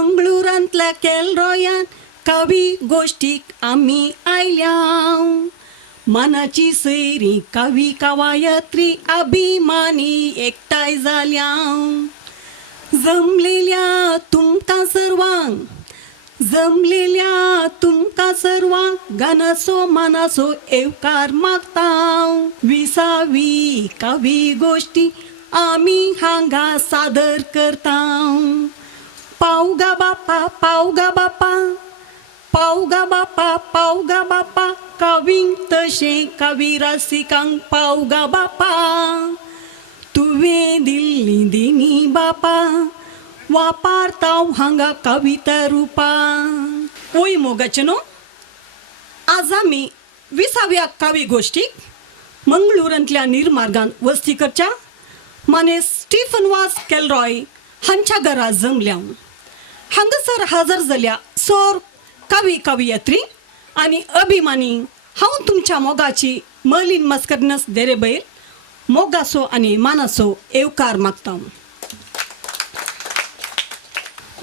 मंगळुरांतल्या केलरॉयान कवी गोष्टीक आम्ही आयल्या मनाची सैरी कवी कवायत्री अभिमानी एकठांय जाल्या जमलेल्या तुमकां सर्वांक गानाचो मानाचो येवकार मागता विसावी कवी गोष्टी आमी हांगा सादर करता पावगा बापा पावगा बापा पावगा बापा पावगा बापा कवींक तशें कवी रसिकांक पावगा बापा तुवें दिल्ली दिनी बापा वापारतांव हांगा कविता रुपा ओय मोगाचे न्हू आज आमी 20व्या कवी गोष्टीक मंगळुरांतल्या निर्मार्गान वस्ती करच्या माने स्टीफन वास केलरॉय हांच्या घरा जमल्या हांगासर हजर जाल्या सोर कवी कवयित्री आनी अभिमानी हांव तुमच्या मोगाची मलीन मस्करनस देरेबैल मोगाचो आनी मानाचो येवकार मागता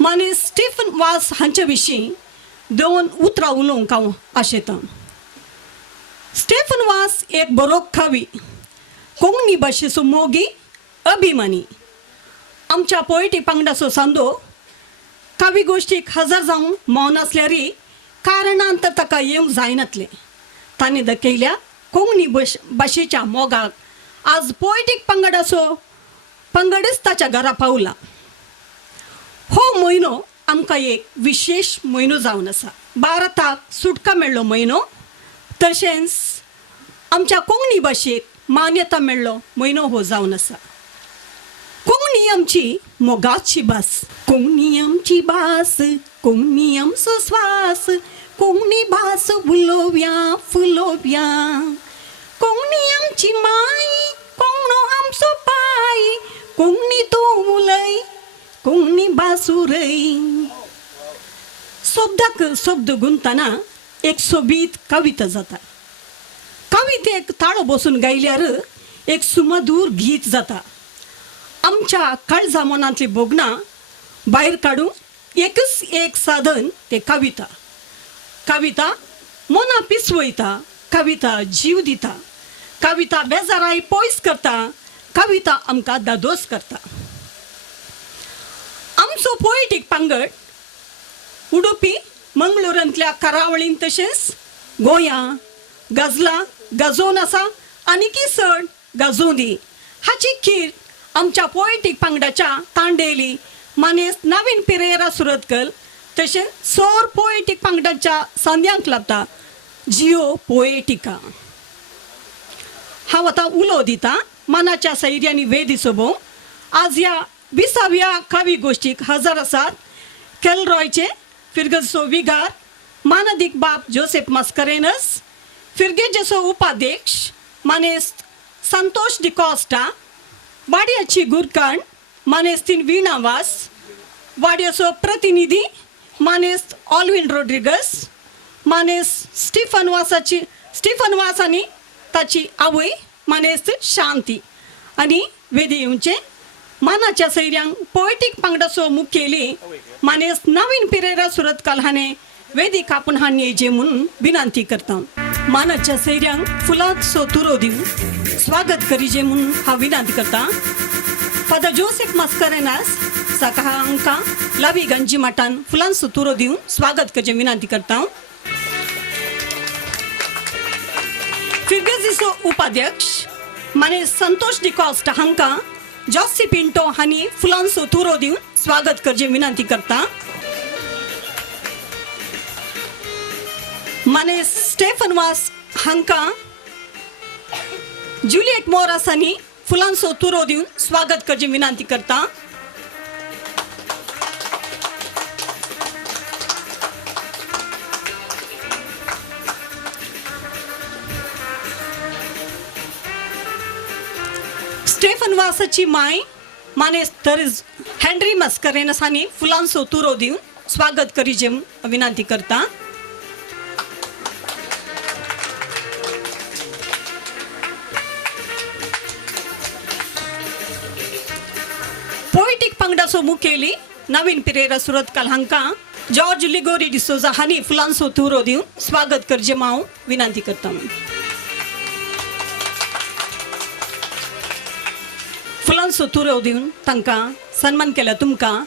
माने स्टीफन वास हांचे विशीं 2 उतरां उलोवंक हांव आशेतां स्टीफन वास एक बरो कवी कोंकणी भाशेचो मोगी अभिमानी आमच्या पोएटिक पंगडाचो सांदो कवी गोष्टीक हजर जावंक मौन आसल्यारय कारणांतर ताका येवंक जायनातलें ताणें दाखयल्या कोंकणी भाशेच्या मोगाक आज पोएटिक पंगडाचो पंगडच ताच्या घरा पावला हो म्हयनो आमकां एक विशेष म्हयनो जावन आसा भारताक सुटका मेळ्ळो म्हयनो तशेंच आमच्या कोंकणी भाशेक मान्यता मेळ्ळो म्हयनो हो जावन आसा कोंकणी आमची मोगाची भास कोंकणी आमची भास कोंकणी आमचो स्वास कोंकणी भास उलोवया फुलोवया कोंकणी आमची माय कोंकणो आमचो पाय कोंकणी तूं उलय कोंकणी भास उरय शब्दाक शब्द गुंतना एक सोबीत कविता जाता कवितेक ताळो बसून गायल्यार एक सुमधूर गीत जाता आमच्या काळजा मनांतली बोगणां भायर काडूंक एकच एक साधन ते कविता कविता मनां पिसवयता कविता जीव दिता कविता बेजाराय पयस करता कविता आमकां दादोस करता आमचो पोएटिक पंगड उडुपी मंगळुरांतल्या करावळीन तशेंच गोंयां गजलां गाजोवन आसा आनी किसड गाजोवन दी हाची खीर आमच्या पोएटिक पंगडाच्या तांडेली मानेस नवीन पेरेरा सुरतकल तशेंच सोर पोएटिक पंगडाच्या सांद्यांक लाभता जिओ पोएटिका हांव आतां उलो दितां मनाच्या सैर्यानी वेदी सोबोव आज ह्या 20व्या कवी गोष्टीक हजर आसात केलरॉयचे फिर्गेजो विगार मानदीक बाप जोसेफ मास्करेनस फिर्गेजेचो उपाध्यक्ष मानेस संतोष डिकॉस्टा वाड्याची गुरकांड मानेस तीन विणावास वाड्याचो प्रतिनिधी मानेस ऑल्विन रोड्रिगस मानेस स्टीफन वास आनी ताची आवय मानेस शांती आनी वेदी येवचे मानाच्या सैर्यांक पोएटिक पंगडाचो मुखेली मानेस नवीन पेरेरा सुरतकाल हाणें वेदी कापून हाडयेचे म्हणून विनंती करता मानाच्या सैर्यांक फुलांचो तुरो दिवन स्वागत करीजे म्हणून हांव विनंती करता फादर जोसेफ मास्करेनास साका हांकां लावी गंजी मठान फुलांचो तुरो दिवन स्वागत करचे विनंती करता फिर्गेजीचो उपाध्यक्ष मानेस संतोष डिकॉस्टा हांकां जॉसी पिंटो हांणी फुलांचो तुरो दिवन स्वागत करचे विनंती करता मानेस स्टीफन वास हांकां जुलियट मोरास हांणी फुलांचो तुरो दिवन स्वागत करचे विनंती करता स्टीफन वासाची माय मानेस तरीज हेनरी मास्करेनस हांणी फुलांचो तुरो दिवन स्वागत करीचे विनंती करता पोएटिक पंगडाचो मुखेली नवीन पिरेरा सुरतकाल हांकां जॉर्ज लिगोरी डिसोजा हांणी फुलांचो तुरो दिवन स्वागत करचें हांव विनंती करतां. फुलांचो तुरो दिवन तांकां सन्मान केला तुमकां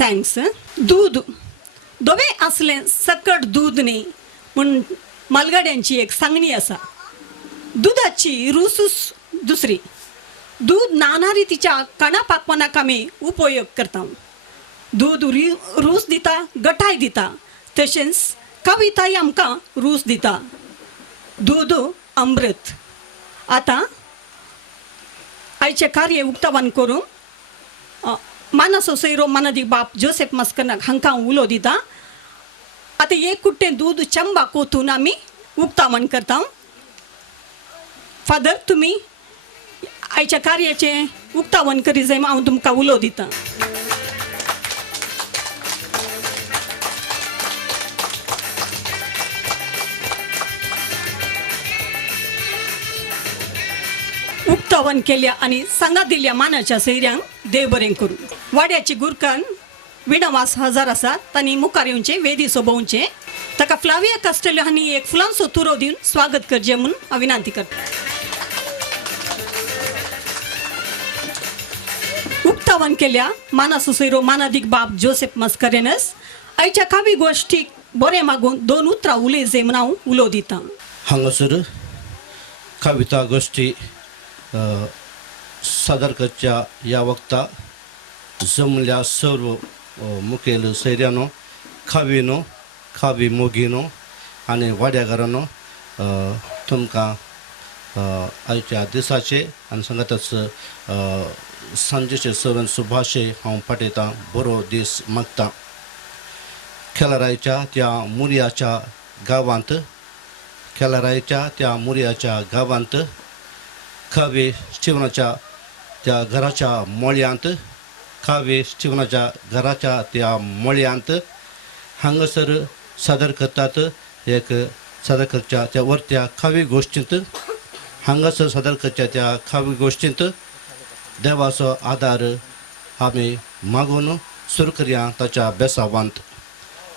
थँक्स. दूद दोवे असलें सकट दूद न्ही म्हूण मालगाड्यांची एक सांगणी आसा. दुधाची रुसूस दुसरी. दूध नाना रितीच्या काणा पाकवानाक आमी उपयोग करता. दूध रूच दिता, गटाय दिता, तशेंच कविताय आमकां रूच दिता. दूद अमृत. आतां आयचें कार्य उक्तावण करून मानसो सैरो मानदी बाप जोसेफ मस्करनाक हांकां उलो दिता. आतां एक कुट्टें दूद चंबा कोतून आमी उक्तावण करता. फादर तुमी आयच्या कार्याचें उक्तावण करी जाय हांव तुमकां उलो दितां. उक्तावण केल्या आनी सांगात दिल्ल्या मानाच्या सैऱ्यांक देव बरें करूं. वाड्याची गुरकान विणावास हजार आसात तांणी मुखार येवचें वेदी सोबोवचें. ताका फ्लाविया कास्टेलो हांणी एक फुलांचो तुरो दिवन स्वागत करचें म्हूण हांव विनंती करतां. उक्तावण केल्या मानसो सैरो मानादीक बाप जोसेफ मस्करेनस आयच्या कावी गोश्टीक बरें मागून 2 उतरां उलय जे म्हूण हांव उलो दितां. हांगासर कविता गोष्टी सादर करच्या ह्या वक्ता जमल्या सर्व मुखेल सैऱ्यानो, खावीनो, खावी मोगीनो आनी वाड्याकारांनो तुमकां आयच्या दिसाचे आनी सांगातच सांजेचे सवन सुभाशे हांव पाठयतां. बरो दीस मागतां. खेलारायच्या त्या मुरयाच्या गांवांत खावे स्टिवनाच्या त्या घराच्या मोळ्यांत त्या मोळ्यांत हांगासर सादर करतात. एक सादर करच्या त्या वर्त्या खावी गोश्टींत हांगासर सादर करच्या त्या खावी गोश्टींत देवाचो आदार आमी मागून सुरू करया ताच्या बेसावांत.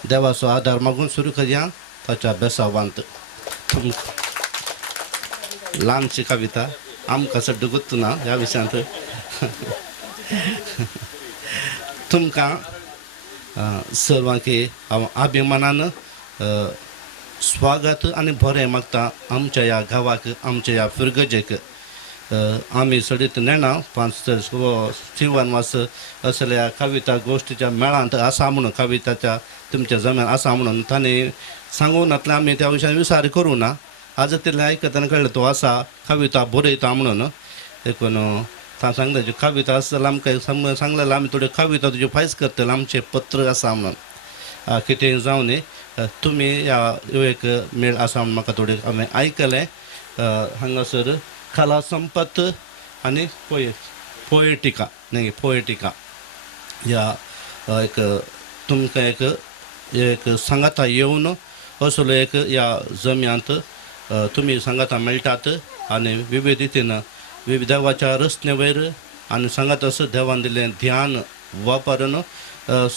देवाचो आदार मागून सुरू करया ताच्या बेसावांत. ल्हानशी कविता आमकां सड्ड गुर्तू ना ह्या विशयांत. तुमकां सर्वांकी हांव अभिमानान स्वागत आनी बरें मागता आमच्या ह्या गांवाक, आमच्या ह्या फिरगजेक. आमी सडीत नेणा 5 वास असल्या कविता गोश्टीच्या मेळांत आसा म्हणून कविताच्या तुमच्या जम्यान आसा म्हणून तांणी सांगून नातले आमी त्या विशयान विचार करूं ना. आज तितलें आयकतना कळ्ळें तो आसा कविता बरयता म्हणून. देखून तां सांगलें कविता आसा जाल्यार आमकां सांगलेलें आमी थोड्यो कविता तुज्यो फायज करतले आमचें पत्र आसा म्हणून. कितें जावं न्ही तुमी ह्या एक मेळ आसा म्हणून म्हाका थोडे हांवें आयकलें. हांगासर कला संपत आनी पोएटिका ह्या एक तुमकां एक सांगाता येवन असलो एक ह्या जम्यांत तुमी सांगाता मेळटात आनी विविधतेन देवाच्या रचने वयर आनी सांगात देवान दिल्लें ध्यान वापरून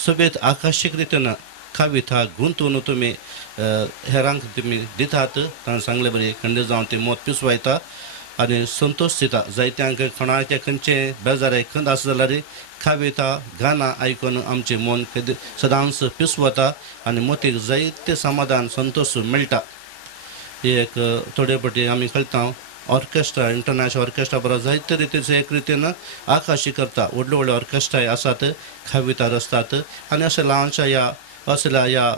सोबीत आकर्शीक रितीन कविता गुंतून तुमी हेरांक तुमी दितात. ताणें सांगलें बरें खंड जावन ती मोत पिसवायता आनी संतोश दिता. जायत्यांक कोणाचें खंयचें बेजारे खंत आसा जाल्यार कविता गाना आयकून आमचें मन सदांच पिसवता आनी मोतीक जायतें समाधान संतोश मेळटा. एक थोडे फावटी आमी कळटा ऑर्केस्ट्रा इंटरनॅशनल ऑर्केस्ट्रा बरो जायते रितीन एक रितीन आकाशी करता. व्हडल्यो व्हडल्यो ऑर्केस्ट्राय आसात, कविता रचतात आनी अशें ल्हानशा असल्या ह्या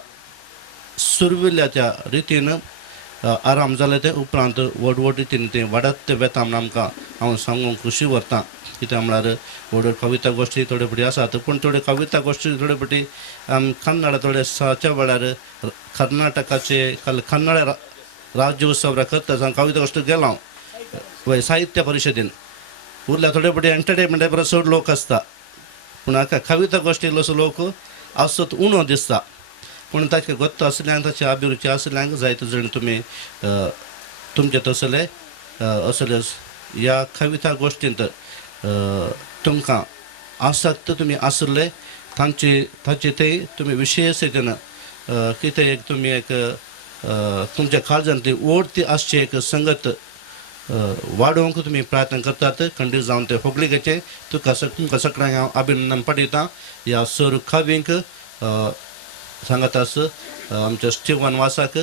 सुरविल्ल्या त्या रितीन आराम जाले ते उपरांत व्हड रितीन तें वाडत वेता म्हूण आमकां हांव सांगूंक खुशी व्हरतां. कित्याक म्हळ्यार व्हड कविता गोश्टी थोड्यो फावटी आसात पूण थोड्यो कविता गोश्टी थोड्यो फावटी कन्नड थोडे साच्या वेळार कर्नाटकाचे कन्नड राज्योत्सव करता कविता गोश्टी गेलो हांव साहित्य परिशदेन. उरल्या थोडे फावटी एंटरटेनमेंटा बरो चड लोक आसता पूण हाका कविता गोश्टी असो लोक आसत उणो दिसता. पूण ताचे गोत्त आसल्यांक ताची अभिरुची आसल्यांक जायते जण तुमी तुमचे तसले असले ह्या कविता गोश्टींत तुमकां आसक्त तुम्ही आसले तांचे ते तुम्ही विशेष कितें एक तुमी एक तुमच्या काळजांतली ओढ ती आसची एक संगत वाडोवंक तुमी प्रयत्न करतात खंडीत जावन ते होगलिकेचे तुमकां सगळ्यांक हांव अभिनंदन पाठयतां ह्या सर काव्यांक सांगत आस आमच्या स्टीवन वासाक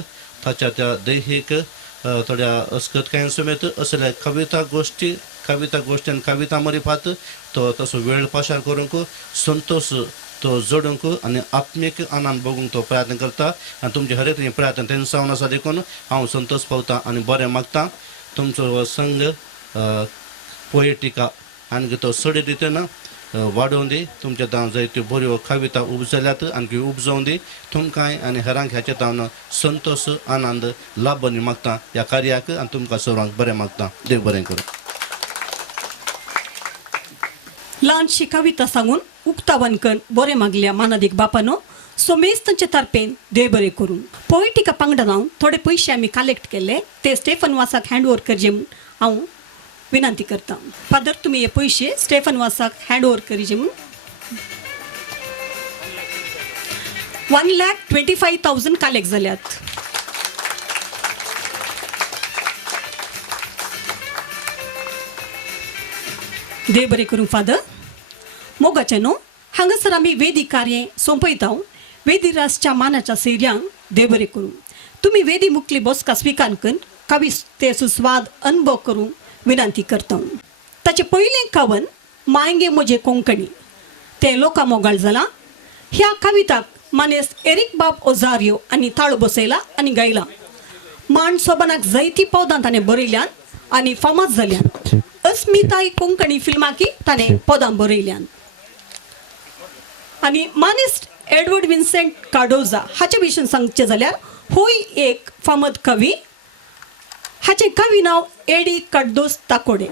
ताच्या त्या दैहीक थोड्या अस्खतकाय समेत असल्या कविता गोष्टी आनी कविता मरिफात तो तसो वेळ पाशार करूंक संतोष तो जोडूंक आनी आत्मीक आनंद बघूंक तो प्रयत्न करता आनी तुमचे हर एक प्रयत्न तेन्ना सावन आसा देखून हांव संतोष पावता आनी बरें मागता तुमचो हो संघ पोएटिका आनी तो सडे रितीन वाडोवन दी तुमच्या दावन जायत्यो बऱ्यो कविता उपजल्यात आनी उपजोवन दी तुमकांय आनी हेरांक ह्याच्या दावन संतोष आनंद लाभ मागता ह्या कार्याक आनी तुमकां सगळ्यांक बरें मागता देव बरें करूं ल्हानशी कविता सांगून उक्तावन कर बरें मागल्या मानादीक बापानो सोमेस्तांचे तर्फेन देव बरें करूं पोएटिका पंगडान हांव थोडे पयशे आमी कलेक्ट केले ते स्टेफन वासाक हँड ओवर करचे म्हूण हांव विनंती करता फादर तुमी हे पयशे स्टेफन वासाक हँड ओवर करचे म्हूण 1,25,000 कलेक्ट जाल्यात देव बरें करूं फादर मोगाचे न्हू हांगासर आमी वेदी कार्य सोंपयता वेदी रासच्या मानाच्या सैर्यांक देव बरें करूं तुमी वेदी मुखली बसका स्विकार करून कवी ते सुस्वाद अनुभव करूं विनंती करता ताचे पयलें कवन मायंगे म्हजे कोंकणी ते लोकां मोगाळ जालां ह्या कविताक मानेस एरिक बाब ओझारियो आनी ताळो बसयला आनी गायला मांड सोबानाक जायतीं पदां ताणें बरयल्यान आनी फामाद जाल्यान अस्मिताय कोंकणी फिल्माकी ताणें पदां बरयल्यान आनी मानेस्ट एडवर्ड विन्सेंट कार्डोजा हाचे विशीं सांगचें जाल्यार होय एक फामाद कवी हाचें कवी नांव एडी कार्डोस ताकोडे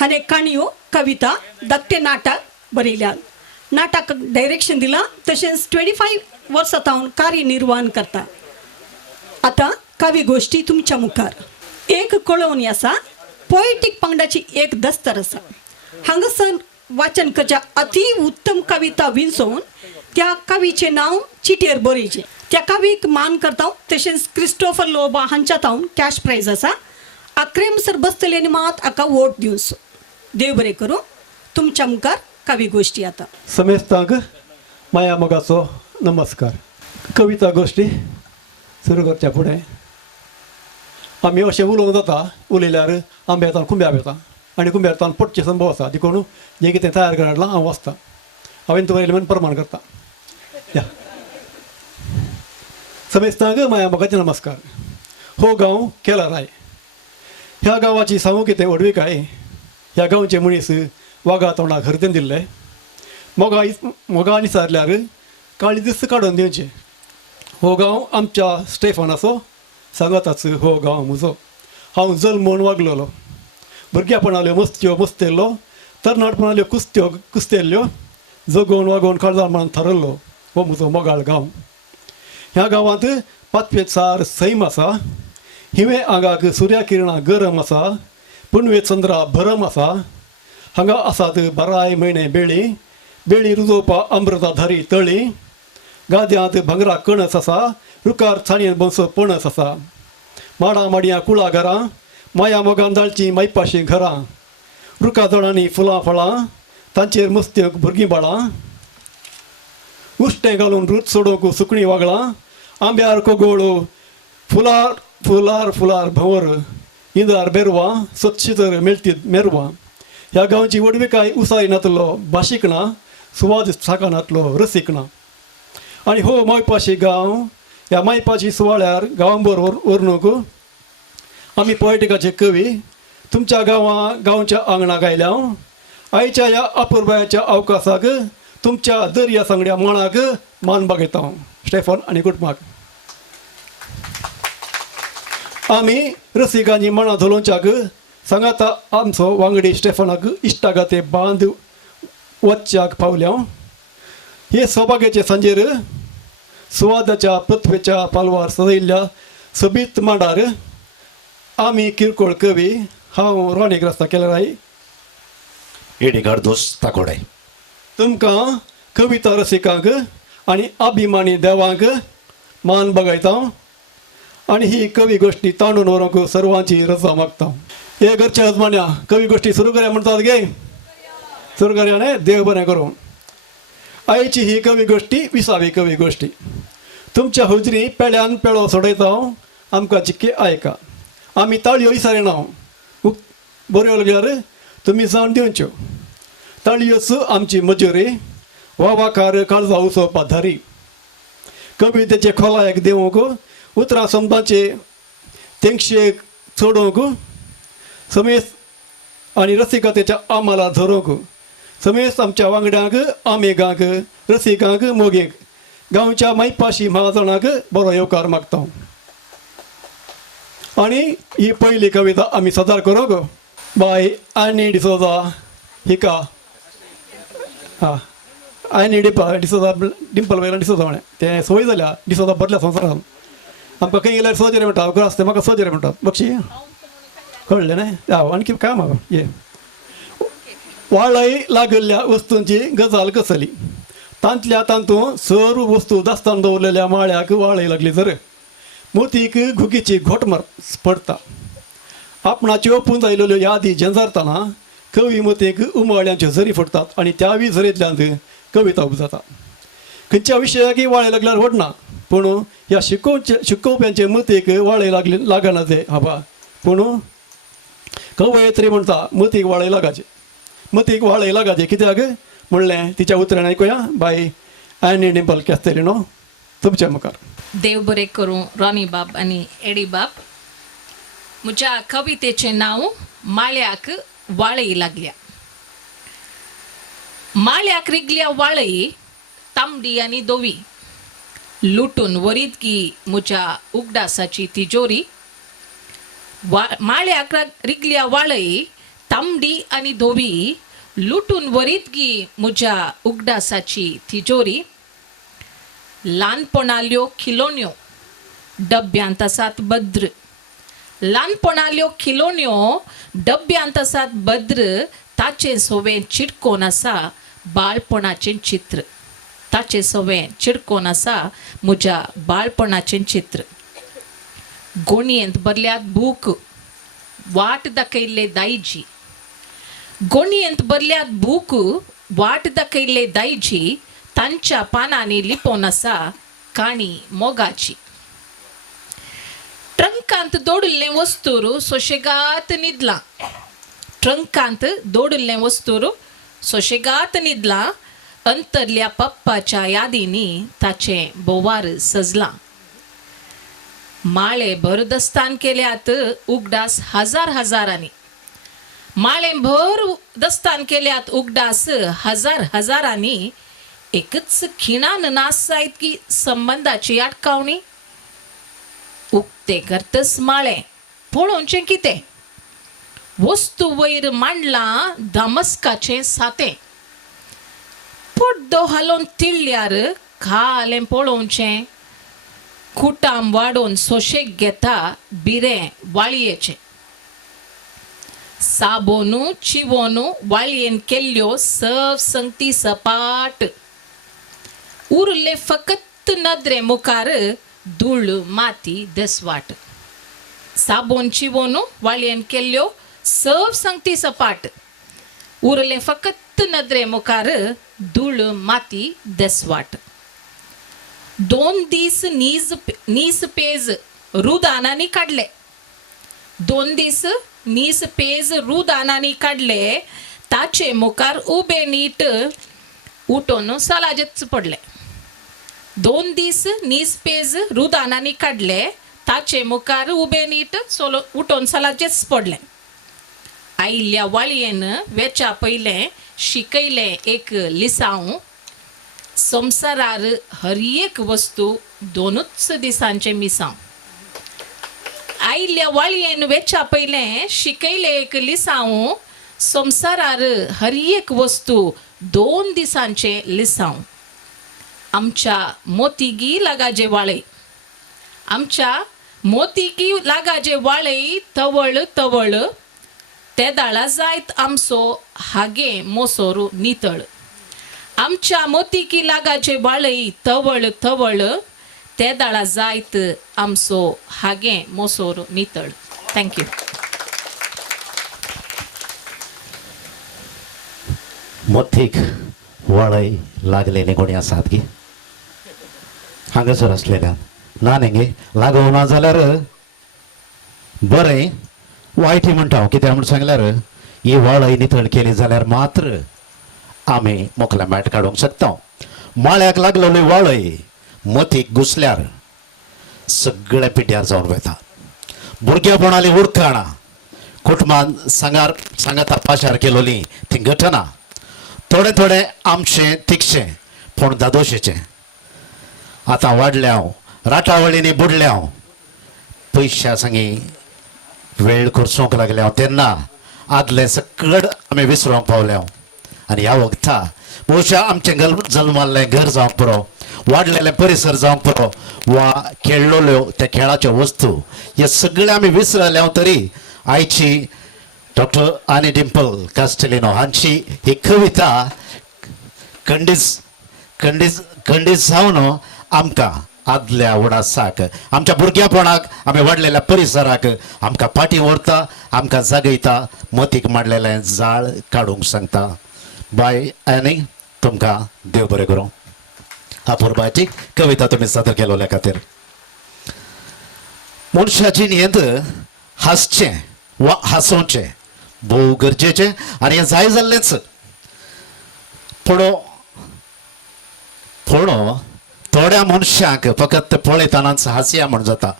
हाणें काणयो कविता धाकटें नाटक बरयल्यात नाटकाक डायरेक्शन दिलां तशेंच 25 वर्सां हांव कार्यनिर्वहन करता आतां कवी गोश्टी तुमच्या मुखार एक कळवणी आसा पोएटीक पंगडाची एक दस्तर आसा हांगासर वाचन करच्या अति उत्तम कविता विंचोवन त्या कवीचें नांव चिटेर बरयचें त्या कवीक मान करता तशेंच क्रिस्टोफर लोबा हांच्या तावन कॅश प्रायज आसा 11 म्हणसर बसतले आनी मात हाका वोट दिवंच देव बरें करूं तुमच्या मुखार कवी गोश्टी आता समेस्तांक माया मोगाचो नमस्कार कविता गोश्टी सुरू करच्या फुडें आमी अशें उलोवंक जाता उलयल्यार आंबे येता कुंब्यार येता आनी कुंब्यार येता पटचे संभव आसा देखून जें कितें तयार कराडलां हांव वाचतां हांवें तुमकां म्हण प्रमाण करता या समेस्तांक माया मोगाचे नमस्कार हो गांव केलाराय ह्या गांवाची सांगू कितें व्हडविकाय ह्या गांवचे मनीस वागा तोंडाक हरतेन दिल्ले मोगा विचारल्यार काळी दिस काडून दिवचे हो गांव आमच्या स्टेफनाचो सांगताचो हो गांव म्हजो हांव जल्मून वागलोलो भुरग्यापणाल्यो मस्त्यो मस्तेल्लो तरणाटपणाल्यो कुस्तेल्ल्यो जगोवन वागोवन काळजामणान थारल्लो हो म्हजो मोगाळ गांव ह्या गांवांत पातपेचार सैम आसा हिवे आंगाक सुर्या किरणां गरम आसा पुनवे चंद्रा भरम आसा हांगा आसात बराय म्हयने बेळी रुजोवपा अमृताधारी तळी गाद्यांत भांगरा कणस आसा रुकार छाणयेन बसो पणस आसा माडा माडयां कुळागरां माया मोगान दाळची मायपाशी घरां रुका जडांनी फुलां फळां तांचेर मस्त्यो भुरगीं बाळां उश्टें घालून रूच सोडोवंक सुकणीं वागळां आंब्यार कोगोळो फुलार फुलार फुलार भंवर इंदार बेरवां सतशीतर मेळटीत मेरवां ह्या गांवची वडविकाय उसाय नातलो भाशीक ना सुवाद साका नातलो रसीक ना आनी हो मायपाशी गांव ह्या मायपाची सुवाळ्यार गांवांबर व्हरनूक आमी पोएटिकाचे कवी तुमच्या गांवच्या आंगणाक आयल्या आयच्या ह्या अपुर्बायाच्या अवकाशाक तुमच्या दर्या सांगड्या माणाक मान बागयता स्टेफन आनी कुटुंबाक आमी रसिकांनी मना धोलोवच्याक सांगाता आमचो वांगडी स्टेफनाक इश्टागाते बांद वचच्याक पावल्या हे सौभाग्याचे सांजेर सुवादाच्या पृथ्वेच्या पालवार सजयल्ल्या सबीत मांडार आमी किरकोळ कवी हांव रोनिग्रस्त केलेराय एडी कार्डोस ताकोडे तुमकां कविता रसिकांक आनी अभिमानी देवांक मान बगयता आनी ही कवी गोश्टी तांडून व्हरूंक सर्वांची रजा मागता. हे घरच्या हजमान्या कवी गोश्टी सुरू करया म्हणटात गे, सुरू करया न्ही. देव बरें करूं. आयची ही कवी गोश्टी 20वी कवी गोश्टी. तुमच्या हुजरी पेड्यान पेळो सोडयता, आमकां चिक्के आयका. आमी ताळयो विसरिना, बऱ्यो लागल्यार तुमी जावन दिवच्यो. ताळयोच आमची मजुरी, वावाकार काळजा उसोवपा धारी. कवितेचे खोलायक देवूंक, उतरां समदांचे तेंगशेक सोडूंक, समेस आनी रसिकतेच्या आमाला धरूंक, समेस आमच्या वांगड्यांक, आमेगांक, रसिकांक, मोगेक, गांवच्या मायपाशी महाजनाक बरो येवकार मागता. आनी ही पयली कविता आमी सादर करूंक बाय आनी डिसोजा हिका. आनी डिसोजा डिंपल वयल्यान डिसोजा म्हणे तें संवय जाल्या डिसोजा बदल्या संवसारान. आमकां खंय गेल्यार सोजरे म्हणटा, घरा आसता म्हाका सोजरे म्हणटात. बक्षी कळ्ळें न्ही. आणखी काय म्हाका ये वाळय लागल्ल्या वस्तूंची गजाल कसली. तांतल्या तांतूं सर्व वस्तू दास्तान दवरलेल्या माळ्याक वाळय लागली जर मोतीक घुगीची घोटमार पडटा. आपणाच्यो पुंजायलेल्यो यादी झंजारतना कवी मोतीक उमाळ्यांच्यो झरी फुटतात आनी त्या झरींतल्यान कविता उपजाता. खंयच्या विशयाकय वाळय लागल्यार वडना, पूण ह्या शिकोवप्यांचे मतीक वाळय लागना ते हबा. पूण कवयत्री म्हणटा मतीक वाळय लागाचे, मतीक वाळय लागाचे. कित्याक म्हणलें तिच्या उतरान आयकुया बाय आनी डिंपल कॅस्तेलिनो तुमच्या मुखार. देव बरें करूं रॉनी बाब आनी एडी बाब. म्हज्या कवितेचें नांव माळ्याक वाळय लागल्या. माळ्याक रिगल्या वाळय तांबडी आनी धोवी, लुटून वरीत गी म्हज्या उगडासाची तिजोरी. माळ्याक रिगल्या वाळय तांबडी आनी धोवी, लुटून वरीत गी म्हज्या उगडासाची तिजोरी. ल्हानपणाल्यो खिलोण्यो डब्यांत आसात भद्र, ल्हानपणाल्यो खिलोण्यो डब्यांत आसात भद्र. ताचें सवें चिडकोन आसा बाळपणाचें चित्र, ताचें सवें चिडकोन आसा म्हज्या बाळपणाचें चित्र. गोणयेंत भरल्यात बूक वाट दाखयल्ले दायजी, गोणयेंत भरल्यात बूक वाट दाखयल्ले दायजी. तांच्या पानांनी लिपोवन आसा काणी मोगाची. ट्रंकांत दवरिल्लें वस्तूर सोशेगात न्हिदलां, ट्रंकांत दवरिल्लें वस्तूर सोशेगात न्हिदलां. अंतरल्या पप्पाच्या यादींनी ताचें बोवार सजलां. माळे भर दस्तान केल्यात उगडास हजार हजारांनी, माळे भर दस्तान केल्यात उगडास हजार हजारांनी. एकच खिणान नासा इतकी संबंधाची अटकावणी. उक्ते करतस माळे पळोवचें कितें, वस्तू वयर मांडलां दामस्काचें सातें. पड्डो हालोवन तिळ्ळ्यार खालें पळोवचें. कुटाम वाडोवन सोशेक घेता बिरें वाळयेचें. साबोनू चिवोनू वाळयेन केल्ल्यो सव संगती सपाट. उरले फकत नदरे मुखार धूळ माती दसवाट. साबोन चिवोनू वाळयेन केल्ल्यो सव संगती सपाट. उरले फकत नदरे मुखार धूळ माती दसवाट. 2 दीस नीस पेज रुदानांनी काडले, 2 दीस नीस पेज रुदानांनी काडले. ताचे मुखार उबे नीट उठोन सलाजेच पडले. 2 दीस नीस पेज रुदानांनी काडले. ताचे मुखार उबे नीट उठोन सलाजेच पडले. आयिल्ल्या वाळयेन वेच्या पयलें शिकयलें एक लिसांव. संवसारार हर एक वस्तू 2च दिसांचें मिसांव. आयिल्ल्या वाळयेन वेच्या पयलें शिकयलें एक लिसांव. संवसारार हर एक वस्तू 2 दिसांचें लिसांव. आमच्या मोतिगी लागाजे वाळय, आमच्या मोतिगी लागाजे वाळय तवळ तवळ. तेदाळा जायत आमचो हागे मोसोर नितळ. आमच्या मोतिकी लागाचे वाळई तवळ तवळ ते दाळा जायत आमचो हागे मोसोर नितळ. थँक्यू. मोतीक वळय लागलेले कोणी आसात की हांगासर असलेल्या ना नेंगे लागो ना जाल्यार बरें वायटी म्हणटा हांव कित्याक म्हूण सांगल्यार ही वळय नितळ केली जाल्यार मात्र आमी मोकल्या मॅट काडूंक शकता. माळ्याक लागलेली वळय मोतीक घुसल्यार सगळे पिड्ड्यार जावन वयता. भुरगेपणाली उडखाणां कुटुंबान सांगाता पाशार केलोली ती घटना थोडे थोडे आमचें तिखचें पूण दादोशेचें आतां वाडल्या हांव राटावळींनी बुडल्या हांव पयश्या सांगी वेळ करसूंक लागल्या हांव तेन्ना आदलें सकड आमी विसरूंक पावल्या हांव. आनी ह्या वखदा भोवशा आमचें जल्माल्लें घर जावंक पुरो वाडलेले परिसर जावंक पुरो वा खेळलोल्यो त्या खेळाच्यो वस्तू हे सगळे आमी विसरले हांव तरी आयची डॉक्टर आनी डिंपल कास्टेलिनो हांची ही कविता खंडीस जावन आमकां आदल्या उडासाक आमच्या भुरग्यापणाक आमी वाडलेल्या परिसराक आमकां फाटीं व्हरता आमकां जागयता मोतीक मांडलेलें जाळ काडूंक सांगता. बाय आनी तुमकां देव बरें करूं. अपुर्बाची कविता तुमी सादर केलोल्या खातीर. मनशाची न्हेंद हांसचें वा हांसोवचें भोव गरजेचें आनी हें जाय जाल्लेंच. पूण थोड्या मनशांक फकत पळयतानाच हांसया म्हण जाता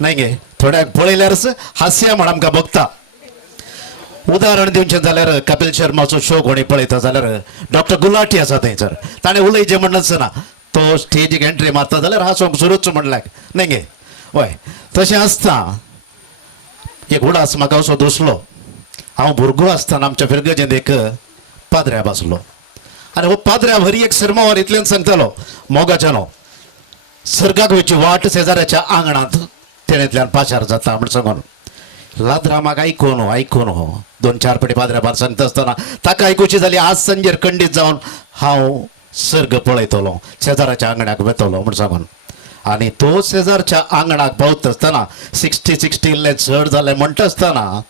न्हय गे. थोड्याक पळयल्यारच हांसया म्हण आमकां भोगता. उदाहरण दिवचें जाल्यार कपिल शर्माचो शो कोणी पळयता जाल्यार डॉक्टर गुलाटी आसा थंयसर ताणें उलयचें म्हण नासना तो स्टेजीक एंट्री मारता जाल्यार हांसोंक सुरूच म्हणल्याक न्हय गे. हय तशें आसता. एक उडास म्हाका असो दुसलो. हांव भुरगो आसतना आमच्या फिरगजेंत एक पाद्र्या बसलो आनी हो पाद्र्या व्हरी एक सरमावर इतल्यान सांगतालो मोगाच्यानो सर्गाक वयची वाट शेजाऱ्याच्या आंगणांत तेणेंतल्यान पाशार जाता म्हण सांगून लाद्रा म्हाका आयकून हो 2-4 फावटी पाद्र्या भायर सांगता आसतना ताका आयकुची जाली आज संजेर खंडीत जावन हांव सर्ग पळयतलो शेजाऱ्याच्या आंगणाक वेतलो म्हण सांगून. आनी तो शेजारच्या आंगणाक पावता आसतना 60 इल्लें चड जालें म्हणटा आसतना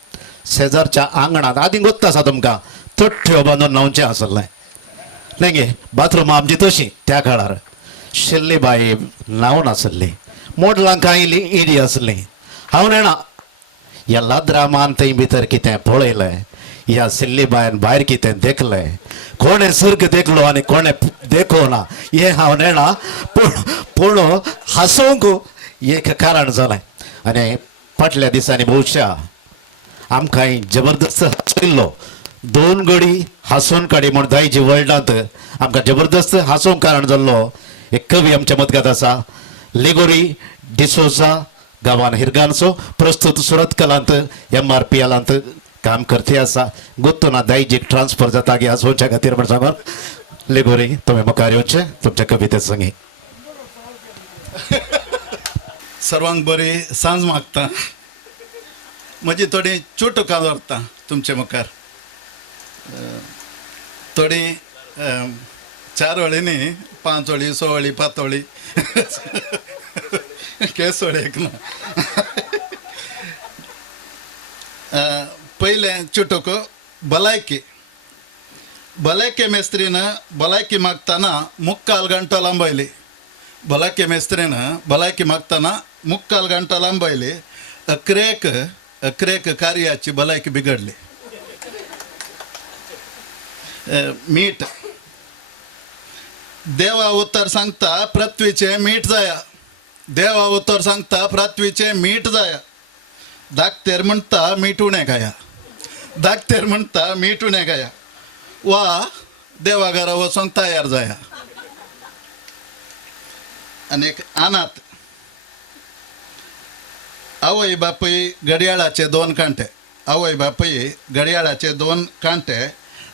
शेजारच्या आंगणात आदी गोत्ता आसा तुमकां तठ्ठ्यो बांदून न्हांवचें आसलें न्हय गे. बाथरूमां आमची तशी त्या काळार शेल्ली बाई न्हांवन आसली मोडलांक आयली इडी आसली. हांव नेणा ह्या लाद्रामान थंय भितर कितें पळयलें ह्या सिल्ली बायन भायर कितें देखलें कोणें सर्ग देखलो आनी कोणें देखूना हें हांव नेणा. पूण हांसोवंक एक कारण जालें. आनी फाटल्या दिसांनी भोवशा आमकां जबरदस्त हांसयल्लो 2 घडी हांसून काडी म्हूण दायजी वर्ल्डांत आमकां जबरदस्त हांसोवंक कारण जाल्लो एक कवी आमच्या मदगांत आसा लेगोरी डिसोजा गांवान हिरगानचो प्रस्तुत सुरत कलांत MRPLांत काम करते आसा. गुत्तुना दायजीक ट्रान्सफर जाता की हांसोवच्या खातीर म्हण सांगून लेगोरी तुमी मुखार येवचें तुमच्या कविते संगी. सर्वांक बरी सांज मागता. म्हजी थोडी चुटुकां दवरता तुमचे मुखार. थोडी 4 वळींनी 5 वळी 6 वळी 7 वळी केसोडेक ना. पयलें चुटुक भलायकी मेस्त्रीन भलायकी मागतना 3/4 गंटो लांबयली. भलायकी मेस्त्रीन भलायकी मागतना 3/4 गंटो लांबयली. अकरेक कार्याची भलायकी बिगडली. मीठ देवा उतर सांगता पृथ्वीचे मीठ जाया. देवा उतर सांगता पृथ्वीचे मीठ जाया. धाकतेर म्हणटा मीठ उणें खाया. धाकतेर म्हणटा मीठ उणें खाया वा देवा घरा वचोंक तयार जाया. आनीक अनाथ आवय बापूय घडयाळाचे 2 कांटे. आवय बापूय घडयाळाचे 2 कांटे.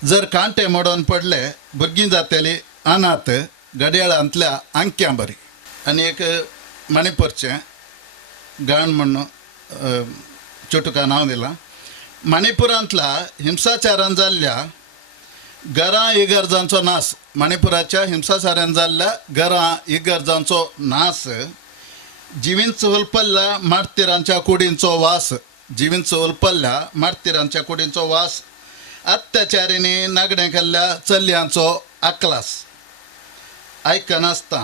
जर कांटे मोडून पडले भुरगीं जातली अनाथ घडयाळांतल्या आंक्यां बरी. आनी एक मणिपूरचें गाण म्हणून चुटुका नांव दिलां. मणिपुरांतल्या हिंसाचारान जाल्ल्या घरां इगर्जांचो नास मणिपुराच्या हिंसाचारान जाल्ल्या घरां इगर्जांचो नास जिवीन चोलपल्ल्या मार्तिरांच्या कुडींचो वास जिवीन चोलपल्ल्या मार्तिरांच्या कुडींचो वास अत्याचारिणी नगडें केल्ल्या चलयांचो आक्लास आयकनासता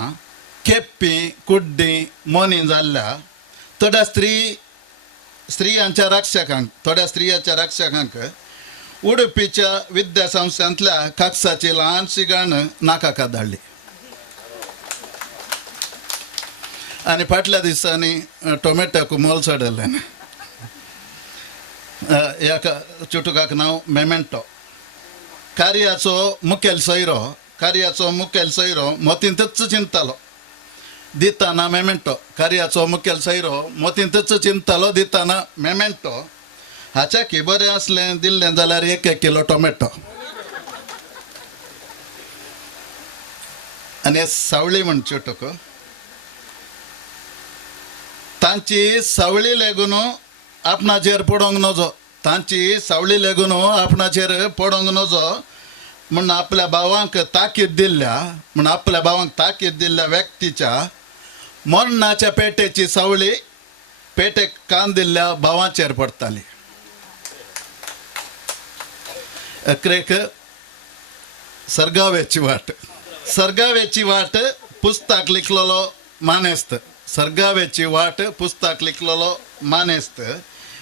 केप्पी कुड्डी मोनी जाल्ल्या थोड्या स्त्रियांच्या रक्षकांक उडुपीच्या विद्यासंस्थांतल्या काक्साची ल्हानशी गाणं नाकाका धाडली आनी फाटल्या दिसांनी टोमॅटोक मोल चडयलें ह्या चुटुकाक नांव मेमेंटो कार्याचो मुखेल सोयरो मोतींतच चिंततालो दिताना मेमेंटो कार्याचो मुखेल सोयरो मोतींतच चिंततालो दिताना मेमेंटो हाच्या की बरें असलें दिल्लें जाल्यार 1 किलो टोमॅटो आनी सावळी म्हण चुटुक तांची सावळी लेगून आपणाचेर पडोंक नजो तांची सावळी लेगून आपणाचेर पडोंक नजो म्हण आपल्या भावांक ताकीद दिल्ल्या व्यक्तीच्या मरणाच्या पेटेची सावळी पेटेक कान दिल्ल्या भावांचेर पडटाली अकरेक सर्गावेची वाट पुस्तक लिखलेलो मानेस्त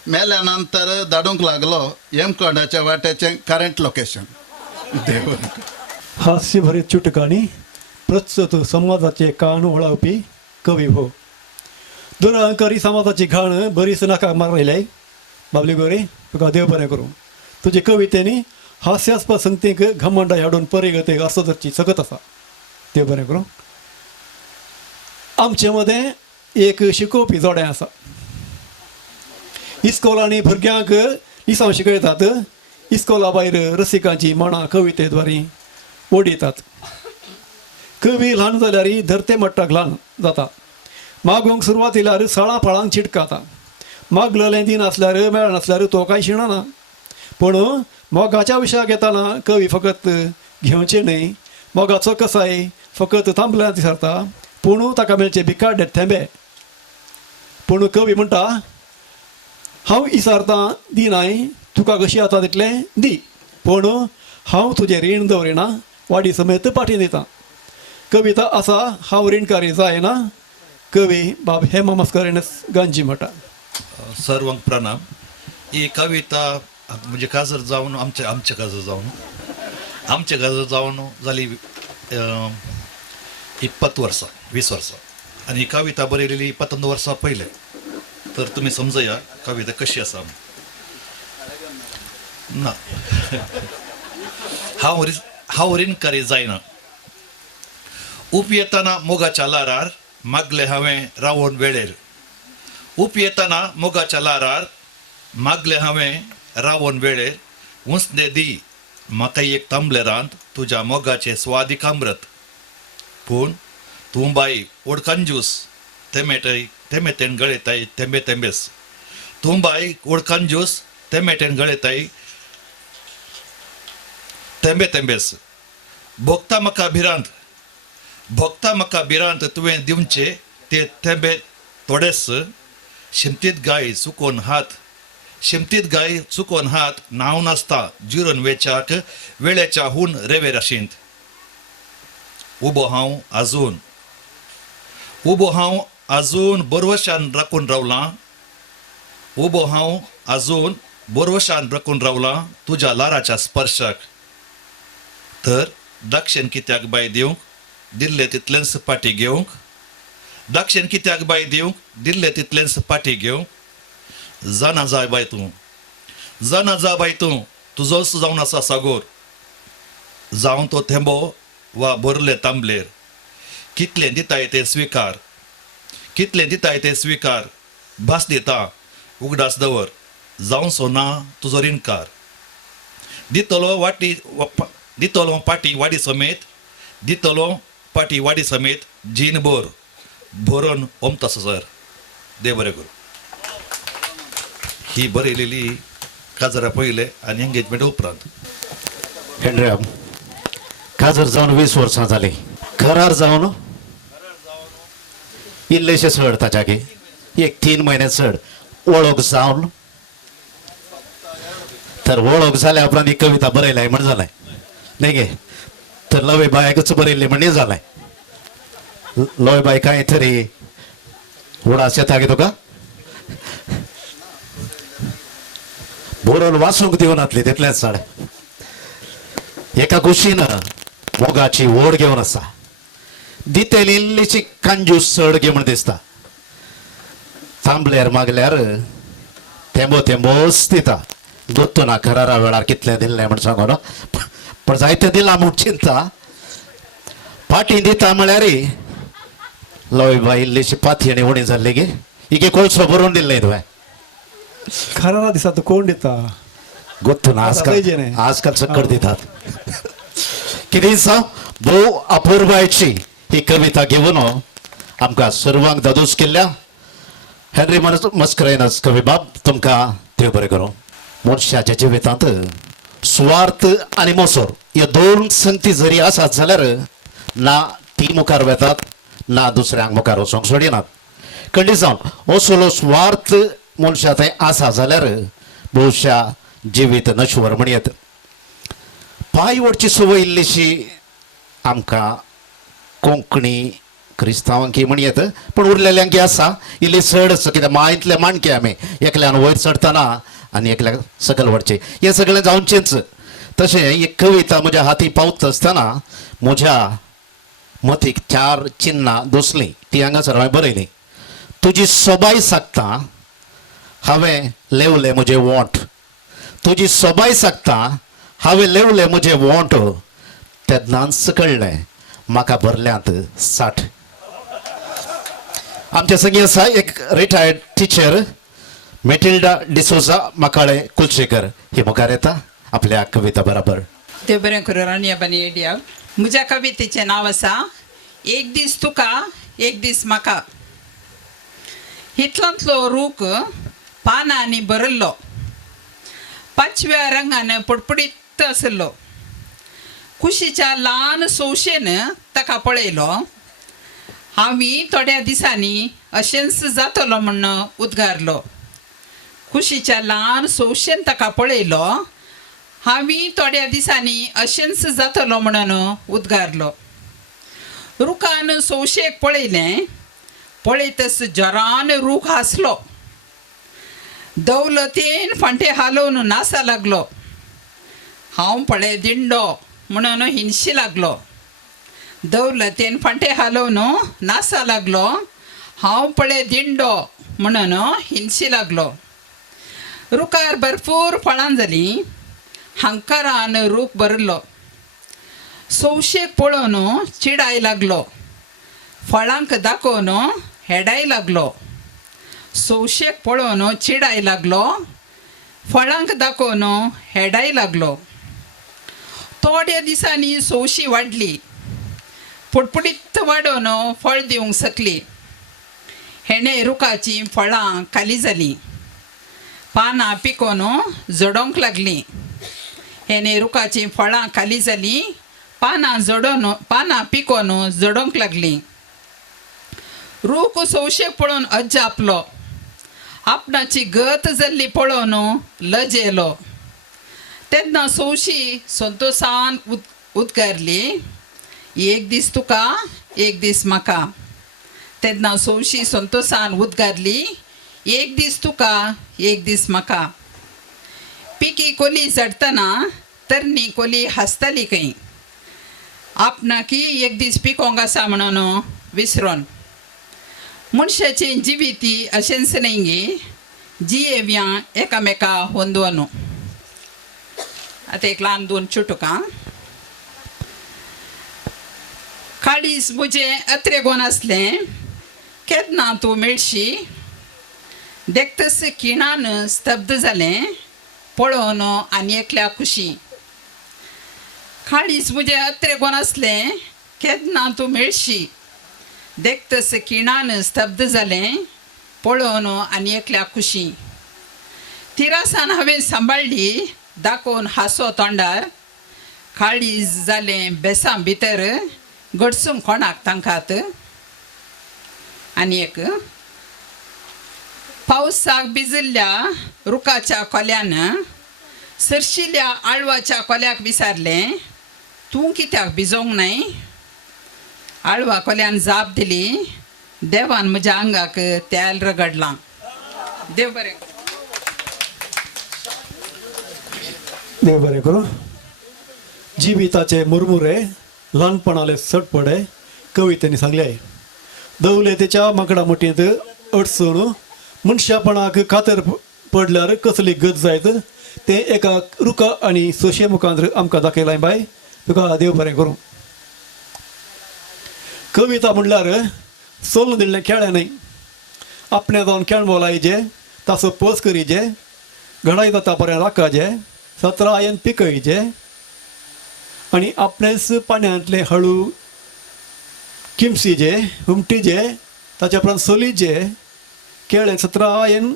मेल्या नंतर धाडूंक लागलो हेमकोंडाच्या वाट्याचें करंट लोकेशन हास्यभरीत चुटकांनी प्रस्तुत समाजाचे कान वळावपी कवी हो दुरहंकारी समाजाची घाण बरीच नाका मारयले बाबली गोरे तुका देव बरें करूं तुजे कवितेनी हास्यास्पद संगतीक घमंडा हाडून परिगतेक आसोदरची सकत आसा देव बरें करूं आमचे मदें एक शिकोवपी जोडें आसा इस्कॉलांनी भुरग्यांक लिसांव शिकयतात इस्कॉला भायर रसिकांची मनां कवितेद्वारे ओडयतात कवी ल्हान जाल्यार धरते मट्टाक ल्हान जाता मागोवंक सुरवात येयल्यार साळा फळांक चिटकाता मागलेलें दिन आसल्यार मेळनासल्यार तो कांय शिणना पूण मोगाच्या विशयाक येताना कवी फकत घेवचें न्हय मोगाचो कसाय फकत थांबल्यार दिसता पूण ताका मेळचे भिकाडे थेंबे पूण कवी म्हणटा हांव इसारतां दिनाय तुका कशी आता तितलें दी पूण हांव तुजें रीण दवरिना वाडी समेत पाटी दितां कविता आसा हांव रीणकारी जायना कवी बाब हेमा मस्करेनस गांजी म्हणटा सर्वांक प्रणाम ही कविता म्हणजे काजर जावन आमचे काजर जावन जाली 20 वर्सां आनी ही कविता बरयलेली 25 वर्सां पयले तर तुमी समजया कविता कशी आसा ना हांव रीणकारी जायना उप येताना मोगाच्या लारार मागले हांवें रावोन वेळेर उप येताना मोगाच्या लारार मागले हांवें रावोन वेळेर उंचने दी म्हाका एक तांबलेरांत तुज्या मोगाचे स्वादीक अमृत पूण तूं बाई ओडकंजूस तेमेटेन गळयताय तेंबेस तूं बाई ओडकंजूस तेमेटेन गळयताय तेंबेस भोगता म्हाका भिरांत तुवें दिवचे ते तेंबे थोडेस शिमतीत गाय चुकोन हात नांव नासता जिरून वेचाक वेळेच्या हून रेवे राशींत उबो हांव आजून बरवशान राखून रावलां तुज्या लाराच्या स्पर्शाक तर दक्षिण कित्याक बाय दिवंक दिल्ले तितलेंच पाटी घेवंक जाना जा बाय तूं तुजोच जावन आसा सागोर जावं तो थेंबो वा बरले तांबलेर कितलें दिताय ते स्विकार भास दिता उगडास दवर जावं सोना तुजो रीणकार दितलो पाटी वाडी समेत जीन भरून ओमता सर देव बरें करूं ही बरयलेली काजरा पयले आनी एंगेजमेंट उपरांत हेंड्र्या काजर जाऊन 20 वर्सां जाली घरार जाऊन इल्लेशे चड ताच्यागे एक 3 म्हयने चड वळख जावन तर वळख जाल्या उपरांत ही कविता बरयलाय म्हण जालाय नाही गे तर लवे बायकच बरयल्ली म्हण जालाय लवे बाय काय तरी उडास येता गे तुका बरोवन वाचूंक दिवन आतली तितलेंच चड एका कुशीनं मोगाची ओढ घेवन आसा दितेली इल्लीशी कांजूस चड घे म्हण दिसता थांबल्यार मागल्यार तेंबो तेंबोच दिता गोत्तू ना घरारा वेळार कितलें दिल्लें म्हण सांगून पण जायतें दिलां म्हूण चिंता फाटीं दिता म्हळ्यार लय बाय इल्लीशी पाथी आनी उणी जाल्ली गे हिगे कोळसो बरोवन दिल्लें तुवें खरारा दिसा तो कोण दिता गोत्तू ना पाहिजे नाही. आजकाल चक्कर दितात कितें सांग भोव अपूर्वायची ही कविता घेवन आमकां सर्वांक दादोस केल्ल्या हेनरी मस्करेनस कवी बाब तुमकां देव बरें करूं मनशाच्या जिवितांत स्वार्थ आनी मोसोर ह्यो 2 संगती जरी आसात जाल्यार ना ती मुखार वेतात ना दुसऱ्यांक मुखार वचोंक सोडिनात खंडी जावन असलो स्वार्थ मनशा थंय आसा जाल्यार भोवशा जिवीत नश्वर म्हणयत पांय ओडची संवय इल्लीशी आमकां कोंकणी क्रिस्तांवांकी म्हणयत पण उरलेल्यांकी आसा इल्ली चड आसा कित्याक मायेंतले माणके आमी एकल्यान वयर चडटना आनी एकल्याक सकयल वडचे हें सगळें जावचेंच तशें ही कविता म्हज्या हाती पावता आसतना म्हज्या मतीक 4 चिन्नां दोसलीं ती हांगासर हांवें बरयलीं तुजी सोबाय सांगता हांवें लेवले म्हजे वोंट तुजी सोबाय सांगता हांवें लेवले म्हजे वोंट तेन्नाच कळ्ळें म्हाका भरल्यांत 60 आमच्या संगी आसा एक retired teacher Matilda D'Souza Makale Kulshekar ही मुखार येता आपल्या कविता बरोबर देव बरें करूं राणया बानी एडिया म्हज्या कवितेचें नांव आसा एक दीस तुका एक दीस म्हाका हितलांतलो रूख पानांनी भरिल्लो 5व्या रंगान पडपडीत आसलो कुशीच्या ल्हान सौशेन ताका पळयलो हांवी थोड्या दिसांनी अशेंच जातलो म्हण उद्गारलो कुशीच्या ल्हान सौशेन ताका पळयलो हांवी थोड्या दिसांनी अशेंच जातलो म्हणून उद्गारलो रुखान सौशेक पळयलें पळयतस जोरान रूख हांसलो दौलतेन फांटे हालोवन नासा लागलो हांव पळय दिंडो म्हणून हिंशी लागलो दौलतेन फांटे हालोवन नासा लागलो हांव पळय दिंडो म्हणून हिंशी लागलो रुखार भरपूर फळां जालीं हंकारान रूख भरलो सौशेक पळोवन चिडाय लागलो फळांक दाखोवन हेडाय लागलो सौशेक पळोवन चिडाय लागलो फळांक दाखोवन हेडाय लागलो थोड्या दिसांनी सौशी वाडली पुडपुडीत वाडोवन फळ दिवंक शकली हेणे रुखाची फळां खाली जालीं पानां पिकोवन जडोंक लागलीं हेणे रुखाची फळां खाली जालीं पानां पिकोवन जडोंक लागलीं रूख सौशेक पळोवन अज्ज आपलो आपणाची गत जाल्ली पळोवन लज येलो तेन्ना सौशी संतोशान उद्गारली एक दीस तुका एक दीस म्हाका तेन्ना सौशी संतोशान उद्गारली एक दीस तुका एक दीस म्हाका पिकी कोली झडटना तरणी कोली हांसताली खंय आपणाकी एक दीस पिकोंक आसा म्हणून विसरोन मनशाचें जिवीती अशेंच न्ही गे जियेव्या एकामेका होंदोवन आतां एक ल्हान 2 चुटुकां काळीज म्हजें अत्रेगोन आसलें केन्ना तूं मेळशी देखतस खिणान स्तब्ध जालें पळोवन आनी एकल्या खुशी काळीज म्हजें अत्रेगोन आसलें केन्ना तूं मेळशी देखतस खिणान स्तब्ध जालें पळोवन आनी एकल्या खुशी तिरासान हांवें सांबाळली दाखोवन हांसो तोंडार काळीज जालें बेसां भितर गडसूंक कोणाक तांकात आनी एक पावसाक भिजिल्ल्या रुखाच्या कोल्यान सरशिल्ल्या आळवाच्या कोल्याक विचारलें तूं कित्याक भिजोंक नाय आळवा कोल्यान जाप दिली देवान म्हज्या आंगाक तेल रगडलां देव बरें देव बरें करूं जिविताचे मुरमुरे ल्हानपणाले सटपडे कवितेनी सांगले दवलेतेच्या माकडा मुठींत अडचण मनशापणाक खातर पडल्यार कसली गत जायत ते एका रुखा आनी सोशे मुखांत आमकां दाखयलां बाय तुका देव बरें करूं कविता म्हणल्यार सोलून दिल्लें खेळें न्हय आपणें जावन खेळ बोलायचे ताचो पोस करीचे घडाय जाता पर्यंत राखाचे सतरा आयन पिकयचे आनी आपणेच पाण्यातले हळू किमसीचे हुमटीचे ताच्या उपरांत सोलीचे केळे 17 आयन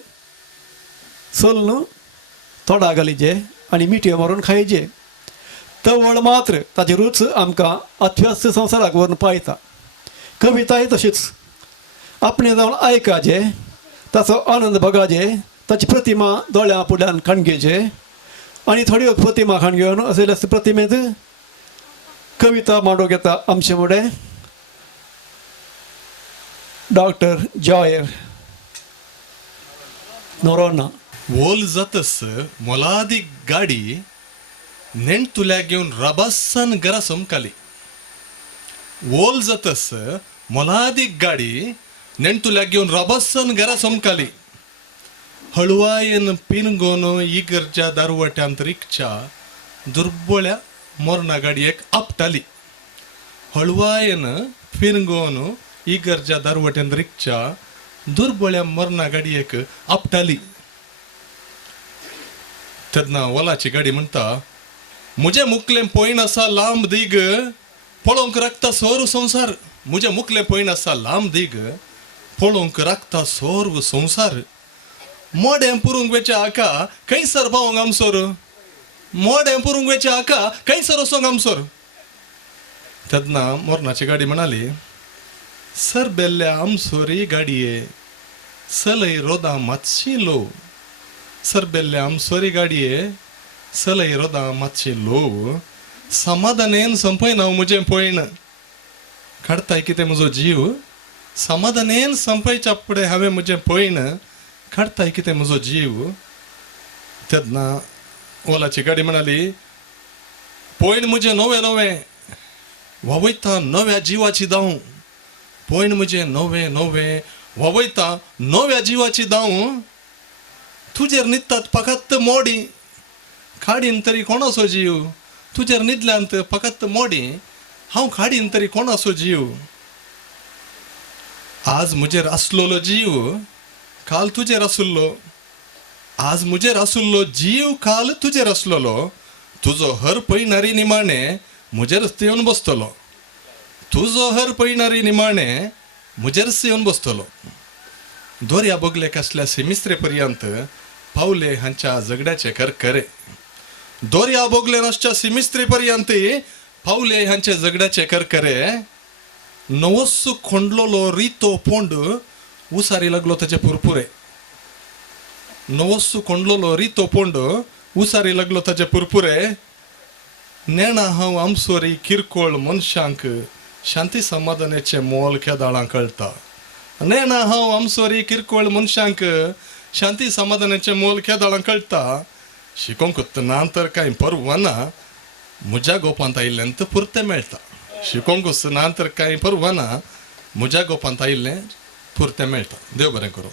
सोलून तोडा घालीचे आनी मिठयो मारून खायचे तवळ मात्र ताची रूच आमकां अथ्यस्त संवसाराक व्हरून पायता कविताय तशीच आपणें जावन आयकाचे ताचो आनंद बगाचे ताची प्रतिमा दोळ्या फुड्यान खाणगेचे आनी थोड्यो प्रतिमा खाणग्योन असले प्रतिमेंत कविता मांडूंक येता आमचे फुडें डॉक्टर जॉयर नोरोना ಓಲ್ ಜತಸ್ ಮೊಲಾದಿ ಗಾಡಿ ನೆಂಟುಲ್ಯಾಗ್ಯವನ್ ರಬಸ್ಸನ್ ಗರಸಂ ಕಲಿ ಓಲ್ ಜತಸ್ ಮೊಲಾದಿ ಗಾಡಿ ನೆಂಟುಲ್ಯಾಗ್ಯವನ್ ರಬಸ್ಸನ್ ಗರಸಂ ಕಲಿ हळवायन पिनगोनो इगर्जा दारवट्यांत रिक्षा दुर्बळ्या मोरणा गाडयेक आपटाली हळवायन पिनगोनो इगर्जा दारवट्यांत रिक्षा दुर्बळ्या मोरणा गाडयेक आपटाली तेन्ना वलाची गाडी म्हणटा म्हजें मुखलें पयण आसा लांब दीग पळोवंक राखता सोर संवसार म्हजें मुखलें पयण आसा लांब दीग पळोवंक राखता सोर्व संवसार मोडें पुरूंक वेचे आका खंयसर पावोंक आमसोर मोडें पुरूंक वेचे आका खंयसर वचोंक आमसोर तेन्ना मोरणाची गाडी म्हणाली सर बेल्ल्या आमसोरी गाडये सलय रोदा मातशी लो सर बेल्ल्या आमसोरी गाडये सलय रोदा मातशी लो समाधानेन संपयना म्हजें पयण काडताय कितें म्हजो जीव समाधानेन संपयच्या फुडें हांवें म्हजें पयण काडताय कितें म्हजो जीव तेन्ना ओलाची गाडी म्हणाली पयण म्हजें नवें नवें व्हावयता नव्या जिवाची दाव पयण म्हजें नवें नवें व्हावयता नव्या जिवाची दाव तुजेर न्हिदतात फकत मोडी खाडीन तरी कोणाचो जीव तुजेर न्हिदल्यांत फकत मोडी हांव खाडीन तरी कोणाचो जीव आज म्हजेर आसलोलो जीव काल तुजेर आसुल्लो आज म्हजेर आसुल्लो जीव काल तुजेर आसलोलो तुजो हर पळयणारी निमाणे म्हजेरच येवन बसतलो तुजो हर पळयणारी निमाणे म्हजेरच येवन बसतलो दोर्या बोगलेक असल्या सेमिस्त्रे पर्यंत पावले हांच्या झगड्याचे करकरे दोर्या बोगले नासच्या सेमिस्त्रे पर्यंत पावले हांचे झगड्याचे करकरे नवस्सू खोंडलोलो रितो पोंड उसारी लागलो ताचे पुरपुरे नवस्सू खोंडलोलो रितो पोंड उसारी लागलो ताचे पुरपुरे नेणा हांव आमसोरी किरकोळ मनशांक शांती समाधानाचे मोल केदाळां कळटा नेणा हांव आमसोरी किरकोळ मनशांक शांती समाधानाचे मोल केदाळां कळटा शिकोंक ना तर कांय परवाना म्हज्या गोपांत आयिल्ल्यान पुरतें मेळटा शिकोंक ना तर कांय परवाना म्हज्या गोपांत आयिल्लें पुरतें मेळटा देव बरें करूं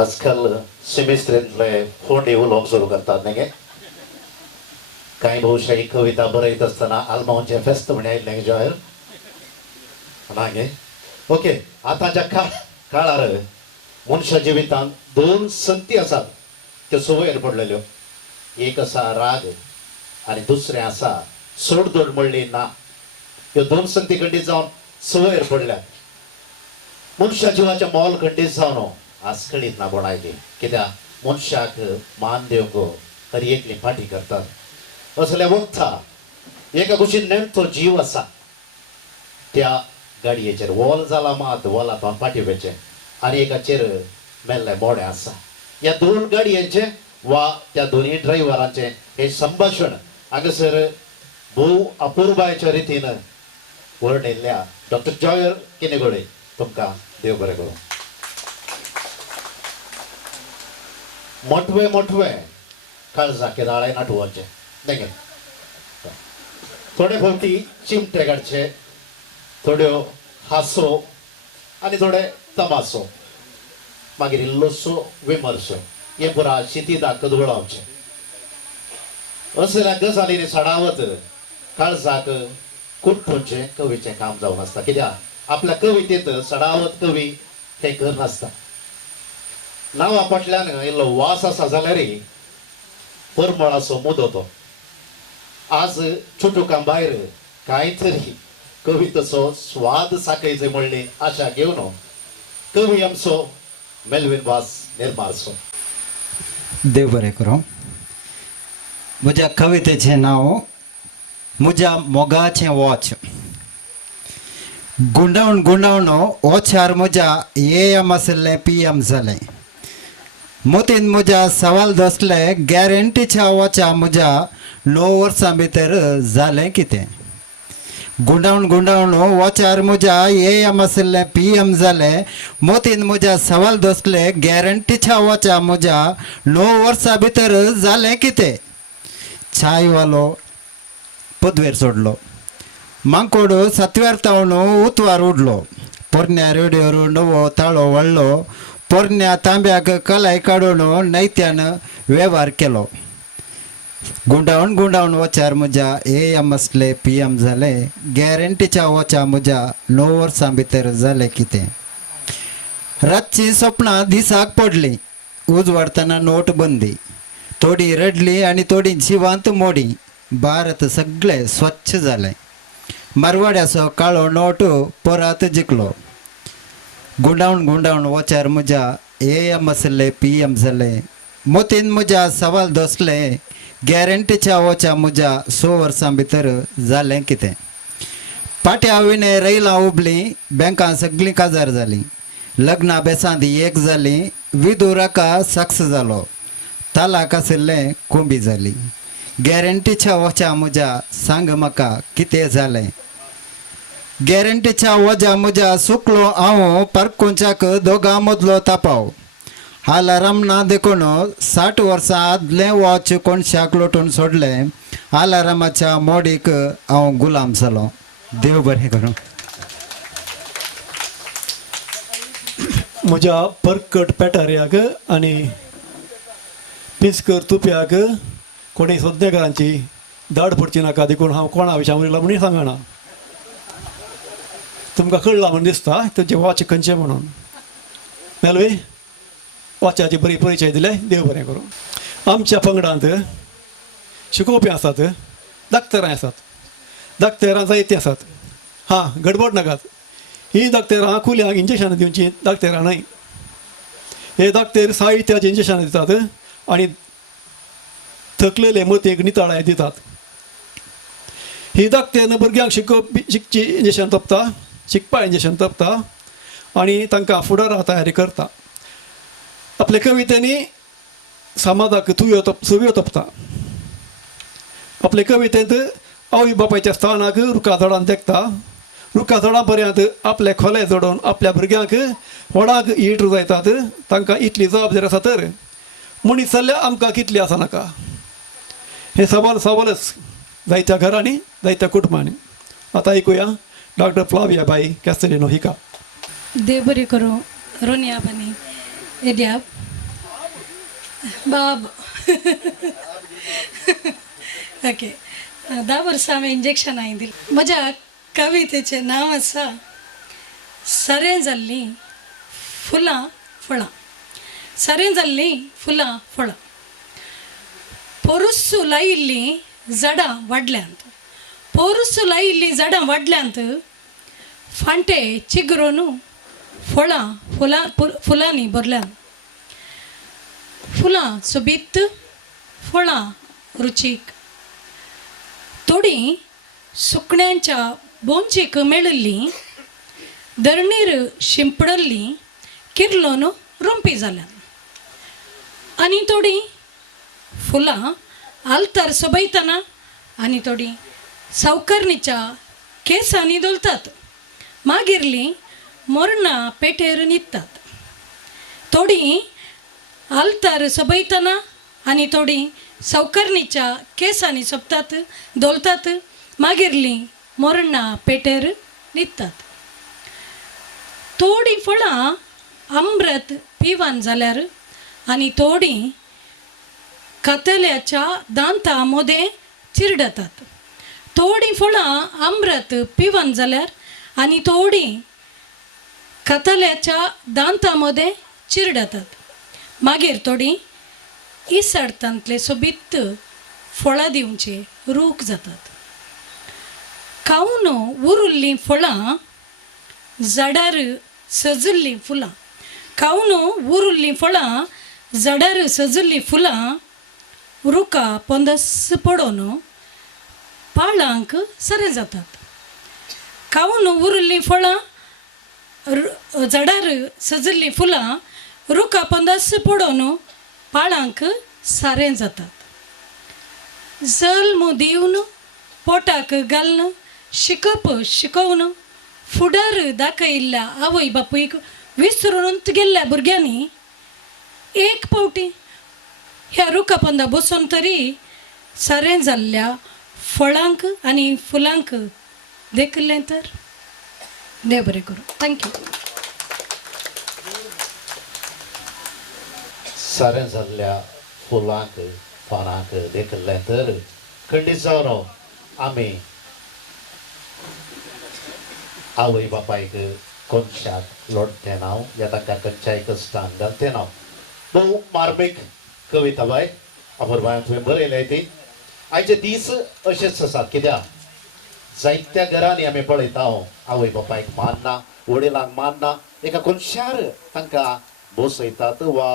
आजकाल सेमिस्त्रेंतले फोंडे उलोवंक सुरू करतात न्ही गे कांय भौशाही कविता बरयत आसतना आल्मांचें फेस्त म्हण आयिल्लें जॉयर ना गे ओके आतांच्या काळार मनशा जिवितांत 2 संती आसात त्यो सवयर पडलेल्यो एक आसा राग आनी दुसरें आसा सोडदोड म्हणली ना ह्यो 2 संती खंडीत जावन सवयर पडल्यात मनशा जिवाच्या मोल खंडीत जावन आसकळीत ना बोणायली कित्याक मनशाक मान दिवंक तरी एकली फाटी करतात असल्या वखता एका कुशीन नेमतो जीव असा त्या गाडयेचेर वॉल जाला मात वॉलांत फाटी वेचे आणि एकाचेर मेल्ले मोडे आसा ह्या दोन गाडयांचे वा त्या दोन्ही ड्रायव्हरांचे हे संभाषण हांगासर भोव अपुर्बायेच्या रितीन वर्णिल्ल्या डॉक्टर जॉयर किनेगोडे तुमकां देव बरें करूं. मोठवे मोठवे काळजा केदाळे नाटुवाचे देंगे थोडे फावटी चिमटे काडचे थोड्यो हासो आनी थोडे तमासो मागीर इल्लोसो विमर्श हे पुरा शिती दाखत वळावचे असल्या गजालींनी सडावत काळजाक कुटपूंचे कवीचे काम जावन आसता कित्याक आपल्या कवितेत सडावत कवी हे करनासता नांवा फाटल्यान इल्लो वास आसा जाल्यारय परमळाचो मुदो तो आज चुटुकां भायर कांय तरी कवितेचो स्वाद साखळीचे म्हणली आशा घेवन कवी आमचो मेल्विन वास निर्मारचो. देव बरें करूं. म्हज्या कवितेचें नांव म्हज्या मोगाचें वॉच. गुंडावन गुंडावन वॉचार म्हज्या AM आसलें PM जालें. मोतीन म्हज्या सवाल दसले गॅरंटीच्या वॉचा म्हज्या 9 वर्सां भितर जालें कितें. गुंडावन गुंडावन वॉचार म्हज्या AM आसलें PM जालें. मोतीन म्हज्या सवाल दसले गॅरंटीच्या वॉचा म्हज्या 9 वर्सां भितर जालें कितें. चायवालो पदवेर सोडलो. मांकोड 7व्यार तावन उतवार उडलो. पोरण्या रेडिओर नवो ताळो वळलो. पोरण्या तांब्याक कलाय काडून नैत्यान वेव्हार केलो. गुंडावन गुंडावन वचार म्हज्या AM आसले PM जाले. गॅरंटीच्या वचा म्हज्या 9 वर्सां भितर जालें कितें. रातची सपनां दिसाक पडली. उजवाडतना नोटबंदी. थोडी रडली आनी थोडी जिवांत मोडी. भारत सगळें स्वच्छ जालें. मारवाड्याचो काळो नोट परत जिखलो. गुंडावन गुंडावन वचार म्हज्या AM आसले PM जाले. मोतीन म्हज्या सवाल दसले गॅरंटीच्या वचा म्हज्या 6 वर्सां भितर जालें कितें. पाट्या विणे रैलां उबलीं. बँकां सगळीं काजार जालीं. लग्नां बेसांदी एक जालीं. विदुराका सक्स जालो. तालाक आशिल्लें कोंबी जाली. गॅरंटीच्या वचा म्हज्या सांग म्हाका कितें जालें. गॅरंटीच्या वजा म्हज्या सुकलो हांव परकोंच्याक 2 मदलो तापाव. आलाराम ना देखून 60 वर्सां आदलें वॉच कोणशाक लोटून सोडलें. आलारामाच्या मोडीक हांव गुलाम जालो. देव बरें करूं. म्हज्या परकट पेटाऱ्याक आनी पिस्कर तुप्याक कोणी सद्देकारांची धाड पडची नाका देखून हांव कोणा विशयां उलयलां म्हणून सांगना. तुमकां कळलां म्हूण दिसता तेंचे वॉच खंयचे म्हणून. मेलवे वॉचाची बरी परिचय दिले. देव बरें करूं. आमच्या पंगडांत शिकोवपी आसात. दाक्तरां आसात. दाक्तरां जायतीं आसात. हां गडबड नाकात. ही दाक्तरां खुल्यांक इंजेक्शनां दिवची दाक्तरां न्हय. हे दाक्तर साहित्याचें इंजेक्शनां दितात आनी थकलेले मतीक निताळाय दितात. ही दाक्तर भुरग्यांक शिकची इंजेक्शन तोपता. शिकपा इंजेक्शन तोपता आनी तांकां फुडाराक तयारी करता. आपले कवितेनी समाजाक सुव्यो तोपता. आपले कवितेंत आवय बापायच्या स्थानाक रुखा झाडांत देखता. रुखा झाडां पर्यंत आपले खोले जोडून आपल्या भुरग्यांक व्हडाक हीट रुजयतात. तांकां इतली जबाबदारी आसा तर मनीस जाल्यार आमकां कितली आसा नाका. हे सवालच जायत्या घरांनी जायत्या कुटुंबांनी. आतां आयकुया डॉक्टर फ्लाविया बाई कॅस्टेलिनो हिका. देव बरें करूं. रोनिया बानी एड्याप बाब ओके 10 वर्सां हांवें इंजेक्शन हांवें दिलें. म्हज्या कवितेचें नांव आसा सरें जाल्लीं फुलां फळां. सरें जाल्लीं फुलां फळां. पोरुसू लायिल्लीं झाडां वाडल्यांत. पोरुसू लायिल्लीं झाडां वाडल्यांत. फांटे चिगरून फुलांनी भरल्यांत. फुलां सोबीत फळां रुचीक थोडीं सुकण्यांच्या बोंचेक मेळिल्लीं धरणीर शिंपडल्लीं किर्लोन रोंपी जाल्यात आनी थोडीं फुलां आल्तार सोबयतना आनी थोडीं सावकारणीच्या केसांनी दवरतात मागीरलीं मोरणां पेटेर न्हिदतात थोडीं आल्तार सोबयतना आनी थोडीं सावकारणीच्या केसांनी सोबतात दवरतात मागीरलीं मोरणां पेटेर न्हिदतात थोडीं फळां अमृत पिवान जाल्यार आनी थोडीं कतल्याच्या दांतां मदें चिरडतात थोडीं फळां अमृत पिवान जाल्यार आनी थोडीं कतल्याच्या दांतां मदें चिरडतात मागीर थोडीं इसडतांतले सोबीत फळां दिवचे रूख जातात खावन उरिल्लीं फळां झाडार सजिल्लीं फुलां खावन उरिल्लीं फळां झाडार सजिल्लीं फुलां रुका पोंदस पडोन पाळांक सरे जातात खावन उरिल्लीं फळां झाडार सजिल्लीं फुलां रुका पोंदस पडोन पाळांक सारें जातात जल्म दिवन पोटाक घालन शिकप शिकोवन फुडार दाखयिल्ल्या आवय बापूयक विसरून गेल्ल्या भुरग्यांनी एक पावटी ह्या रुखा पोंदा बसून तरी सारें जाल्ल्या फळांक आनी फुलांक देखलें तर देव बरें करूं थँक्यू सारें जाल्ल्या फुलांक पानांक देखलें तर खंडीत जावन आमी आवय बापायक कोनशाक लोटतें नांव या ताका कच्च्यायक स्थान घालतें नांव भोव मार्मीक कविता बाय अमरबाय तुवें बरयलें ती आयचे दीस अशेंच आसात कित्याक जायत्या घरांनी आमी पळयता आवय बापायक मानना वडिलांक मानना एका कोनशार तांकां बसयतात वा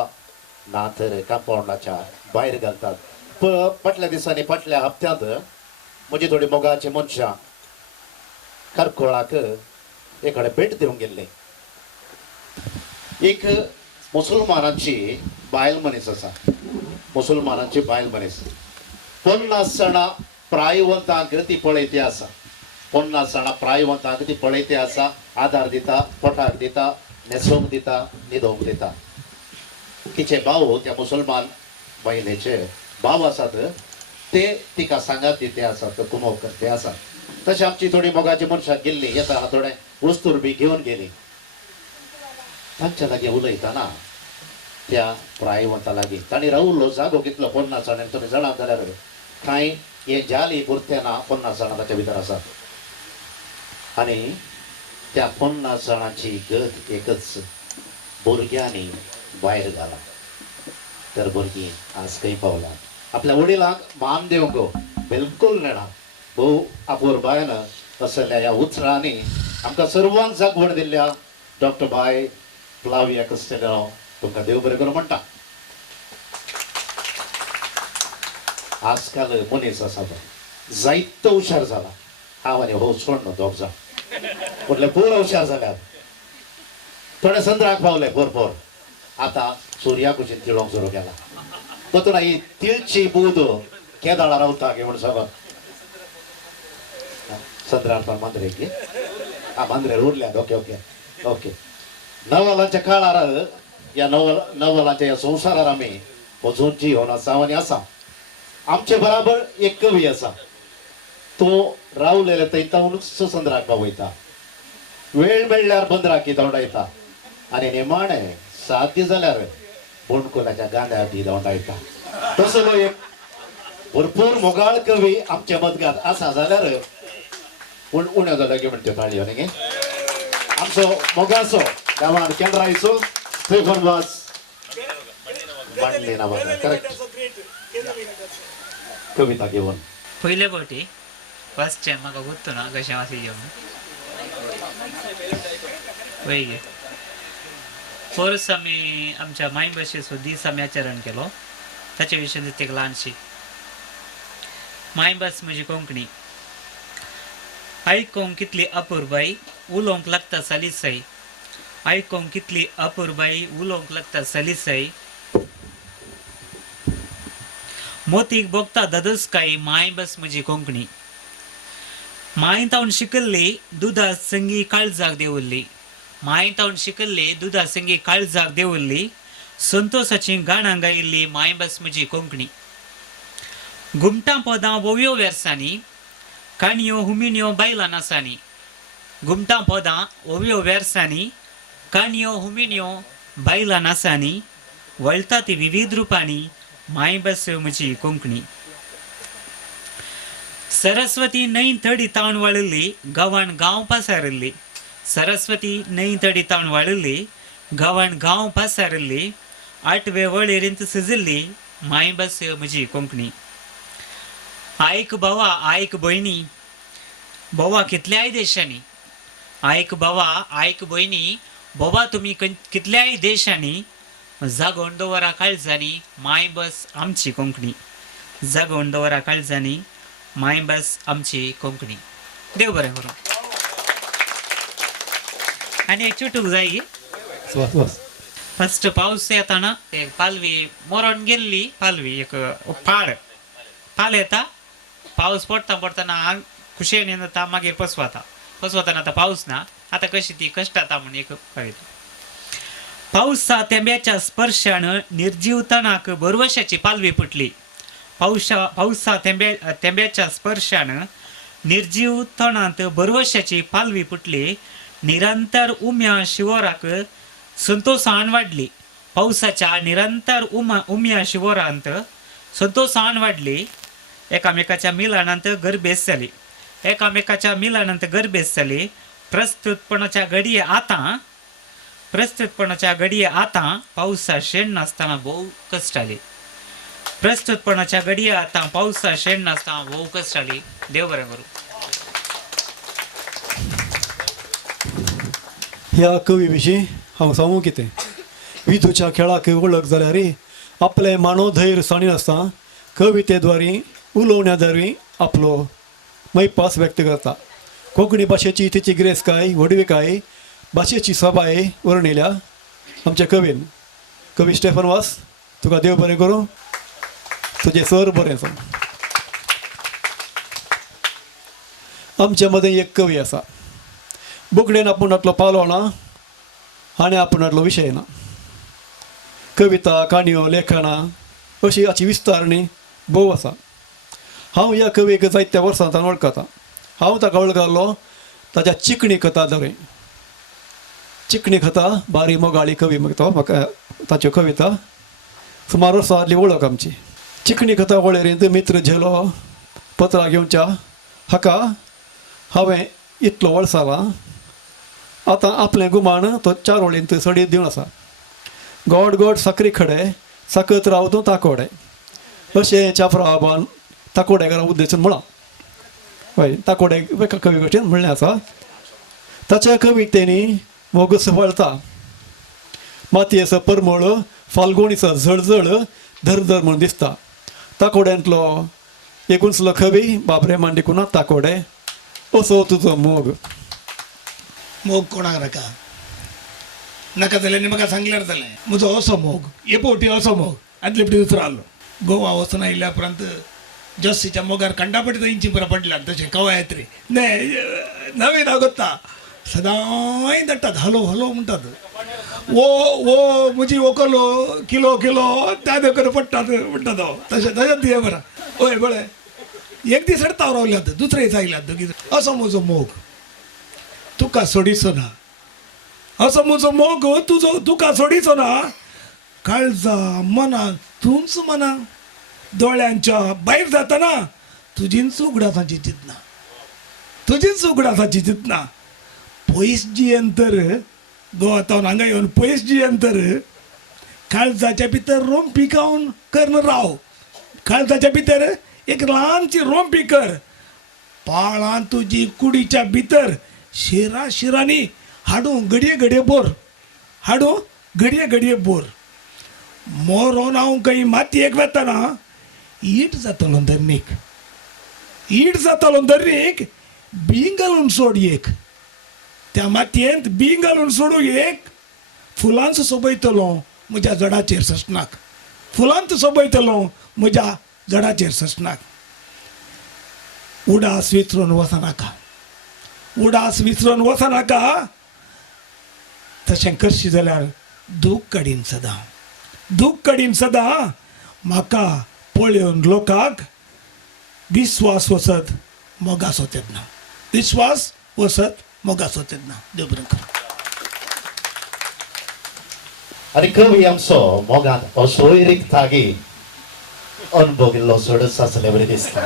ना तर कंपाउंडाच्या भायर घालतात फाटल्या दिसांनी फाटल्या हप्त्यांत म्हजी थोडी मोगाची मनशां कारकोळाक एक कडेन भेट दिवंक गेल्ली एक मुसलमानांची बायल मनीस आसा मुसलमानांची बायल मनीस 50 जाणां प्रायवंतांक ती पळयती आसा 50 जाणां प्रायवंतांक ती पळयती आसा आदार दिता पोटाक दिता न्हेसोवंक दिता न्हिदोवंक दिता तिचे भाव त्या मुसलमान बायलेचे भाव आसात ते तिका सांगात दिते आसात कुमोव करते आसात तशी आमची थोडी मोगाची मनशां गेल्ली येता थोडे वस्तूर बी घेवन गेली तांच्या लागीं उलयतना त्या प्रायवंता लागीं तांणी रावलो जागो कितलो 50 जाणांक तुमी जाणात जाल्यार कांय हे जाली पुरते ना 50 जाणां ताच्या भितर आसात आनी त्या 50 जाणांची गत एकच भुरग्यांनी भायर घाला तर भुरगीं आज खंय पावला आपल्या वडिलांक मान दिवंक बिलकुल नेना भोव आपोर बायन असल्या ह्या उतरांनी आमकां सर्वांक जागवण दिल्ल्या डॉक्टर बाय फ्लाविया कस्टेलो तुमकां देव बरें करूं म्हणटा आजकाल मनीस आसा पळय जायतो हुशार जाला हांव आनी हो सोडनो दोग जाण म्हटल्यार पोर हुशार जाल्यात थोडे संद्राक पावले पोर आतां सुर्या कुशीन तिळोंक सुरू केला तातूंत ही तिळची बूद केदाळा रावता गे म्हण सांगत संद्रार मांद्रे की मांद्रे उरल्यात ओके ओके ओके नवलांच्या काळार या नवलांच्या या संवसारार आमी अजून जीवन आसा आनी आसा आमचे बराबर एक कवी आसा तो रावलेले थंयतावनूच संद्राक वयता वेळ मेळ्ळ्यार बंदराकी दोंडायता आनी निमाणे साध्य जाल्यार बोंडकोलाच्या गांड्या बी दोंडायता तसलो एक भरपूर मोगाळ कवी आमचे मजगात आसा जाल्यार उण्यो जाल्यार म्हणटे ताळयो न्ही आमचो मोगाचो गांवांत केंद्रायचो स्टेफन वास मांडले नांवान करेक्ट कविता घेवन पयले फावटी फर्स्ट टायम म्हाका गुर्तू ना कशें मातशें घेवन पळय गे परस आमी आमच्या मायभाशेचो दीस आमी आचरण केलो ताचे विशयी एक ल्हानशी मायभास म्हजी कोंकणी आयकोंक कितली अपुरबाई उलोवंक लागता सलिसाई आयकोंक कितली अपुरबाई उलोवंक लागता सलिसाई मोतीक बोगता ददसकाई मायभास म्हजी कोंकणी मायेंतावन शिकल्ली दुदा संगी काळजाक देवल्ली मायेंतावन शिकल्ली दुदा संगी काळजाक देवल्ली संतोषाची गाणां गायिल्ली मायभास म्हजी कोंकणी घुमटां पदां ओव्यो वेर्सांनी काणयो हुमिन्यो बायलां नासांनी घुमटां पदां ओव्यो वेर्सांनी काणयो हुमिन्यो बायलां नासांनी वळटा ती विविध रुपांनी मायभास म्हजी कोंकणी सरस्वती न्हंय तडी तावन वाळिल्ली गांवान गांव पासारिल्ली सरस्वती न्हंय तडी तावन वाळिल्ली गांवान गांव पासारिल्ली 8वे वळेरींत सजिल्ली मायभास म्हजी कोंकणी आयक भावा आयक भयणी बोवा कितल्याय देशांनी आयक भावा आयक भयणी बोवा तुमी कितल्याय देशांनी जागोवन दवरा काळजांनी मायभास आमची कोंकणी जागोवन दवरा काळजांनी मायभास आमची कोंकणी देव बरें करूं आनी एक चुटूक जाय फस्ट पावस येताना एक पालवी मरण गेल्ली पालवी एक पाल येता पावस पडटना खुशेन येता मागीर पसवताना आतां पावस ना आतां कशी ती कश्ट जाता म्हण एक कविता पावसा तेंब्याच्या स्पर्शान निर्जीव तणाक बरवशाची पालवी फुटली पावसा तेंब्याच्या स्पर्शान निर्जीव तणांत बरवशाची पालवी फुटली निरंतर उम्या शिवराक संतोषान वाडली पावसाच्या निरंतर उम्या शिवरांत संतोषान वाडली एकामेकाच्या मिलनांत गरबेस जाली एकामेकाच्या मिलनांत गरबेस जाली प्रस्तुतपणाच्या घडये आतां पावसा शेण नासतना भोव कश्ट जाली प्रस्तुतपणाच्या घडये आतां पावसा शेण नासतना भोव कश्ट जाली देव बरें करूं ह्या कवी विशीं हांव सांगू कितें विधूच्या खेळाक वळख जाल्यार आपले मानोधैर्य साणीनासतना कवितेद्वारे उलोवण्याद्वारे आपलो मैपास व्यक्त करता कोंकणी भाशेची तिची गिरेस्तकाय व्हडविकाय भाशेची सभाय वर्णिल्या आमच्या कवीन कवी स्टेफन वास तुका देव बरें करूं तुजें सर बरें सांग आमच्या मदें एक कवी आसा बुकडेन आपुणातलो पावलो ना आनी आपुणातलो विशय ना कविता काणयो लेखनां अशी हाची विस्तारणी भोव आसा हांव ह्या कवीक जायत्या वर्सांतल्यान वळखता हांव ताका वळखलो ताच्या चिकणी कथा धरून चिकणी कथा बारी मोगाळी कवी तो म्हाका ताच्यो कविता सुमार वर्सां आदली वळख आमची चिकणी कथा वळेरेंत मित्र झेलो पत्रां घेवच्या हाका हांवें इतलो वळसाला आतां आपलें गुमान तो 4 वळींत सडीत दिवन आसा गोड गोड साकरी खडे साकत राव तूं ताकोडे अशें चाफराबान ताकोडेकारां उद्देशून म्हणा हय ताकोडे कवी भशेन म्हणलें आसा ताच्या कवितेनी मोगस वळता मातयेचो परमळ फाल्गुणीचो झळझळ धरधर म्हूण दिसता ताकोड्यांतलो एकुणसलो कवी बाबरे मांडिकुना ताकोडे असो तुजो मोग मोग कोणाक नाका जाल्यार म्हाका सांगल्यार जालें म्हजो असो मोग हे फावटी असो मोग आदले फावटी दुसरो आसलो गोवा वचून आयिल्ल्या उपरांत जस्सीच्या मोगार कंडापटी इंची पुरा पडल्यात तशें कवयत्री नवीन आगोत्ता सदांय धाडटात हलो हलो म्हणटात वो म्हजी व्हंकलो किलो त्या देकर पडटात म्हणटा तो तशें दिये बरा हय बरें एक दीस हाडटा रावल्यात दुसरे दीस आयल्यात दोगी असो म्हजो मोग तुका सोडिचो ना असो म्हजो मोग तुका सोडिचो ना काळजा मना तूंच मना दोळ्यांच्या भायर जातना तुजींच उगडासाची चिंतना तुजींच उगडासाची चिंतना पयस जी अंतर गोवातावन हांगा येवन पयस जी अंतर काळजाच्या भितर रोंपी खावन कर राव काळजाच्या भितर एक ल्हानशी रोंपी कर पाळां तुजी कुडीच्या भितर शिरांनी हाडूं घडये घडये बोर मोरोन हांव खंय मातयेक वेताना ईट जातालो धरणीक. ईट जातालो धरणीक बीं घालून सोड एक. त्या मातयेंत बीं घालून सोडू एक. फुलांच सोबयतलो म्हज्या जडाचेर ससनाक. फुलांत सोबयतलो म्हज्या जडाचेर ससनाक. उडास विसरून वचनाका. उडास विसरून वचनाका. तशें करशी जाल्यार दूख काडीन सदां. दूख काडीन सदां. म्हाका पळयोवन लोकांक विस्वास वसत मोगास वचत ना. विस्वास वसत मोगास वचत ना. देव बरें करूं. आनी कवी आमचो मोगान असोय रिक्तागी अणभविल्लो चडच आसले बरें दिसता.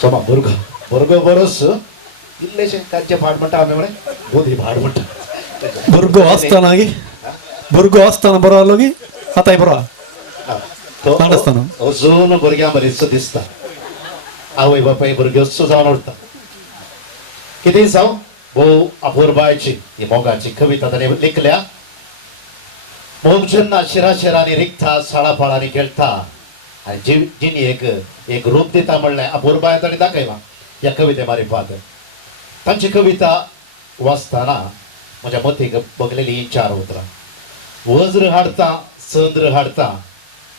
सोमा भुरगो भुरगो बरोच इल्लेशें कांचे भाड म्हणटा आमी म्हळें बोधी भाड म्हणटा. भुरगो आसतना गे भुरगो आसतना बरो आसलो गी आतांय बरो आहा. ल्हान आसतना अजून भुरग्यां बरीच दिसता. आवय बापाय भुरग्योच जावन उरता. कितें जावं भोव अपूर्बायची ही मोगाची कविता ताणें लिखल्या. मोग जेन्ना शिराशिरांनी रिगता साळापाळांनी खेळटा आनी जिणी एक रूप दिता म्हणलें अपूर्बाय ताणें दाखयलां ह्या कविते मारिफात. तांची कविता वाचतना म्हज्या मतीक बगलेली ही 4 उतरां. वज्र हाडटा संद्र हाडटा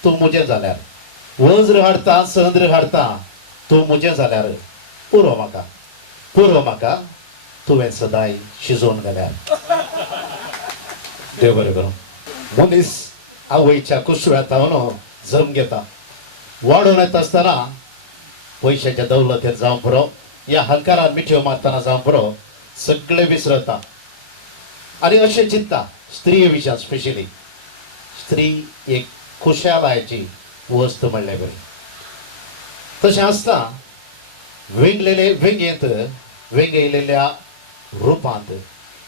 तूं मुजें जाल्यार. वज्र हाडटा संद्र हाडटा तूं मुजें जाल्यार पुरो म्हाका. पुरो म्हाका तुवें सदांय शिजोवन घाल्यार. देव बरें करूं. मनीस आवयच्या कुसव्यातावन जम घेता. वाडोवन येता आसतना पयशाच्या दौलतेन जावं पुरो या हंकारान मिठ्यो मारतना जावं पुरो सगळें विसरता. आनी अशें चिंतता स्त्री विशयान स्पेशली. स्त्री एक खुशालायची वस्त म्हणलें बरें. तशें आसता विंगलेले विंगेंत विंगयलेल्या रुपांत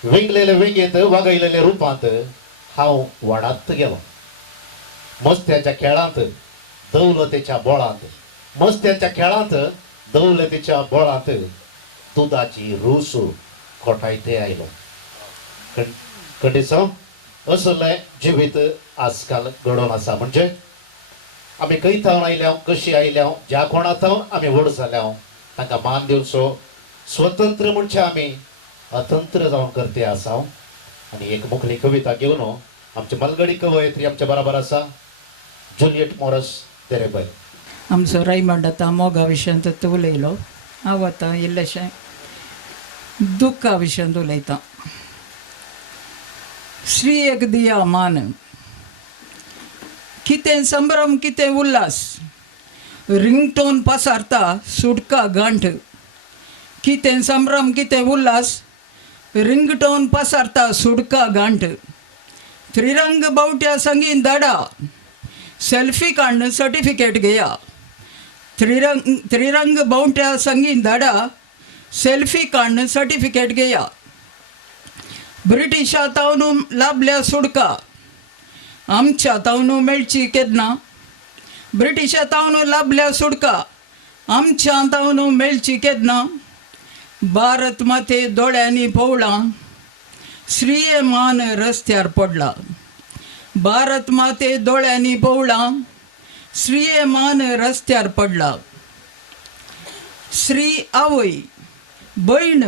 विंगलेले विंगेंत वागयलेल्या रुपांत हांव वाडत गेलो. मस्त्याच्या खेळांत दौलतेच्या बोळांत. मस्त्याच्या खेळांत दौलतेच्या बोळांत दुदाची रूस खोटायते आयलो. खंडिसांव असलें जिवीत आजकाल घडोवन आसा. म्हणजे आमी खंय थावन आयल्या कशी आयल्या ज्या कोणा थावन आमी व्हड जाल्या तांकां मान दिवचो. स्वतंत्र म्हणचे आमी अतंत्र जावन करते आसा. आनी एक मुखली कविता घेवन आमचे मलगडी कवयित्री आमच्या बरोबर आसा जुलियट मोरस तेरेपय. आमचो रायमंड आतां मोगा विशयांत उलयलो. हांव आतां इल्लेशें दुख्खा विशयांत उलयतां. श्रीयेक दिया मान. कितें संभ्रम कितें उल्हास. रिंगटोन पसारता सुटका गांठ. कितें संभ्रम कितें उल्हास. रिंगटोन पसारता सुटका गांठ. त्रिरंग बावट्या संगीन धाडा. सेल्फी काडून सर्टिफिकेट घेया. त्रिरंग बावट्या संगीन धाडा. सेल्फी काडून सर्टिफिकेट घेया. ब्रिटिशा तावन लाभल्या सुडका. आमच्या तावन मेळची केन्ना. ब्रिटिशा तावन लाभल्या सुडका. आमच्या तावन मेळची केन्ना. भारत माते दोळ्यांनी पवळा. श्रीये मान रस्त्यार पडला. भारत माते दोळ्यांनी पवळा. श्रीये मान रस्त्यार पडला. श्री आवय भयण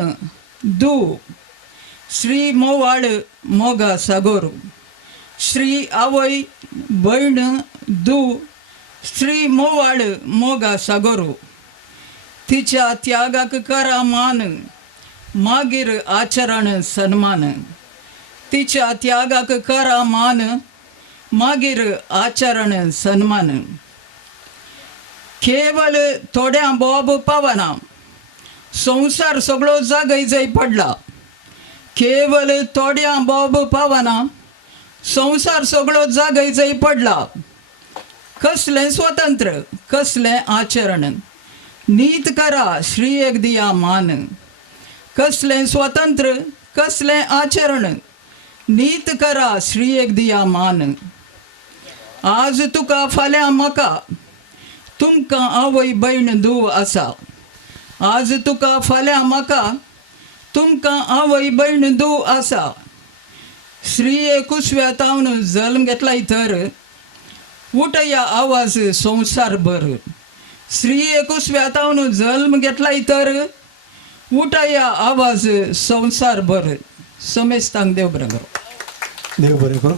धूव. श्री मोवाळ मोगा सागोर. श्री आवय भयण धूव. श्री मोवाळ मोगा सागोर. तिच्या त्यागाक करा मान. मागीर आचरण सन्मान. तिच्या त्यागाक करा मान. मागीर आचरण सन्मान. केवळ थोड्या बोब पावना. संसार सगळो जागय जय पडला. केवळ थोड्या बोब पावना. संसार सगळो जागय जय पडला. कसलें स्वतंत्र कसलें आचरण. नीत करा श्रीयेक दिया मान. कसलें स्वतंत्र कसलें आचरण. नीत करा श्रीयेक दिया मान. आज तुका फाल्यां म्हाका. तुमकां आवय भयण धूव आसा. आज तुका फाल्यां म्हाका. तुमकां आवय भयण धूव आसा. श्रीये कुसव्या तावन जल्म घेतलाय तर उठया आवाज संसार भर स्त्री 21व्या जन्म घेतलाय तर उठया आवाज संसार भर समेस्तांक देव बरं करो. देव बरें करूं.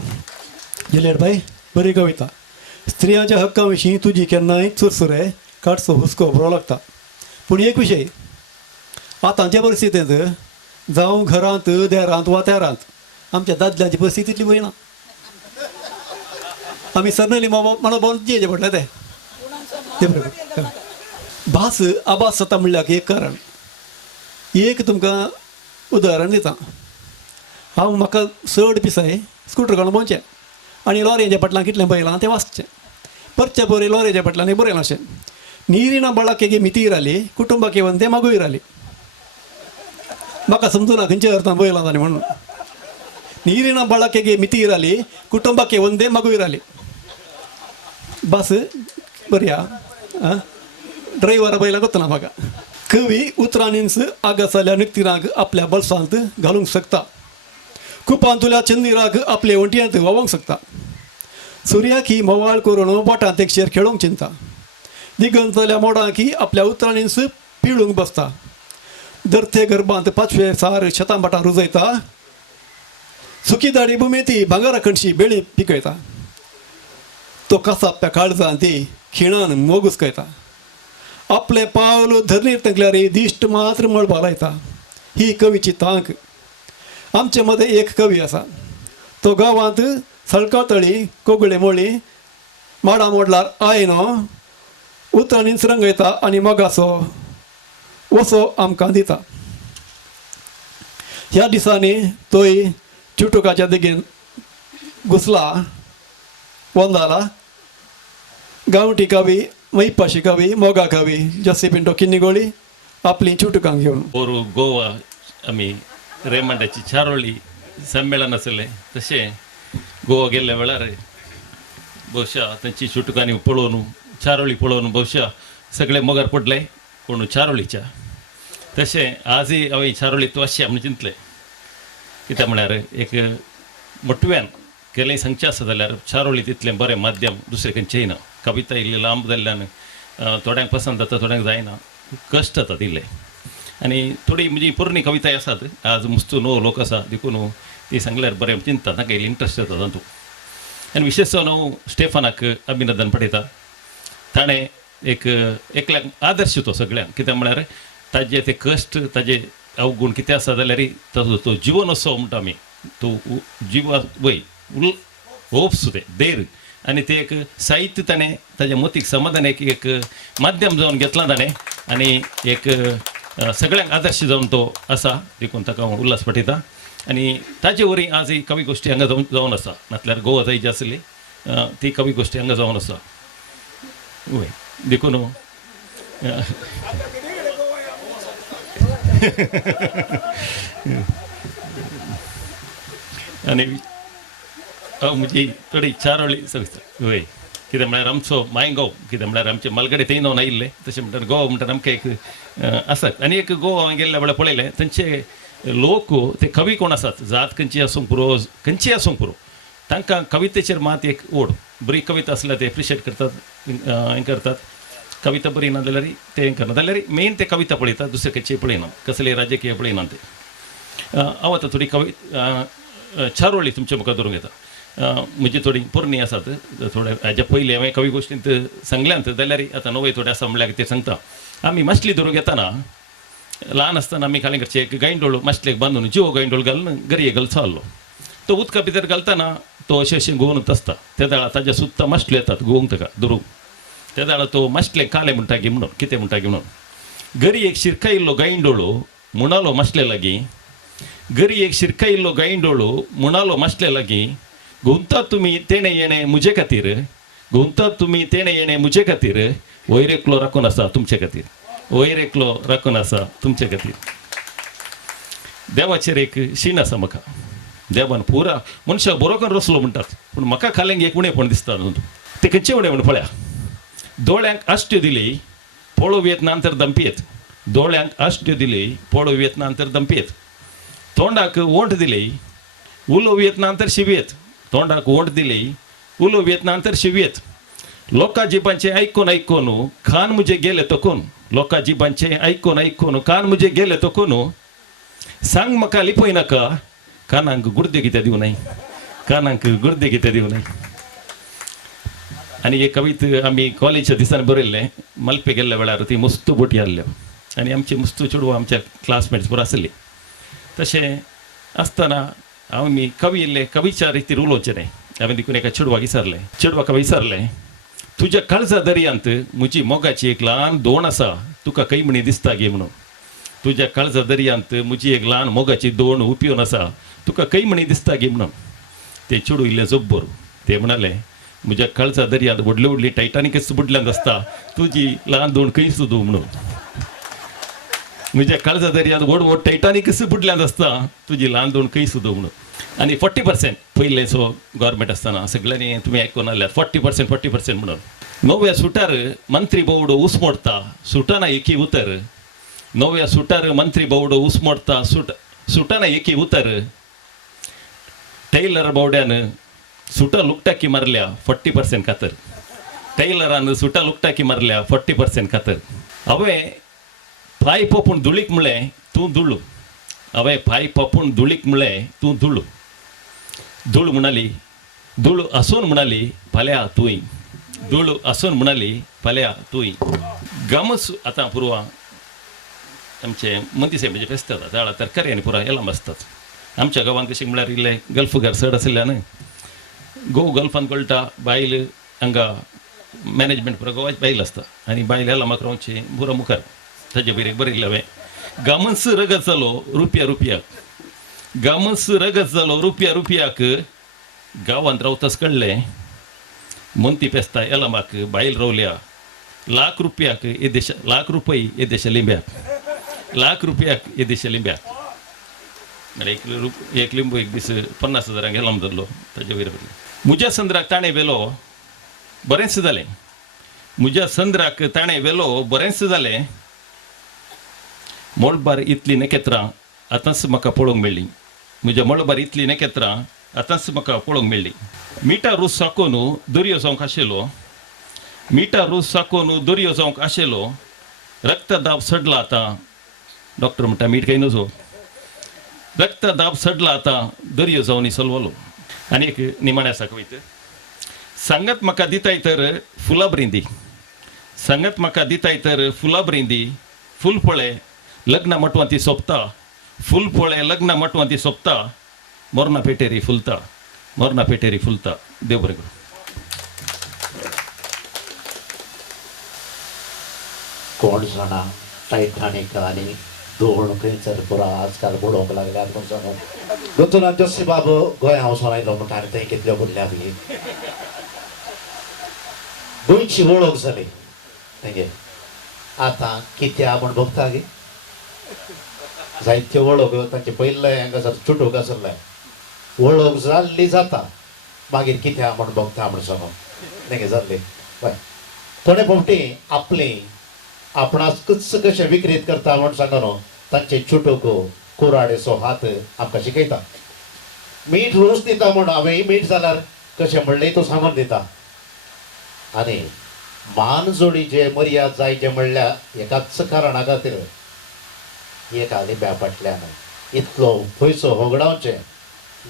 जिलेट बाई बरी कविता. स्त्रियांच्या हक्कां तुजी केन्नाय चुरचुरे काडचो हुस्को बरो लागता. पूण एक विशय आतांच्या परिस्थितींत जावं घरांत देरांत वा तेरांत आमच्या दादल्यांची परिस्थिती तितली बरी ना. आमी सरनली म्हणो बोन जेजे पडले ते देव बरें करूं. भास आभास जाता म्हणल्यार एक कारण. एक तुमकां उदाहरण दिता. हांव म्हाका चड पिसाय स्कूटर काडून पोवचें आनी लॉरेच्या पटलां कितलें पयलां तें वाचचें. परचे बरें लॉरेच्या पटलांनी बरें अशें. ನೀರಿನ ಬಳಕೆಗೆ ಮಿತಿ ಇರಲಿ ಕುಟುಂಬಕ್ಕೆ ಒಂದೇ ಮಗು ಇರಲಿ. म्हाका समजना खंयच्या अर्थान बयलां ताणें म्हणून. ನೀರಿನ ಬಳಕೆಗೆ ಮಿತಿ ಇರಲಿ ಕುಟುಂಬಕ್ಕೆ ಒಂದೇ ಮಗು ಇರಲಿ. बस बऱ्या ड्रायव्हरा बैला ಗೊತ್ತನಾ म्हाका. कवी उतरांनीच आगासाल्या निक्तिराक आपल्या बल्सांत घालूंक शकता. कुपांतुल्या चंदिराक आपले ओंटयांत व्हावंक शकता. सुर्याक ही मोवाळ करून बोटांत एक शेर खेळोंक चिंता. दिगंतल्या मोडांक ही आपल्या उतरांनीच पिळूंक बसता. धरते गर्भांत 5वे सार शेतां बाटां रुजयता. सुकी दाडी भुमेती भांगारा कणशी बेळी पिकयता. तो कासाप्या काळजांत ती खिणान मोगूस कयता. आपले पावल धरणीर तंकल्यार दिश्ट मात्र मळबा लायता. ही कवीची तांक. आमचे मदें एक कवी आसा. तो गांवांत सळकातळी कोगळे मोळी माडा मोडल्यार आयनो उतरांनीच रंगयता आनी मोगाचो वसो आमकां दिता. ह्या दिसांनी तोय चुटुकाच्या देगेन घुसला वंदाला. गांवठी कवी मैपाशी कवी मोगा कवी जोसेफिन किन्निगोळी आपली चुटुकां घेवन पोरू गोवा आमी रेमांडाची चारोळी संमेलन आसलें तशें गोवा गेल्ल्या वेळार बहुशा तांची चुटुकांनी पळोवन चारोळी पळोवन बहुशा सगळे मोगार पडले कोण चारोळीच्या. तशें आजय हांवें चारोळीत वाचचें म्हण चिंतलें. कित्याक म्हळ्यार एक मोटव्यान केलें सांगचें आसा जाल्यार चारोळी तितलें बरें माध्यम दुसरें खंयचेंय ना. कविता इल्ली लांब जाल्ल्यान थोड्यांक पसंत जाता थोड्यांक जायना. कश्ट जाता इल्ले. आनी थोडी म्हजी पोरणी कविताय आसात. आज मुस्तू नो लोक आसा देखून ती सांगल्यार बरें चिंतता ताका इल्ली इंट्रस्ट येता तातूंत. आनी विशेशतोन हांव स्टेफनाक अभिनंदन पठयता. ताणें एकल्याक आदर्श तो सगळ्यांक. कित्याक म्हळ्यार ताजे ते कश्ट ताजे अवगुण कितें आसा जाल्यार ताजो तो जिवन असो म्हणटा आमी तो जिवा वय होप्स ते देर आनी ते एक साहित्य ताणें ताज्या मोतीक समाधान एक माध्यम जावन घेतलां ताणें आनी एक सगळ्यांक आदर्श जावन तो आसा देखून ताका हांव उल्हास पठयता. आनी ताजे वरी आज ही कवी गोश्टी हांगा जावन आसा. नातल्यार गोवा जाय जी आसली ती कवी गोश्टी हांगा जावन आसा. वय देखून आनी म्हजी थोडी चारोळी सविस्तर वय कित्याक म्हळ्यार आमचो मायगांव कित्याक म्हळ्यार आमचे मलगडे थंय नोंद आयिल्ले तशें म्हणटार गोवा म्हणटार आमकां एक आसात. आनी एक गोवा हांवें गेल्ल्या वेळार पळयलें तांचे लोक ते कवी कोण आसात जात खंयची आसूंक पुरो खंयची आसूंक पुरो तांकां कवितेचेर मात एक ओड बरी कविता आसल्यार ते एप्रिशिएट करतात हें करतात. कविता बरी ना जाल्यार ते हें करना जाल्यार मेन ते कविता पळयतात दुसरे खंयचेय पळयना कसले राजकीय पळयना ते. हांव आतां थोडी चारोळी तुमच्या मुखार धरूंक येता. म्हजी थोडी पोरणी आसात थोड्या हाज्या पयलीं हांवें कवी गोश्टींत सांगल्यांत जाल्यार आतां नवे थोडे आसा म्हणल्यार ते सांगता. आमी माशली धरूंक येताना ल्हान आसतना आमी काळी कडचे एक गांयडोळ माशलेक बांदून जिवो गांयडोळ घालून गरये घालचो आहलो. तो उदका भितर घालतना तो अशें घुंवनूच आसता. त्या दाळा ताज्या सुद्दां माशल्यो येतात घुंवंक ताका धरूंक. त्या दाळा तो माशलेक काले म्हणटा गे म्हणून कितें म्हणटा गे म्हणून. गरी एक शिरकायिल्लो गांयडोळो म्हणालो माशले लागीं. गरी एक शिरकायिल्लो गांयडोळो म्हणालो माशले लागीं. घुंवतात तुमी तेणे येणें मुजे खातीर. घुंवतात तुमी तेणे येणें मुजे खातीर. वयर एकलो राखून आसा तुमचे खातीर. वयर एकलो राखून आसा तुमचे खातीर. देवाचेर एक शीण आसा म्हाका. देवान पुरा मनशाक बरो करून रचलो म्हणटात पूण म्हाका खाल्यांक एक उणेपण दिसता. ते खंयचें उणेपण पळया. दोळ्यांक आश्ट्यो दिली पळोव येत नांतर दंपयेत. दोळ्यांक आश्ट्यो दिली पळोव येत नांतर दंपयेत. तोंडाक वोंट दिली उलोव येत नांतर शिवयेत. तोंडाक वोंट दिली उलोव येत नांतर शिवयेत. लोका जिबांचे ऐकून खान मुझे गेले तो कोण लोका जिबांचे ऐकून खान मुझे गेले तो कोण सांग मका लिपोय नका कानांक गुर्दे कित्या देऊ नाही कानांक गुर्दे कित्या देऊ नाही आणि हे कवित आम्ही कॉलेजच्या दिसांनी बरयल्लें मल्पे गेल्ल्या वेळार ती मस्त बोटी आहल्यो आनी आमची मस्त चेडवां आमच्या क्लासमेट्स बरोबर आसली तशें आसतना आमी कवी येयल्ले कवीच्या रितीर उलोवचें न्ही हांवें देखून एका चेडवाक विचारलें तुज्या काळजा दर्यांत म्हजी मोगाची एक ल्हान दोण आसा तुका खंय म्हणी दिसता गे म्हणून तुज्या काळजा दर्यांत म्हजी एक ल्हान मोगाची दोण उपिवन आसा तुका खंय म्हणी दिसता गे म्हणून ते चेडू इल्लें जब्बर ते म्हणाले म्हज्या काळजा दर्यांत व्हडली व्हडली टायटानिकच बुडल्यान आसता तुजी ल्हान दोण खंय सुदू म्हणून म्हज्या काळजा दर्यांत व्हड व्हड टायटानिकच बुडल्यान आसता तुजी ल्हान दोण खंय सुदू म्हणून आनी 40% पयले सो गव्हर्मेंट आसतना सगळ्यांनी तुमी आयकून आल्यार 40% म्हणून नव्या सुटार मंत्री बोवडो ऊस मोडटा सुटाना एकी उतर नव्या सुटार मंत्री बोवडो ऊस मोडटा सुटाना एकी उतर टेलर बोवड्यान सुटा लुकटाकी मारल्या 40% खातर टेलरान सुटा लुकटाकी मारल्या 40% खातर हांवें पाय पपून धुळीक म्हणलें तूं धुळू हांवें पाय पपून धुळीक म्हणलें तूं धुळू धूळ म्हणाली धूळ आसून म्हणाली फाल्यां तुंय धूळ आसून म्हणाली फाल्यां तुंय गमस आतां पुरवा आमचे मंदी साहेबाचे फेस्त जाता झाडां तरकारी आनी पुरा येलाम आसतात आमच्या गांवांत कशें म्हळ्यार इल्ले गल्फगार चड आसल्यान गल्फान कळटा बायल हांगा मॅनेजमेंट पुरो गोवाची बायल आसता आनी बायल येलामाक रावची बुरो मुखार ताजे भितर बरयल्लें हांवें गामस रगत जालो रुपयाक गामस रगत जालो रुपयाक गांवांत रावताच कळ्ळें मंती फेस्ता येलामाक बायल रावल्या लाख रुपयाक ये देशा लिंब्याक लाख रुपयाक ये देशा लिंब्याक म्हळ्यार एक लिंबू एक दीस 50,000 येलाम धरलो ताजे वयर म्हज्या संद्राक ताणें वेलो बरेंच जालें म्हज्या संद्राक ताणें वेलो बरेंच जालें मोळबार इतली नखेत्रां आतांच म्हाका पळोवंक मेळ्ळी म्हज्या मोळबार इतली नखेत्रां आतांच म्हाका पळोवंक मेळ्ळी मिठा रूस साकोन दर्यो जावंक आशिल्लो मिठा रूस साकोन दर्यो जावंक आशिल्लो रक्तदाब सडला आतां डॉक्टर म्हणटा मीठ काही नजो रक्तदाब सडला आतां दर्यो जावन इसलवलो आनी एक निमाणे आसा कवित सांगत म्हाका दिताय तर फुलां ब्रिंदी सांगत म्हाका दिताय तर फुलां ब्रिंदी फूल पळय लग्न मटवां ती सोंपता फूल पळय लग्न मटवां ती सोंपता मोरना पेटेरी फुलता देव बरें करूं कोण जाणा टायटानीक आनी दोन खंयसर पुरो आजकाल बुडोवंक लागल्यात म्हूण सांगून दोतोरान जोशी बाबू गोंया वचून आयलो म्हणटा आनी थंय कितल्यो बुडल्यात गे गोंयची वळख जाली तेंगे आतां कित्या म्हूण बघता गे जायत्यो वळख तांचे पयले हांगासर चुटूक आसले वळख जाल्ली जाता मागीर कित्या म्हूण बघता म्हूण सांगून तेंगे जाल्ली पळय थोडे फावटी आपली आपणास कशें विक्रीत करता म्हूण सांगून तांचे चुटूक कुराडेचो हात आमकां शिकयता मीठ रोस दिता म्हूण हांवें मीठ जाल्यार कशें म्हणलें तो सांगून दिता आनी मान जोडीचे मर्याद जायचे म्हणल्यार एकाच कारणा खातीर एका लिंब्या फाटल्यान इतलो पयसो होगडावचे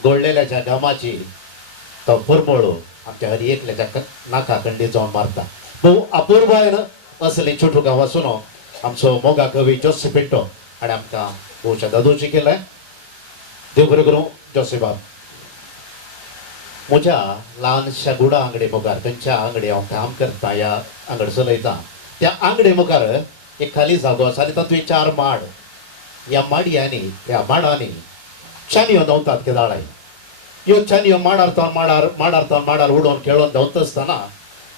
गोळलेल्याच्या घामाची तो परमळो आमच्या हरी एकल्याच्या नाका कंडी जावन मारता भोव अपूर्वायन असली चुटुका वाचून आमचो मोगा कवी जोसी पिंटो आनी आमकां भोवच्या दादोची केलाय देव बरें करूं जोसी बाब म्हज्या ल्हानशा गुडा आंगडी मुखार खंयच्या आंगडी हांव काम करता ह्या आंगड चलयता त्या आंगडी मुखार एक खाली जागो आसा आनी तातूंत 4 माड ह्या माडयांनी ह्या माडांनी चानयो धांवतात केदाळाय ह्यो चानयो माडार उडोवन खेळोन धांवता आसतना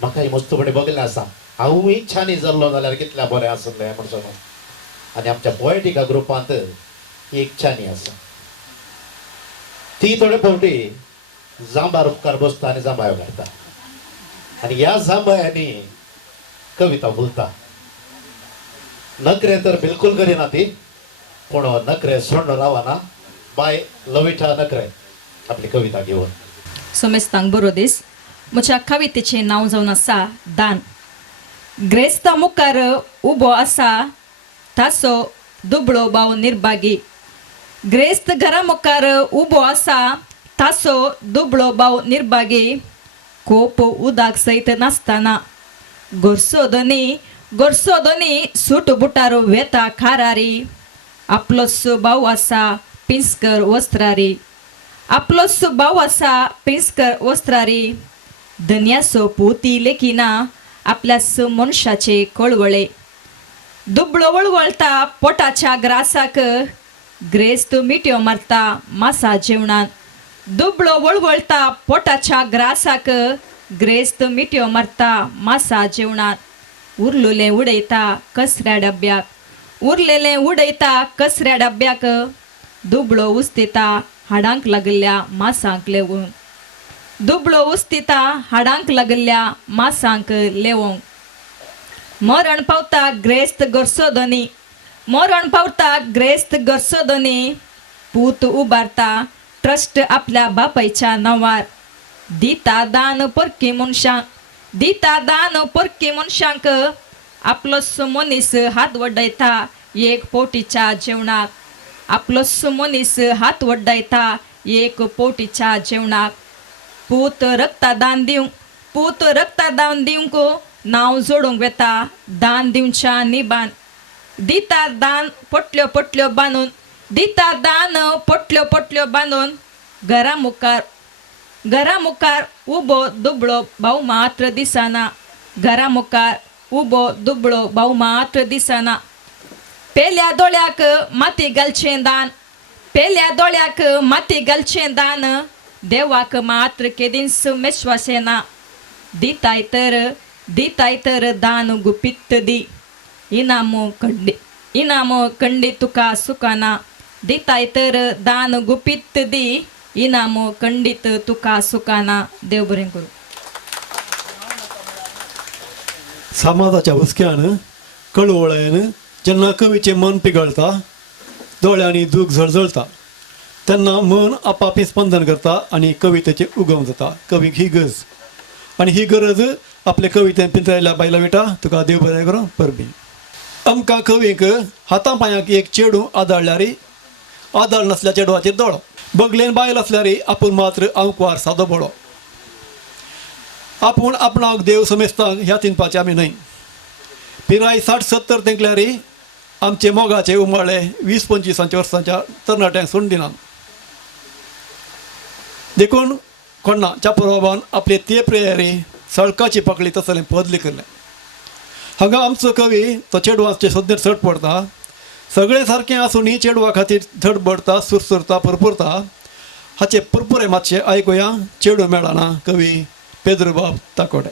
म्हाका ही मस्तपणी बगलें आसा हांवूय छानी जाल्लो जाल्यार कितल्या बरें आसलें म्हण सांगून आनी आमच्या पोएटिका ग्रुपांत एक छानी आसा ती थोडे फावटी जांबार उपकार बसता आनी जांबायो काडटा आनी ह्या जांबायांनी कविता बोलता नखरे तर बिलकुल करिना ती पूण नखरे सोडून रावना बाय लविठा नखरे आपली कविता घेवन सोमेस्तांक बरो दीस म्हज्या कवितेचें नांव जावन आसा दान. ग्रेस्ता मुखार उबो आसा तासो दुबळो भाव निर्भागी. ग्रेस्त घरा मुखार उबो आसा तासो दुबळो भाव निर्भागी. कोप उदाक सयत नासतना गोरसोदनी सूट बुटार वेता खारारी. आपलोच भाव आसा पिंस्कर वस्त्रारी. आपलोच भाव आसा पिंस्कर वस्त्रारी. धन्यासो पोती लेखिना आपल्यास मनशाचे कळवळे. दुबळो वळवळता पोटाच्या ग्रासाक ग्रेस्त मिट्यो मारता मासा जेवणात. दुबळो वळवळता पोटाच्या ग्रासाक ग्रेस्त मिट्यो मारता मासा जेवणात. उरलेलें उडयता कचऱ्या डब्याक. उरलेलें उडयता कचऱ्या डब्याक. दुबळो उस्तिता हाडांक लागल्या मासांक लेवूंक. दुबळो उस्तिता हाडांक लागल्या मासांक लेवोंक. मरण पावता ग्रेस्त गरसोदनी. मरण पावता ग्रेस्त गरसोदनी. पूत उबारता ट्रस्ट आपल्या बापायच्या नांवार. दिता दान परकी मनशांक. दिता दान परकी मनशांक. आपलोच मनीस हात वड्डयता एक पोटीच्या जेवणाक. आपलोच मनीस हात वड्डयता एक पोटीच्या जेवणाक. पूत रक्तदान दिवंक. पूत रक्तदान दिवंक नांव जोडूंक वेता दान दिवच्या निबान. दिता दान पोटल्यो पोटल्यो बांदून. दिता दान पोटल्यो पोटल्यो बांदून. घरा मुखार उबो दुबळो भाव मात्र दिसना. घरा मुखार उबो दुबळो भाव मात्र दिसना. पेल्या दोळ्याक माती घालचें दान. पेल्या दोळ्याक माती घालचें दान. देवाक मात्र केदींच मेश्वासें ना. दिताय तर दान गुपित दी. इनामो खंडी तुका सुकाना. दिताय तर दान गुपित दी. इनामो खंडित तुका सुकाना. देव बरें करूं. समाजाच्या हुस्क्यान कळवळेन जेन्ना कवीचें मन पिगळटा दोळ्यांनी दूख झळझळटा तेन्ना मन आपापी स्पंदन करता आनी कवितेचें उगम जाता. कवीक ही गरज आनी ही गरज आपले कवितेन पिंजरायल्या बायला बेटा तुका देव बरें करूं परबी. आमकां कवीक हातां पांयाक एक चेडूं आदाळल्यार आदाळ नासल्या चेडवाचेर दोळो. बगलेन बायल आसल्यार आपूण मात्र आंकवार सादो बळो. आपूण आपणाक देव समेस्तांक ह्या तिनपाचे आमी न्हय. पिराय 60-70 तेंकल्यार आमचे मोगाचे उमाळे 20-25 वर्सांच्या तरणाट्यांक सोडून दिनात. देखून कोणा चापोराबान आपले ते प्रेयरी सळकाची पकडी तसलें पद लिखलें. हांगा आमचो कवी तो चेडवाचे सोदनेर चड पडटा. सगळें सारकें आसूनय चेडवा खातीर धडपडटा सुरसुरता परपुरता. हाचे परपुरे मातशें आयकुया. चेडू मेळना कवी पेद्रूबाब ताकोडे.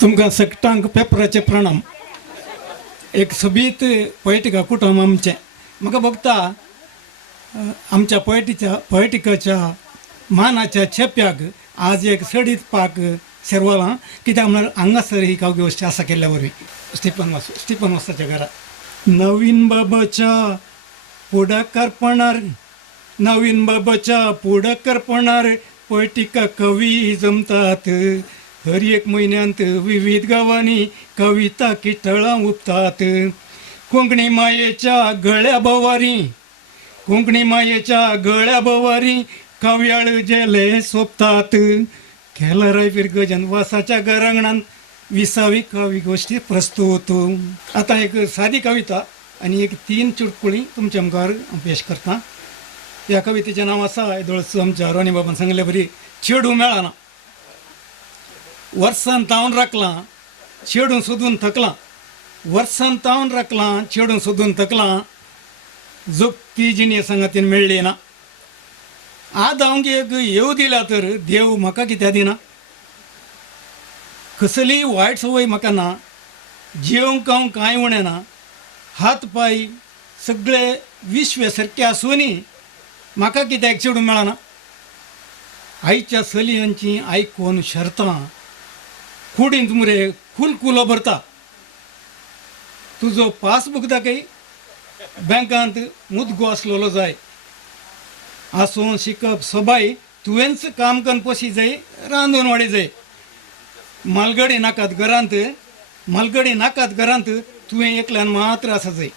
तुमकां सगळ्यांक पेपराचे प्रणाम. एक सबीत पोएटिका कुटुंब आमचें म्हाका बघता आमच्या पोएटिकाच्या मानाच्या छेप्याक आज एक सडीत पाक शेरवाला कित्याक म्हणल्यार हांगासर ही कावगी गोश्टी आसा केल्ल्या वरवीं स्टिफन वासाच्या घरा. नवीन बाबाच्या पुढाकारपणार. नवीन बाबाच्या पुढाकारपणार पोएटिका कवी जमतात. हर एक म्हयन्यांत विविध गांवांनी कविता कितळां उपतात. कोंकणी मायेच्या गळ्या बोवारी. कोंकणी मायेच्या गळ्या बोवारी काव्याळ जेले सोंपतात. खेलराय विरगजन वासाच्या घरांगणान 20वी कावी गोष्टी प्रस्तुत. आता एक सादी कविता आणि एक 3 चुटकुळी तुमच्या मुखार पेश करता. ह्या कवितेचें नांव आसा येदोळस आमच्या रोनी बाबान सांगले बरी चेडू मेळना. वर्सान तावन राखलां चेडूं सोदून थकलां. वर्सान तावन राखलां चेडूं सोदून थकलां. जोगती जिणे संगतीन मेळ्ळी ना. आज हांव एक येव दिला तर देव म्हाका कित्याक दिना. कसली वायट संवय म्हाका ना. जेवंक हांव कांय उणें ना. हात पाय सगळे विश्वे सारके आसूनय म्हाका कित्याक चेडूं मेळना. आईच्या सलयांची आयकून शर्तां कुडींत मुरे कुलो भरता. तुजो पासबूक दाखय बँकांत मुदगो आसलेलो जाय आसूं शिकप सोबाय तुवेंच काम करून पोशी जाय रांदून वाडी जाय मालगडी नाकात घरांत तुवें एकल्यान मात्र आसा जाय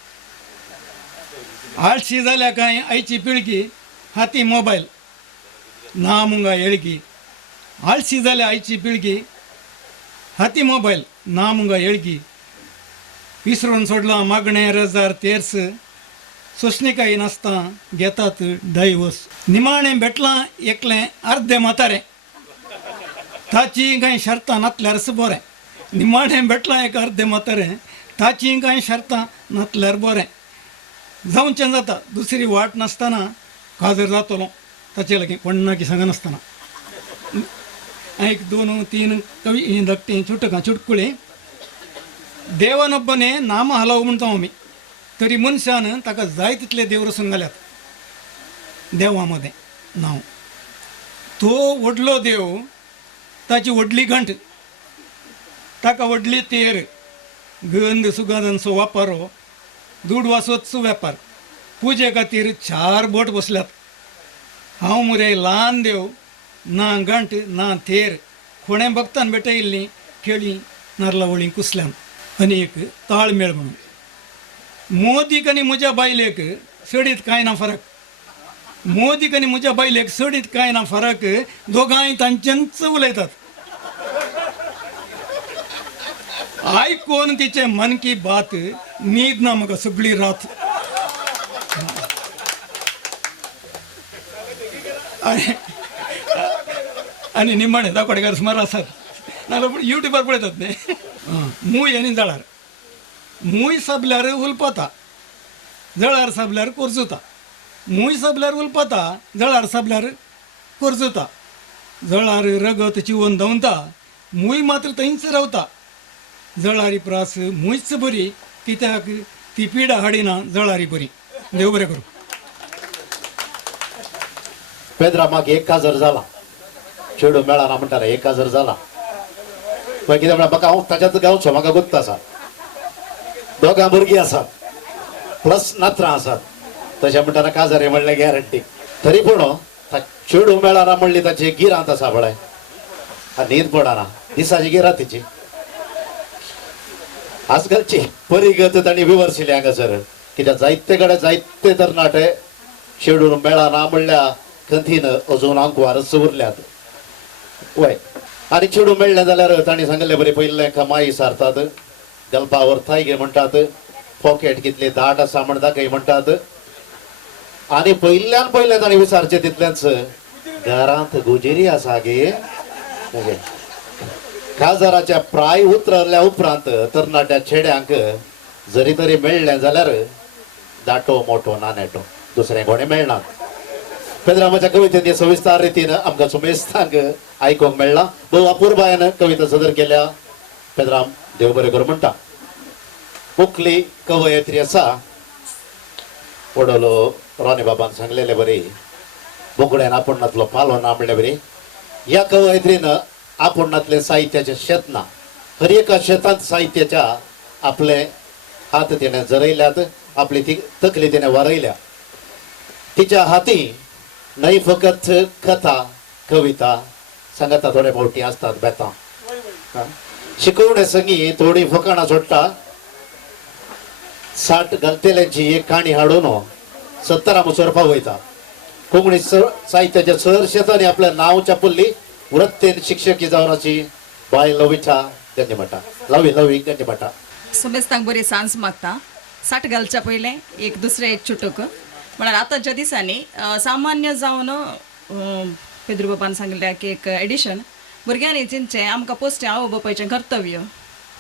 आळशी जाल्या काय आयची पिळगी हाती मोबायल ना मुंगा येळगी आळशी जाल्या आयची पिळगी हाती मोबायल ना मुंगा येळगी विसरून सोडला मागणे रजार तेर्स सोसणी काही नासता घेतात डायवस निमाणें भेटलां एकलें अर्धे म्हातारें ताची कांय शर्तां नातल्यार बरें निमाणें भेटलां एक अर्धे म्हातारें ताची कांय शर्तां नातल्यार बरें जावचें जाता दुसरी वाट नासतना काजर जातलो ताचे लागीं कोण की सांगनासतना एक 2-3 कवी धाकटीं चुटकां चुटकुळे देवानೊಬ್ಬನೇ नाम हलाव म्हणटा आमी तरी मनशान ताका जाय तितले देव रचून घाल्यात देवा मध्ये नांव तो व्हडलो देव ताची व्हडली घंट ताका व्हडली तेर गंध सुगंधांचो वापारो दूड वासोचो वेपार पुजे खातीर 4 बोट बसल्यात हांव मुरे ल्हान देव ना घंट ना थेर कोणें भक्तान भेटयिल्लीं खेळी नारळावळी कुसल्यान आनी एक ताळमेळ म्हणून मोदीक आनी म्हज्या बायलेक सडीत कांय ना फरक मोदीक आनी म्हज्या बायलेक सडीत कांय ना फरक दोगांय तांच्यांच उलयतात आयकून तिचे मन की बात न्हीद ना म्हाका सगळी रात आनी निमाणे दाखोडेकार सुमार आसात नाजाल्यार युट्यूबार पळयतात न्ही मूय आनी जळार मूय साबल्यार उलपता जळार साबल्यार कोरजुता मूय साबल्यार उलपता जळार साबल्यार कोरजुता जळार रगत चिवून धांवता मूय मात्र थंयच रावता जळारी प्रास मूयच बरी कित्याक ती पिडा हाडिना जळारी बरी देव बरें करूं पेद्रा माग 1000 जाला चेडू मेळना म्हणटाले 1000 जाला पण कितें म्हणल्यार म्हाका हांव ताच्याच गांवचो म्हाका गुत्त आसा दोगां भुरगीं आसात प्लस नात्रां आसात तशें म्हणटाना काजारे म्हणलें गॅरंटी तरी पूण चेडू मेळना म्हणली ताची गिरांत आसा पळय न्हीद पडना दिसाची गिरांत तिची आजकालची परिगत तांणी विवरशिल्ली हांगासर कित्याक जायते कडेन जायते तरणाटे चेडू मेळना म्हणल्या खंतीन अजून आंकवारच उरल्यात वय आनी चेडू मेळ्ळें जाल्यार तांणी सांगलें बरें पयलें कमाई सारतात गल्पावर थाय गे म्हणटात पॉकेट कितले दाट आसा म्हण दाखय म्हणटात आनी पयल्यान पयलें तांणी विचारचें तितलेंच घरांत गुजेरी आसा गे काजाराच्या प्राय उतरल्या उपरांत तरणाट्या चेड्यांक जरी तरी मेळ्ळें जाल्यार दाटो मोठो ना नेटो दुसरें कोणें मेळना पेद्रामाच्या कवितेन सविस्तार रितीन आमकां सुमेस्तांक आयकूंक मेळ्ळा भोव अपूर्बायेन कविता सदर केल्या पेद्राम देव बरें करूं म्हणटा मुखली कवयत्री आसा वडलो रोनी बाबान सांगलेले बरी बोकड्यान आपुण्णातलो पालो ना म्हणले बरी ह्या कवयत्रीन आपुण्णातले साहित्याचे शेत ना हर एका शेतांत साहित्याच्या आपले हात तिणें जरयल्यात आपली ती तकली तिणें वारयल्या तिच्या हाती नाही फकत कथा कविता सांगता थोडे फावटी असतात बेतां शिकवणे संगी थोडी फकाणां सोडटा 60 घालतेल्यांची एक काणी हाडून 70 मुसरपा वयता कोंकणी साहित्याच्या चड शेतांनी आपल्या नांव छापल्ली वृत्तेन शिक्षकी जावन अशी बाय लविठा गंजे म्हणटा लवी गंजे म्हणटा सुमेस्तांक बरी सांज मागता 60 घालच्या पयलें एक दुसरें एक चुटूक म्हळ्यार आतांच्या दिसांनी सामान्य जावन पेद्रू बाबान सांगल्या की एक एडिशन भुरग्यांनी चिंतचें आमकां पोसचें आवय बापायचें कर्तव्य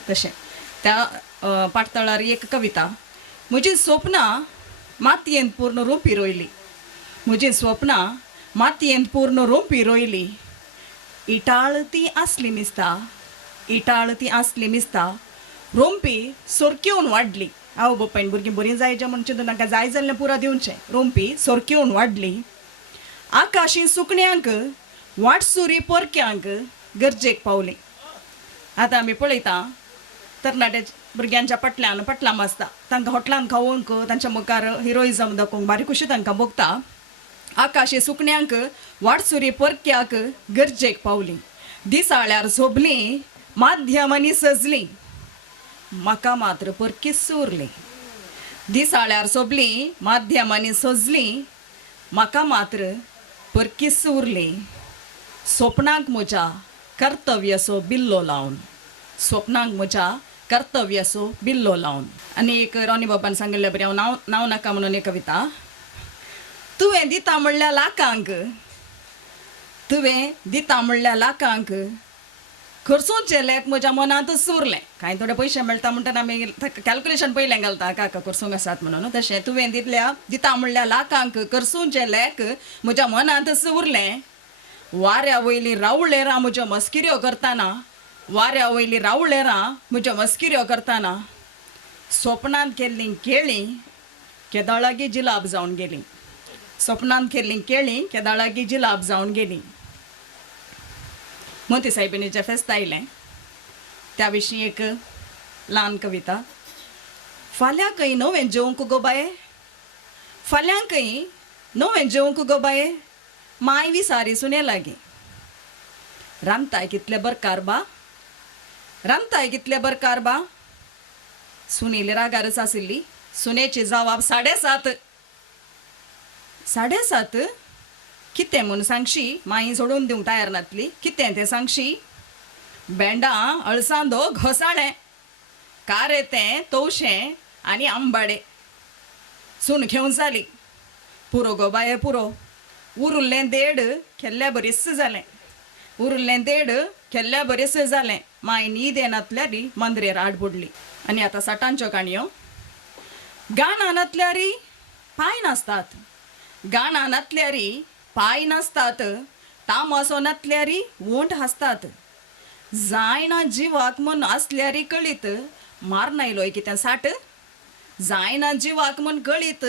तशें त्या पाठतळार एक कविता म्हजीं स्वप्नां मातयेंत पूर्ण रोंपी रोयली म्हजीं स्वप्नां मातयेंत पूर्ण रोंपी रोयली इटाळ ती आसली मिस्ता रोंपी सोरक्योन वाडली आवय बापायन भुरगीं बरीं जायचें म्हणचें तांकां जाय जाल्लें पुरा दिवचें रोंपी सोरक्योन वाडली आकाशी सुकण्यांक वाटसुरी पोरक्यांक गरजेक पावली आतां आमी पळयता तरणाटे भुरग्यांच्या पटलां आसता तांकां हॉटलान खावूंक तांच्या मुखार हिरोइजम दाखोवंक बारीक कशी तांकां बगता आकाशी सुकण्यांक वाटसुरी परक्याक गरजेक पावली दिसाळ्यार सोबलीं माध्यमांनी सजलीं म्हाका मात्र परकी सुरलीं दिसाळ्यार सोबलीं माध्यमांनी सजलीं म्हाका मात्र परकी सुरलीं स्वप्नांक म्हज्या कर्तव्याचो बिल्लो लावन स्वप्नांक म्हज्या कर्तव्याचो बिल्लो लावन आनी एक रॉनी बाबान सांगिल्लें बरें हांव नांव नाका म्हणून एक कविता तुवें दिता म्हणल्या लाखांक तुवें दिता म्हणल्या लाखांक खर्चूंचे लेक म्हज्या मनांत सुरलें कांय थोडे पयशे मेळटा म्हणटना आमी कॅल्क्युलेशन पयलें घालता काका खर्चूंक आसात म्हणून तशें तुवें दिता म्हणल्या लाखांक खर्चूंचे लेक म्हज्या मनांत सुरलें वाऱ्या वयली रावळेरां म्हज्यो मस्किऱ्यो करतना वाऱ्या वयली रावळेरां म्हज्यो मस्किऱ्यो करतना स्वप्नांत केल्लीं केळीं केदाळागी जिलाब जावन गेलीं स्वप्नांत केल्लीं केळीं केदाळागी जिलाब जावन गेलीं मोती साहेबिणीचें फेस्त आयलें त्या विशीं एक ल्हान कविता फाल्यां खंय नवें जेवंक गो बाये फाल्यां खंय नवें जेवंक गो बाये माय विसारी सुने लागीं रांदताय कितले बरकार बा रांदताय कितले बरकार बा सुनील रागारच आशिल्ली सुनेची जबाब 7:30 7:30 कितें म्हूण सांगशी माई सोडून दिवंक तयार नासली कितें तें सांगशी भेंडां अळसांदो घोसाळें कारेतें तवशें आनी आंबाडे सून घेवन जाली पुरो गो बाये पुरो उरिल्लें देड केल्ल्या बरीच जालें उरिल्लें देड केल्ल्या बरीच जालें माय न्हीद येनातल्यारी मांद्रेर आड पडली आनी आतां साठांच्यो काणयो गाणां नातल्यारी पांय नासतात गाणां नातल्यारी पांय नासतात तामसो नातल्यारी वोंट हासतात जायना जिवाक म्हूण आसल्यारी कळीत मार नायलोय कितें साट जायना जिवाक म्हूण कळीत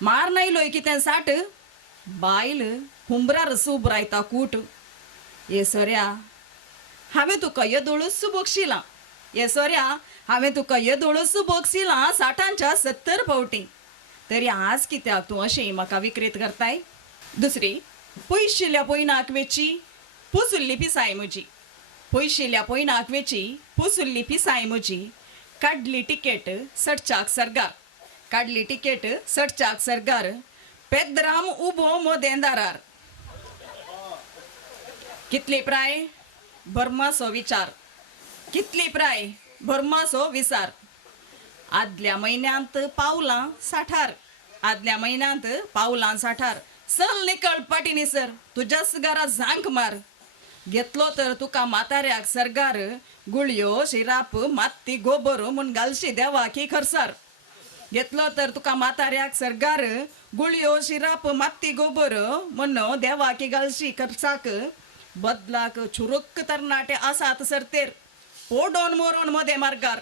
मार नायलोय कितें साट बायल हुंबरार सूब रायता कूट येसोऱ्या हांवें तुका येदोळूच बोगशिलां येसोऱ्या हांवें तुका येदोळूच बोगशिलां 60च्या 70 फावटीं तरी आज कित्याक तूं अशें म्हाका विक्रीत करताय दुसरी पयशिल्ल्या पयनाक वेची पुसुल्ली पिसाय म्हजी पयशिल्ल्या पयनाक वेची पुसुल्ली पिसाय म्हजी काडली टिकेट सडच्याक सरगार काडली टिकेट सडच्याक सरगार पेद्राम उबो मोदेंदारार कितली प्राय भरमासो विचार कितली प्राय भरमासो विचार आदल्या म्हयन्यांत पावलां 60 आदल्या म्हयन्यांत पावलां 60 चल निकळ पाटीनी सर तुज्याच घरा झांक मार घेतलो तर तुका म्हाताऱ्याक सरगार गुळयो शिराप मात्ती गोबर म्हूण घालशी देवा की खर्सार घेतलो तर तुका म्हाताऱ्याक सरगार गुळयो शिराप मात्ती गोबर म्हण देवा की घालशी खर्चाक बदलाक चुरुक्क तरणाटे आसात सरतेर पोडोन मोरोन मोदे मार्गार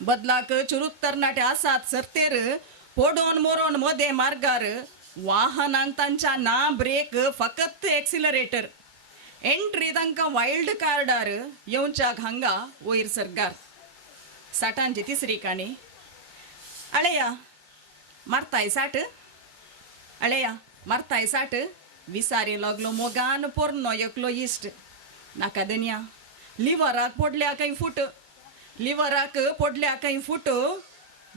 बदलाक चुरुक तरणाटे आसात सरतेर पोडोन मोरोन मोदे मार्गार वाहनांक तांच्या ना ब्रेक फकत एक्सिलरेटर एंट्री तांकां वायल्ड कार्डार येवच्याक हांगा वयर सरगार 60ची तिसरी काणी अळेया मारताय 60 अळेया मारताय 60 विसारी लागलो मोगान पोरनो एकलो इश्ट नाका दनिया लिव्हराक पडल्या काही फूट लिव्हराक पडल्या काही फूट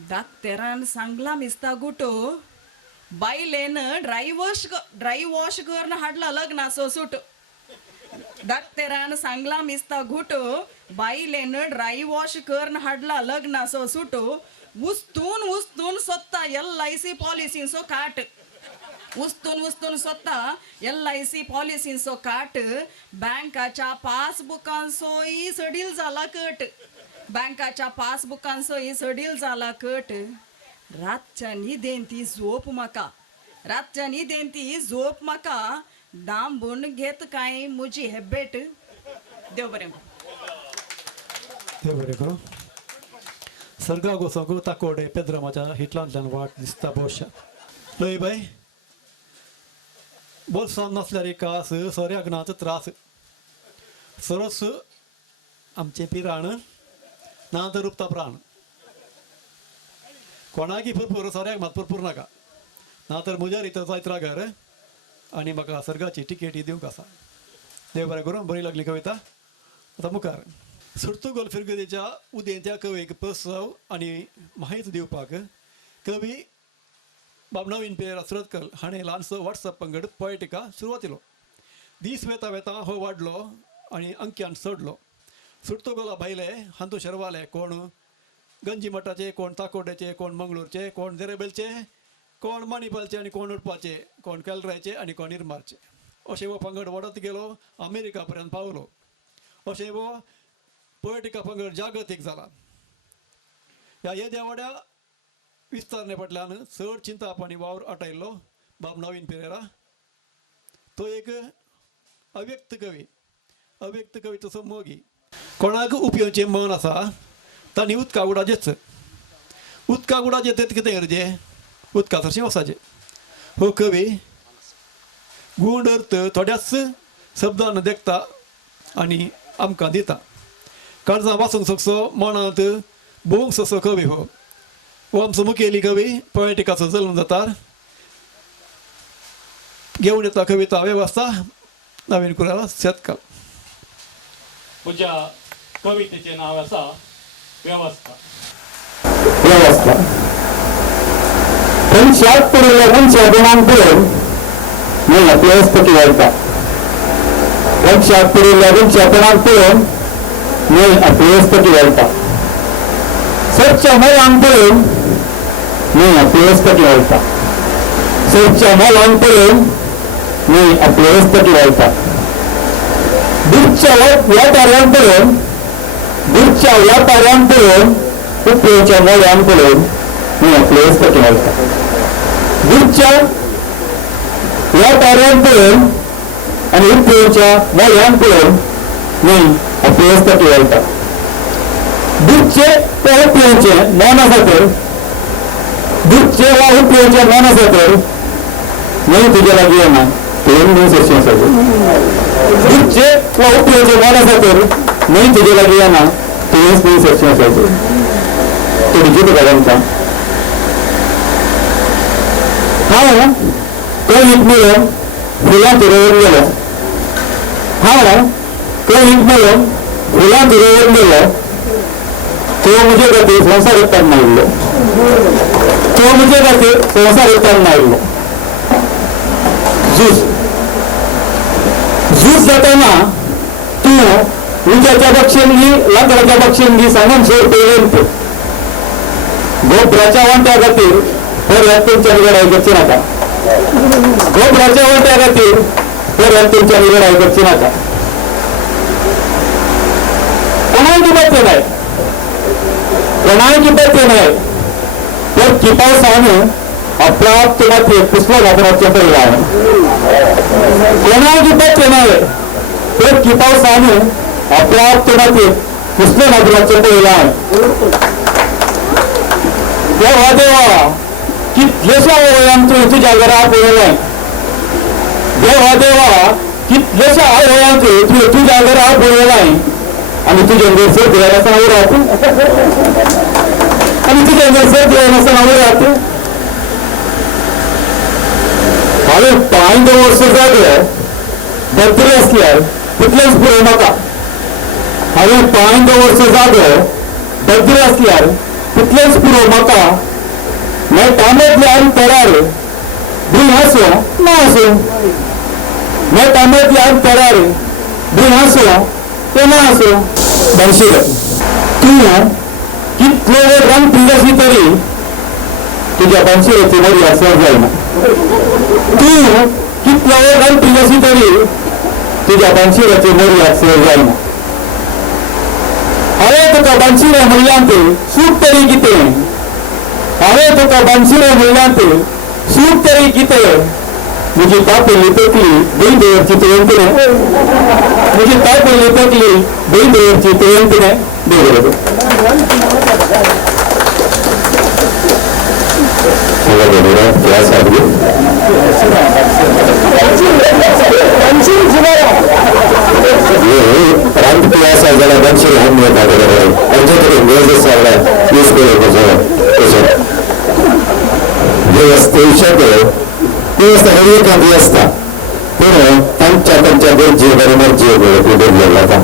दाक्तेरान सांगला मिस्ता गुटो बायलेन ड्राय वॉश करून हाडला लग्नाचो सूट दाक्तेरान सांगला मिस्ता घुटो बायलेन ड्राय वॉश करून हाडला लग्नाचो सूट उस्तून सोदता LIC पॉलिसीचो काट उस्तून सोदता LIC पॉलिसीचो काट बँकाच्या पासबुकांचोय सडील जाला कट बँकाच्या पासबुकांचोय सडील जाला कट रातच्या न्हिदेन ती झोप म्हाका दांबून घेत काय म्हजी हेबेट देव बरें करूं सर्गा गोसोगो ताकोडे पेद्रमाच्या हिटलांतल्यान वाट दिसता भोवशा लय बाय बोल्सान नसल्यार कास सोऱ्याक नाच त्रास सरस आमचें पिराण ना तर रुपता प्राण कोणाकी भरपूर सऱ्याक मात भरपूर नाका ना तर म्हज्या इथं जायत रागर आणि म्हाका सर्गाची टिकेट दिवंक आसा देव बरें करूं बरी लागली कविता आता मुखार सुर्तुगोल फिरगदेच्या उदेंत्या कवेक प्रोत्साव आणि माहिती दिवपाक कवी बाब नवीन पेर सुरतकर हाणें ल्हानसो वॉट्सअप पंगड पोएटिका सुरवातीलो दीस वेता वेता हो वाडलो आणि अंक्यान चडलो सुर्तुगोला भायले हांतू शर्वाले कोण गंजी मठाचे कोण ताकोड्याचे कोण मंगळूरचे कोण देरेबेलचे कोण माणिपालचे आणि कोण उडपाचे कोण केलरायचे आणि कोण निर्मारचे अशें हो पंगड वाडत गेलो अमेरिका पर्यंत पावलो अशें हो पोएटिका पंगड जागतीक जाला ह्या येद्या व्हड्या विस्तारणे फाटल्यान चड चिंताप आनी वावर आटायल्लो बाब नवीन पेरेरा तो एक अव्यक्त कवी तसो मोगी कोणाक उपयोगचें मन आसा तांणी उदका उडाचेच उदका उडाचें तें कितें गरजें उदका तशें वसाचें हो कवी गूण अर्थ थोड्याच शब्दान देखता आनी आमकां दिता काळजां वाचूंक शकसो मनांत भोवंक सकसो कवी हो आमचो मुखेली कवी पोएटिकाचो जल्म जाता घेवन येता कविता वेवस्था नवीन कुराला शेतकाल म्हज्या कवितेचें नांव आसा वेवस्था शाळेत पडिल्ल्या मनशा गुणांक पळोवन मी अभ्यासपटी वाळटा शाळेत पडिल्ल्या मनशा गुणांक पळोवन मी अभ्यासपटी वाळटा सच्च्या मोलांक पळोवन मी अभ्यासपटी वाळटा सच्च्या मोलांक पळोवन मी अभ्यासपटी वाळटा दूधच्या व्यापाऱ्यांक पळोवन उपयोगाच्या मोल्यांक पळोवन मी अभ्यासपटी वाळटा दूधच्या व्यापाऱ्यांक पळोवन आनी उपयोगाच्या मोल्यांक पळोवन मी अभ्यासपटी वाळटा दूधचे वा उपयोगाचे मन आसा तर दूधचे वा उपयोगाचे मन आसा तर मी तुज्या लागीं येना तुवें न्ही सरचें आसा दूधचे वा उपयोगाचे मन आसा तर मी तुज्या लागीं येना तुवेंच न्ही सरचें आसाचें तुजी तुका सांगता हांव कळीक मेळोन फुलां तुरोवन गेलो तो म्हजे खातीर संवसार उदकान मारिल्लो झूज जाताना तूं उज्याच्या पक्षांनी लांकडाच्या पक्षांनी सांगून सोड पळयन गोबराच्या वांट्या खातीर परत तुमच्यानी लढाई करची नाका गोबराच्या वांट्या खातीर परत तुमच्यानी लढाई करची नाका कोणाक कितें नाही तर किपावसाने अप्राप्त मात्र पुस्तक वापराचे परिणाम कोणाक कितें नाही तर किपावसाने अप्राप्त मात्र पुस्तक वापराचे परिणाम देवा देवा कितलेशा वयान तूं तुज्या घरा पळयलें देवा देवा कितलेशा वयान तूं तुज्या घरा पळयलें आणि तुझ्या घर देवानासतना उरत आणि तुझ्या घर देवानासतना उरत हांवें 5 वर्स जाले बद्दल आसल्यार तितलेंच पुरो म्हाका हांवें 5 वर्स जाले बद्दल आसल्यार तितलेंच पुरो म्हाका मागीर तांब्यातल्यान तरार भूंय आसूं ना आसूं मागीर तांब्यातल्यान तरार भूंय आसूं ते ना आसूं बरशीर तूं कितलो रंग पिल्ल्याशी तरी तुज्या बंशिराची बरी असर जायना तूं कितलो रंग पिल्ल्याशी तरी तुज्या बंशिराची बरी असर जायना हांवें तुका बंशिरे म्हणल्यान सूख तरी कितें हांवें तुका बंशिरे म्हणल्यान सूख तरी कितें म्हजी तापयली तकली बरी दवरची तुवेंतणें म्हजी तापयली तकली बरी दवरची तुवेंतणें देव रांत पियासा जाल्यार मातशें ल्हान मेळटा बरोबर तांचे कडेन गरज आसा जाल्यार यूज करूंक देवस्थान हर एकांती आसता पूण तांच्या गरजे बरोबर जे डेव्हलप जाता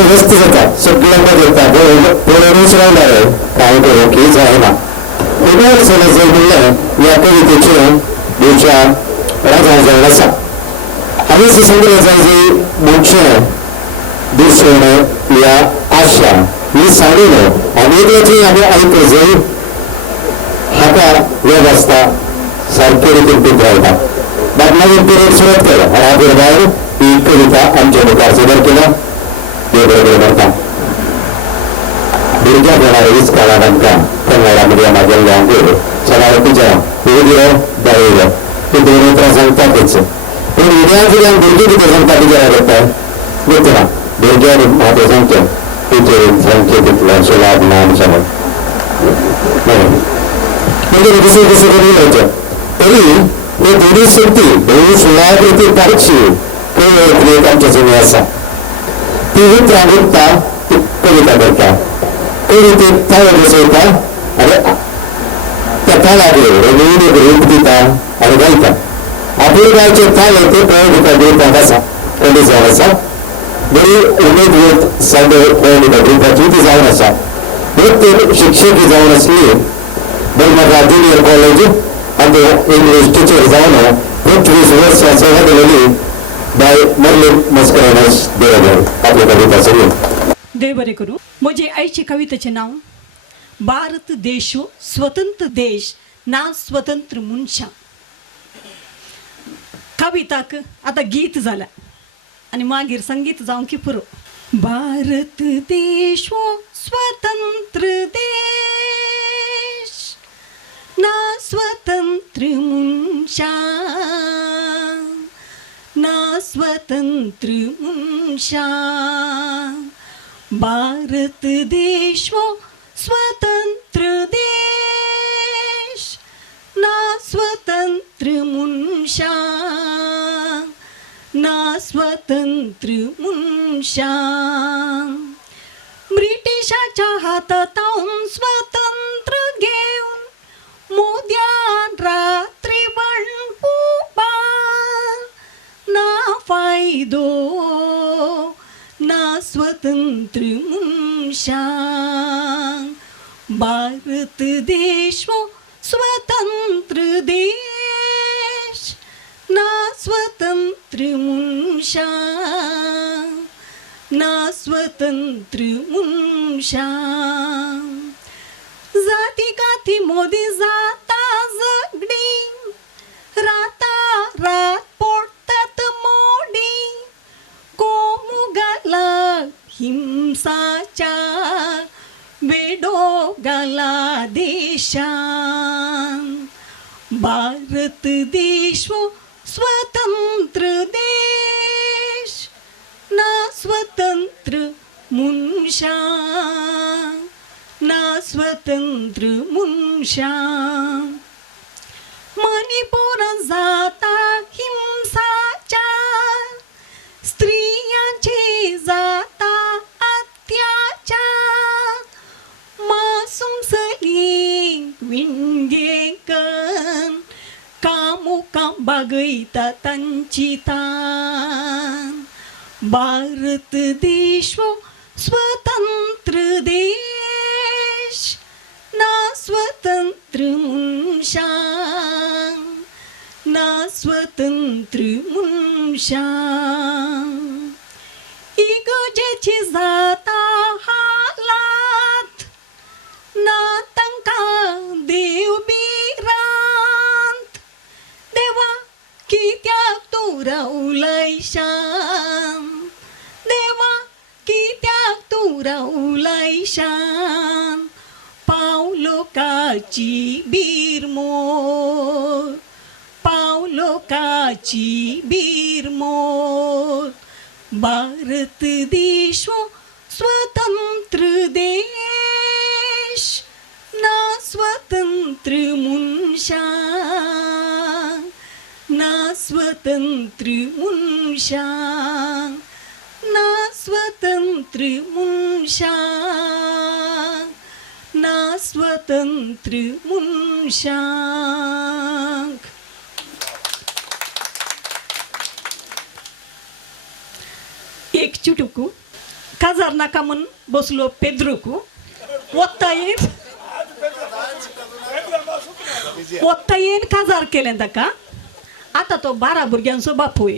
व्यस्त जाता सगळ्यांना करता पळोवनूच रावल्यार कांय करूंक जायना उदार समज म्हणल्यार ह्या कवितेचें गोंयच्या राजान आसा आनी संग्रह जाय जी मनशां दिसण या आशा ही साडून आनी एकल्याची आमी आयकूं जाय हाका वेग आसता सारके रितीन टीक रावता बाटमागीर पिरियड सुरत केलो आनी हातूंत भायर ही कविता आमच्या मुखार सादर केल्या देव बरोबर म्हणटा भुरग्यां येणाऱ्या हीच काळान आमकां कन्नडा मिडियमा गेल्ल्यांक सगळ्या टिचरांक उगडिरो दाळयलो ती दोन उतरां सांगतातच पूण मिडिया भुरगीं कितें सांगता टिचरा करता वचना भुरग्यांनी म्हाका सांगता टिचरीन सांगचे तितल्याचो लाभ ना आमच्या म्हणजे दुसरें दुसरें करून उलोवचें तरी हे दोनूय शक्ती दोनूय सुणाकृती पाडची एक आमच्या जमी आसा ती उतरां उरता ती कविता करता कवितेक ताळ बसयता आनी त्या ताळाचेर रंगीन रूप दिता आनी गायता आपूण गायचे ताळ ते प्रयोगिका ग्रुपाक आसा कंडिशन आसा बरी उमेद सादे प्रयोगिका ग्रुपाची ती जावन आसा प्रत्येक शिक्षक जावन आसली बरी म्हाका ज्युनियर कॉलेज आनी इंग्लीश टिचर जावन 25 वर्सां सेवा केलेली बाय मर्लिन मस्करानस देवघर आपल्या कविता सगळी देव बरे करू म्हजे आयचे कवितेचें नांव भारत देश स्वतंत्र देश ना स्वतंत्र मनशां कविताक आतां गीत जाल्या आनी मागीर संगीत जावं की पुरो भारत देश स्वतंत्र देश ना स्वतंत्र मनशां ना स्वतंत्र मनशां भारत देश स्वतंत्र देश ना स्वतंत्र मनशां ना स्वतंत्र मनशां ब्रिटिशाच्या हातांतून स्वतंत्र घेवन मोद्यान रात्री बंडुपा ना फायदो ना स्वतंत्र मनशां भारत देश स्वतंत्र देश ना स्वतंत्र मनशां ना स्वतंत्र मनशां जाती काती मोदी जाता झगडी राता रात पोटतात मोडी कोमुगाला हिंसाच्या बेडो गाला देशान भारत देश स्वतंत्र देश ना स्वतंत्र मनशां ना स्वतंत्र मनशां मणिपूर जाता हिंसाचार स्त्रियांचे जाता अत्याचार मासूम सलीं विंगेकन कामुकां बागयता तांची तान भारत देश स्वतंत्र देश ना स्वतंत्र मनशां ना स्वतंत्र मनशां इगोजेची जाता हालात ना तांकां देव बिरांत देवा कित्याक तूं रावलय शांत देवा कित्याक तूं रावलय शांत पावलोकाची बीरमोर पावलोकाची बीरमोर भारत देश स्वतंत्र देश ना स्वतंत्र मनशां ना स्वतंत्र स्वतंत्र मुनशा ना स्वतंत्र मुनशा ना स्वतंत्र मुनशा. एक चुटुकू काजार नाका म्हूण बसलो पेद्रुकू वत्ता येन काजार केलें ताका. आतां तो 12 भुरग्यांचो बापूय.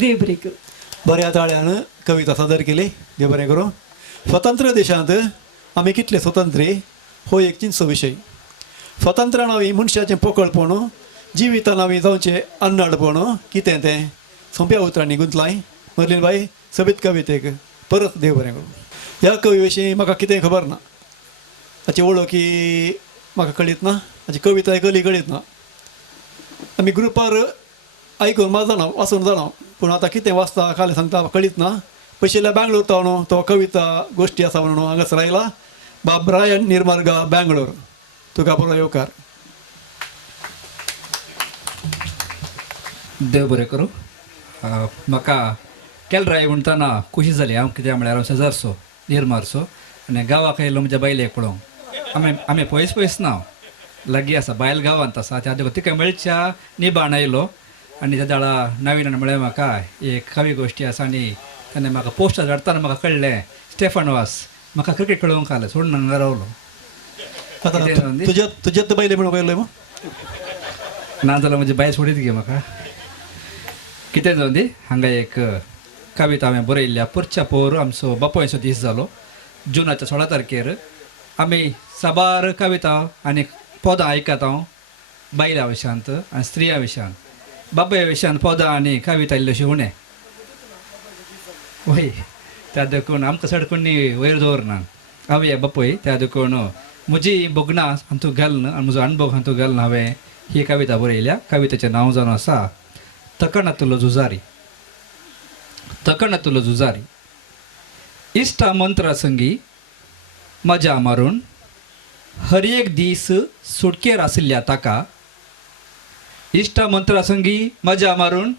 देव बरें करूं. बऱ्या ताळ्यान कविता सादर केली. देव बरें करूं. स्वतंत्र देशांत आमी कितले स्वतंत्र हो एक चिंचो विशय. स्वतंत्रा नावी मनशाचें पोकळपण, जिविता नावी जावचें अन्नाडपण कितें तें सोंप्या उतरांनी गुंतलाय. मर्लीन बाई सबीत कवितेक परत देव बरें करूं. ह्या कवी विशीं म्हाका कितें खबर ना. हाची वळखी म्हाका कळीत ना, हाची कविता कळीत ना. आमी ग्रुपार आयकून जाणा वाचून जाणा, पूण आतां कितें वाचता काल सांगता कळीत ना. पयशेल्या बँगलोर तो न्हू तो कविता गोश्टी आसा म्हणून हांगासर आयला. बाब रायन निर्मार्गा बँगलोर. तुका बरो येवकार. देव बरें करूं. म्हाका केलराय म्हणटाना खुशी जाली. हांव कित्याक म्हळ्यार हांव शेजारचो निर्मारचो आनी गांवाक आयलो म्हज्या बायलेक पळोवंक. आमी पयस ना लागीं आसा बायल गांवांत आसा. त्या देखून तिका मेळच्या निबाण आयलो आनी त्या दाडा नवीन म्हळें म्हाका एक कवी गोश्टी आसा आनी ताणें म्हाका पोस्टार धाडटाना म्हाका कळ्ळें स्टेफन वास म्हाका क्रिकेट खेळोवंक आसलें सोडून हांगा रावलो. तुजेत बायले म्हणून पयलो मग ना जाल्यार म्हजी बायल सोडीत गे म्हाका. कितें जावन दी हांगा एक कविता हांवें बरयल्ल्या. परच्या पोर आमचो बापोयचो दीस जालो जुनाच्या 16 तारखेर. आमी साबार कविता आनी पदां आयकत हांव बायल्या विशयांत आनी स्त्रिया विशयान. बापया विशयान पदां आनी कविता इल्ल्योश्यो उणें वय. त्या देखून आमकां सडकुणी वयर दवरना हांवें बापय. त्या देखून म्हजी भोगणां हातूंत घालन आनी म्हजो अणभव हातूंत घालन हांवें ही कविता बरयल्या. कवितेचें नांव जावन आसा तकणतलो झुजारी. तकणतलो झुजारी. इश्टा मंत्रा संगी मजा मारून हर एक दीस सुटकेर आशिल्ल्या ताका. इश्टा मंत्रा संगी मजा मारून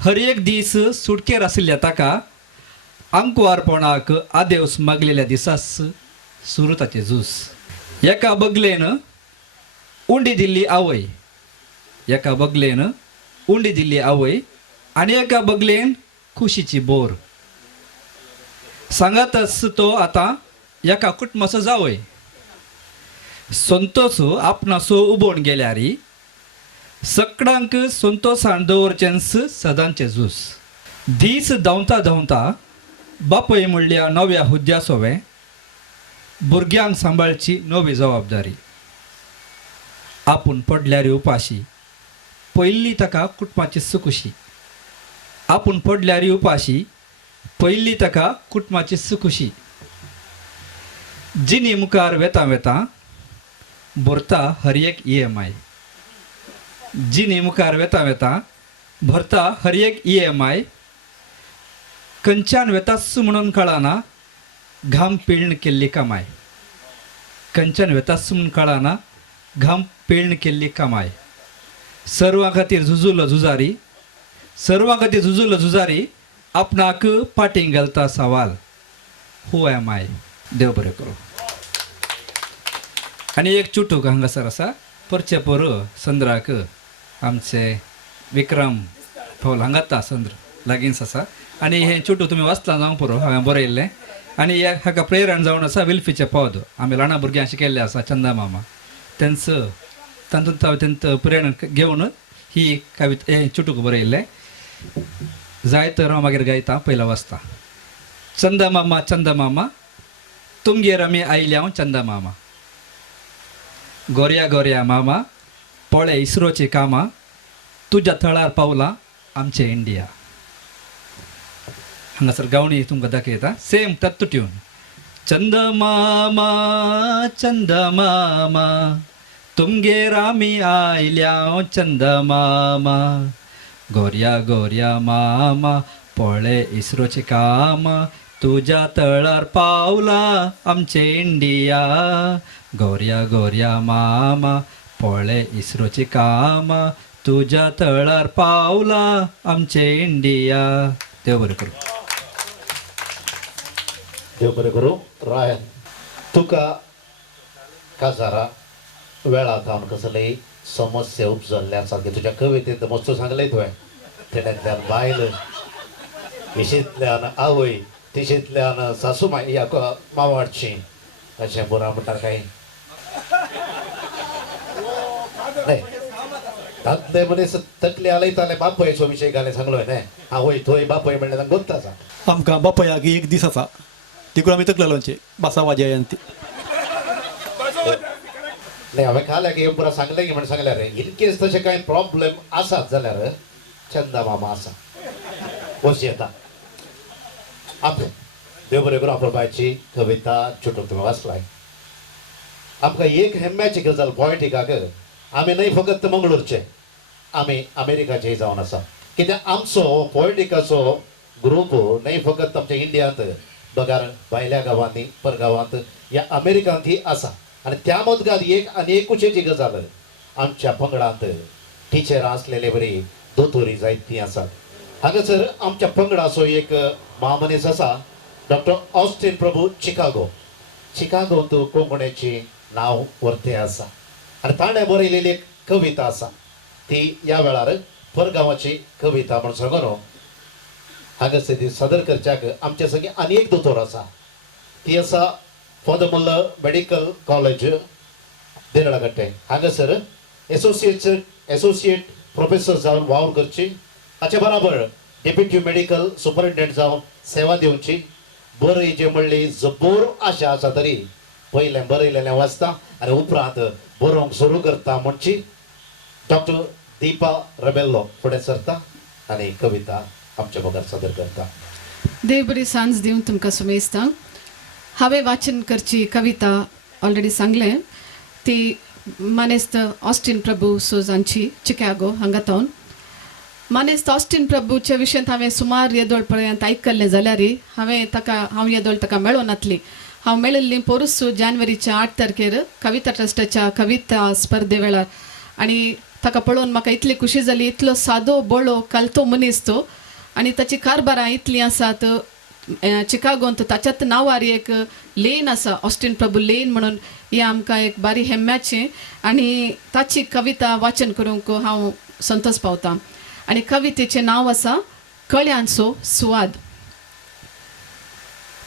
हर एक दीस सुटकेर आशिल्ल्या ताका अंकवारपणाक आदेवस मागलेल्या दिसास सुरताचे झूस. एका बगलेन उंडी दिल्ली आवय. एका बगलेन उंडी दिल्ली आवय आनी एका बगलेन खुशीची बोर. सांगातच तो आतां एका कुटुंबाचो जावय. संतोष आपणाचो उबोवन गेल्यारी सगळ्यांक संतोषान दवरचेंच सदांचें झूस. दीस धांवता धांवता बापय म्हणल्या नव्या हुद्द्या सोवें. भुरग्यांक सांबाळची नवी जबाबदारी. आपूण पडल्यार उपाशी पयली ताका कुटुंबाची सुखुशी. आपूण पडल्यार उपाशी पयली ताका कुटुंबाची सुखुशी. जिनी मुखार वेता वेता भरता हर एक EMI. जिनी मुखार वेता वेता भरता हर एक EMI. खंयच्यान वेतास म्हणून कळना घाम पिळण केल्ली कमाय. खंयच्यान वेतास म्हणून कळना घाम पिळण केल्ली कमाय. सर्वां खातीर झुजलो झुजारी. सर्वां खातीर झुजलो झुजारी आपणाक पाटींग घालता सवाल. हू एम आय. देव बरें करूं. आनी एक चुटूक हांगासर आसा. परचे पोर संद्राक आमचे विक्रम पौल हांगाता संद्र लागींच आसा. आनी हें चुटूक तुमी वाचता जावं पुरो हांवें बरयल्लें. आनी हाका प्रेरण जावन आसा विल्फीचें पद. आमी ल्हान भुरग्यां शिकयल्लें आसा चंदा मामा. तांचं तातूंत हांवें तेंच प्रेरण घेवन ही कविता हें चुटूक बरयल्लें. जाय तर हांव मागीर गायता पयला वाचता. चंदा मामा तुमगेर आमी आयल्या चंदा मामा. गोऱ्या गोऱ्या मामा पळय इस्रोची कामां. तुज्या थळार पावलां आमचें इंडिया. हांगासर गावणी तुमकां दाखयता. सेम तत्त ट्यून. चंदा मामा तुमगेर आमी आयल्या चंदा मामा. गोऱ्या गोऱ्या मामा पळय इस्रोची कामां. तुज्या तळार पावला आमचें इंडिया. गौऱ्या गौऱ्या मामा पळे इस्रोचे काम तुझ्या तळार पावला आमचे इंडिया. देव बरें करूं. देव बरें करूं. रायन तुका काजारा वेळा जावन कसली समस्या उपजल्ल्या सारखे तुझ्या कवितेंत मस्त सांगले तुवें तेण्यातल्यान बायल इशेंतल्यान आवय तिशेंतल्यान सासूमाय या मावाडची अशें बरों म्हणटा काय नाही दादले मनीस तकले आलयताले बापयचो विशय घाले सांगलोय न्ही आवय थंय बापय म्हणल्यार तांकां गोत्ता आसा. आमकां बापयाक एक दीस आसा तिकून आमी तकलेलोंचे बासा वाजयांती. नाही हांवें काल्याक हे बरो सांगलें की म्हण सांगल्यार इन केस तशें कांय प्रॉब्लेम आसात जाल्यार चंदा मामा आसा वच येता. आपूण देव बरें करूं. आपूण बायची कविता चुटूक तुवें वाचलाय. आमकां एक हेम्याची गजाल पॉयटिकाक आमी न्हय फकत मंगळूरचे आमी अमेरिकाचेय जावन आसा. कित्याक आमचो पॉयटिकाचो ग्रूप न्हय फकत आमच्या इंडियांत बगार भायल्या गांवांनी परगांवांत या अमेरिकांतय आसा. आनी त्या मजगत एक आनी एकूचेची गजाल आमच्या पंगडांत टिचरां आसलेले बरी दोतोरी जायतीं आसात. हांगासर आमच्या पंगडाचो एक महामनीस आसा डॉक्टर ऑस्टीन प्रभू चिकागोंत कोंकणीची नांव वर्ते आसा आनी ताणें बरयलेली एक कविता आसा ती ह्या वेळार परगांवाची कविता म्हण सांगून हांगासर ती सादर करच्याक आमचे सगळे आनी एक दोतोर आसा. ती आसा फोदमुल्ल मेडिकल कॉलेज देरळाकट्टे. हांगासर एसोसिएट प्रोफेसर जावन वावर करची. हाचे बराबर डेप्युटी मेडिकल सुपरिटेंडंट जावन सेवा दिवची. बरय जे म्हणली जबोर आशा आसा तरी पयलें बरयलेलें वाचता आनी उपरांत बरोवंक सुरू करता म्हणची डॉक्टर दीपा रेबेल्लो फुडें सरता आनी कविता आमच्या बगर सादर करता. देव बरी सांज दिवन तुमकां सुमेस्तां. हांवें वाचन करची कविता ऑलरेडी सांगलें ती मानेस्त ऑस्टीन प्रभू सोजांची चिकागो हांगातावन. मानेस्त ऑस्टीन प्रभूच्या विशयांत हांवें सुमार येदोळ पर्यंत आयकल्लें जाल्यार हांव येदोळ ताका मेळोन नातली. हांव मेळिल्ली पोरुस जानेवारीच्या 8 तारखेर कविता ट्रस्टाच्या कविता स्पर्धे वेळार आनी ताका पळोवन म्हाका इतली खुशी जाली. इतलो सादो बोळो कालतो मनीस तो आनी ताची कारबारां इतलीं आसात. चिकागोंत ताच्याच नांवार एक लेन आसा ऑस्टीन प्रभू लेन म्हणून. हें आमकां एक बारी हेम्याचें आनी ताची कविता वाचन करूंक हांव संतोश पावतां. आनी कवितेचें नांव आसा कळ्यांचो सुवाद.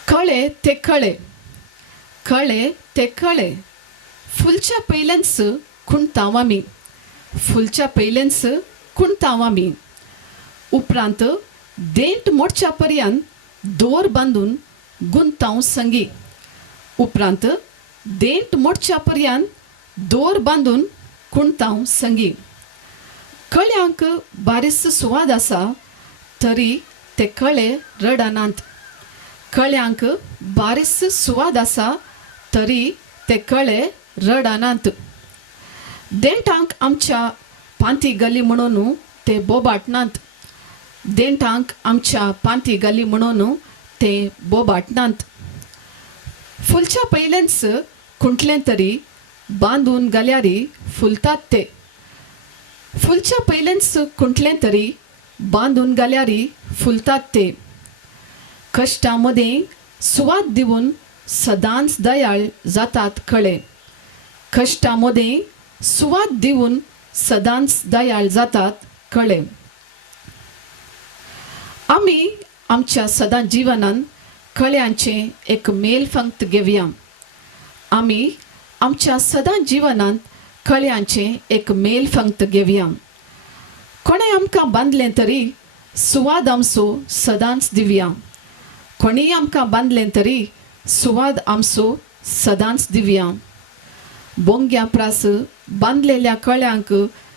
कळे ते कळे कळे ते कळे फुलच्या पयलेंच खुणतांव आमी फुलच्या पयलेंच खुणतांव आमी. उपरांत देंट मोडच्या पर्यंत दोर बांदून गुंतांव संगी. उपरांत देंट मोडच्या पर्यंत दोर बांदून खुणतांव संगी. कळ्यांक बारीस सुवाद आसा तरी ते कळे रडनांत. कळ्यांक बारीस सुवाद आसा तरी ते कळे रडनांत. देंटांक आमच्या पांती गली म्हणून ते बोबाटनांत. देंटांक आमच्या पांती गली म्हणून ते बोबाटनांत. फुलच्या पयलेंच खुंटलें तरी बांदून गल्यारी फुलतात ते. फुलच्या पयलेंच खुंटलें तरी बांदून गल्यारी फुलतात ते. कश्टां मदें सुवाद दिवन सदांच दयाळ जातात कळे. कश्टां मदें सुवाद दिवन सदांच दयाळ जातात कळे. आमी आमच्या सदां जिवनान कळ्यांचें एक मेल फंक्त घेवया. आमी आमच्या सदां जिवनांत कळ्यांचें एक मेल फंक्त घेवया. कोणें आमकां बांदलें तरी सुवाद आमचो सदांच दिवया. कोणीय आमकां बांदलें तरी सुवाद आमचो सदांच दिवया. बोंग्या प्रास बांदलेल्या कळ्यांक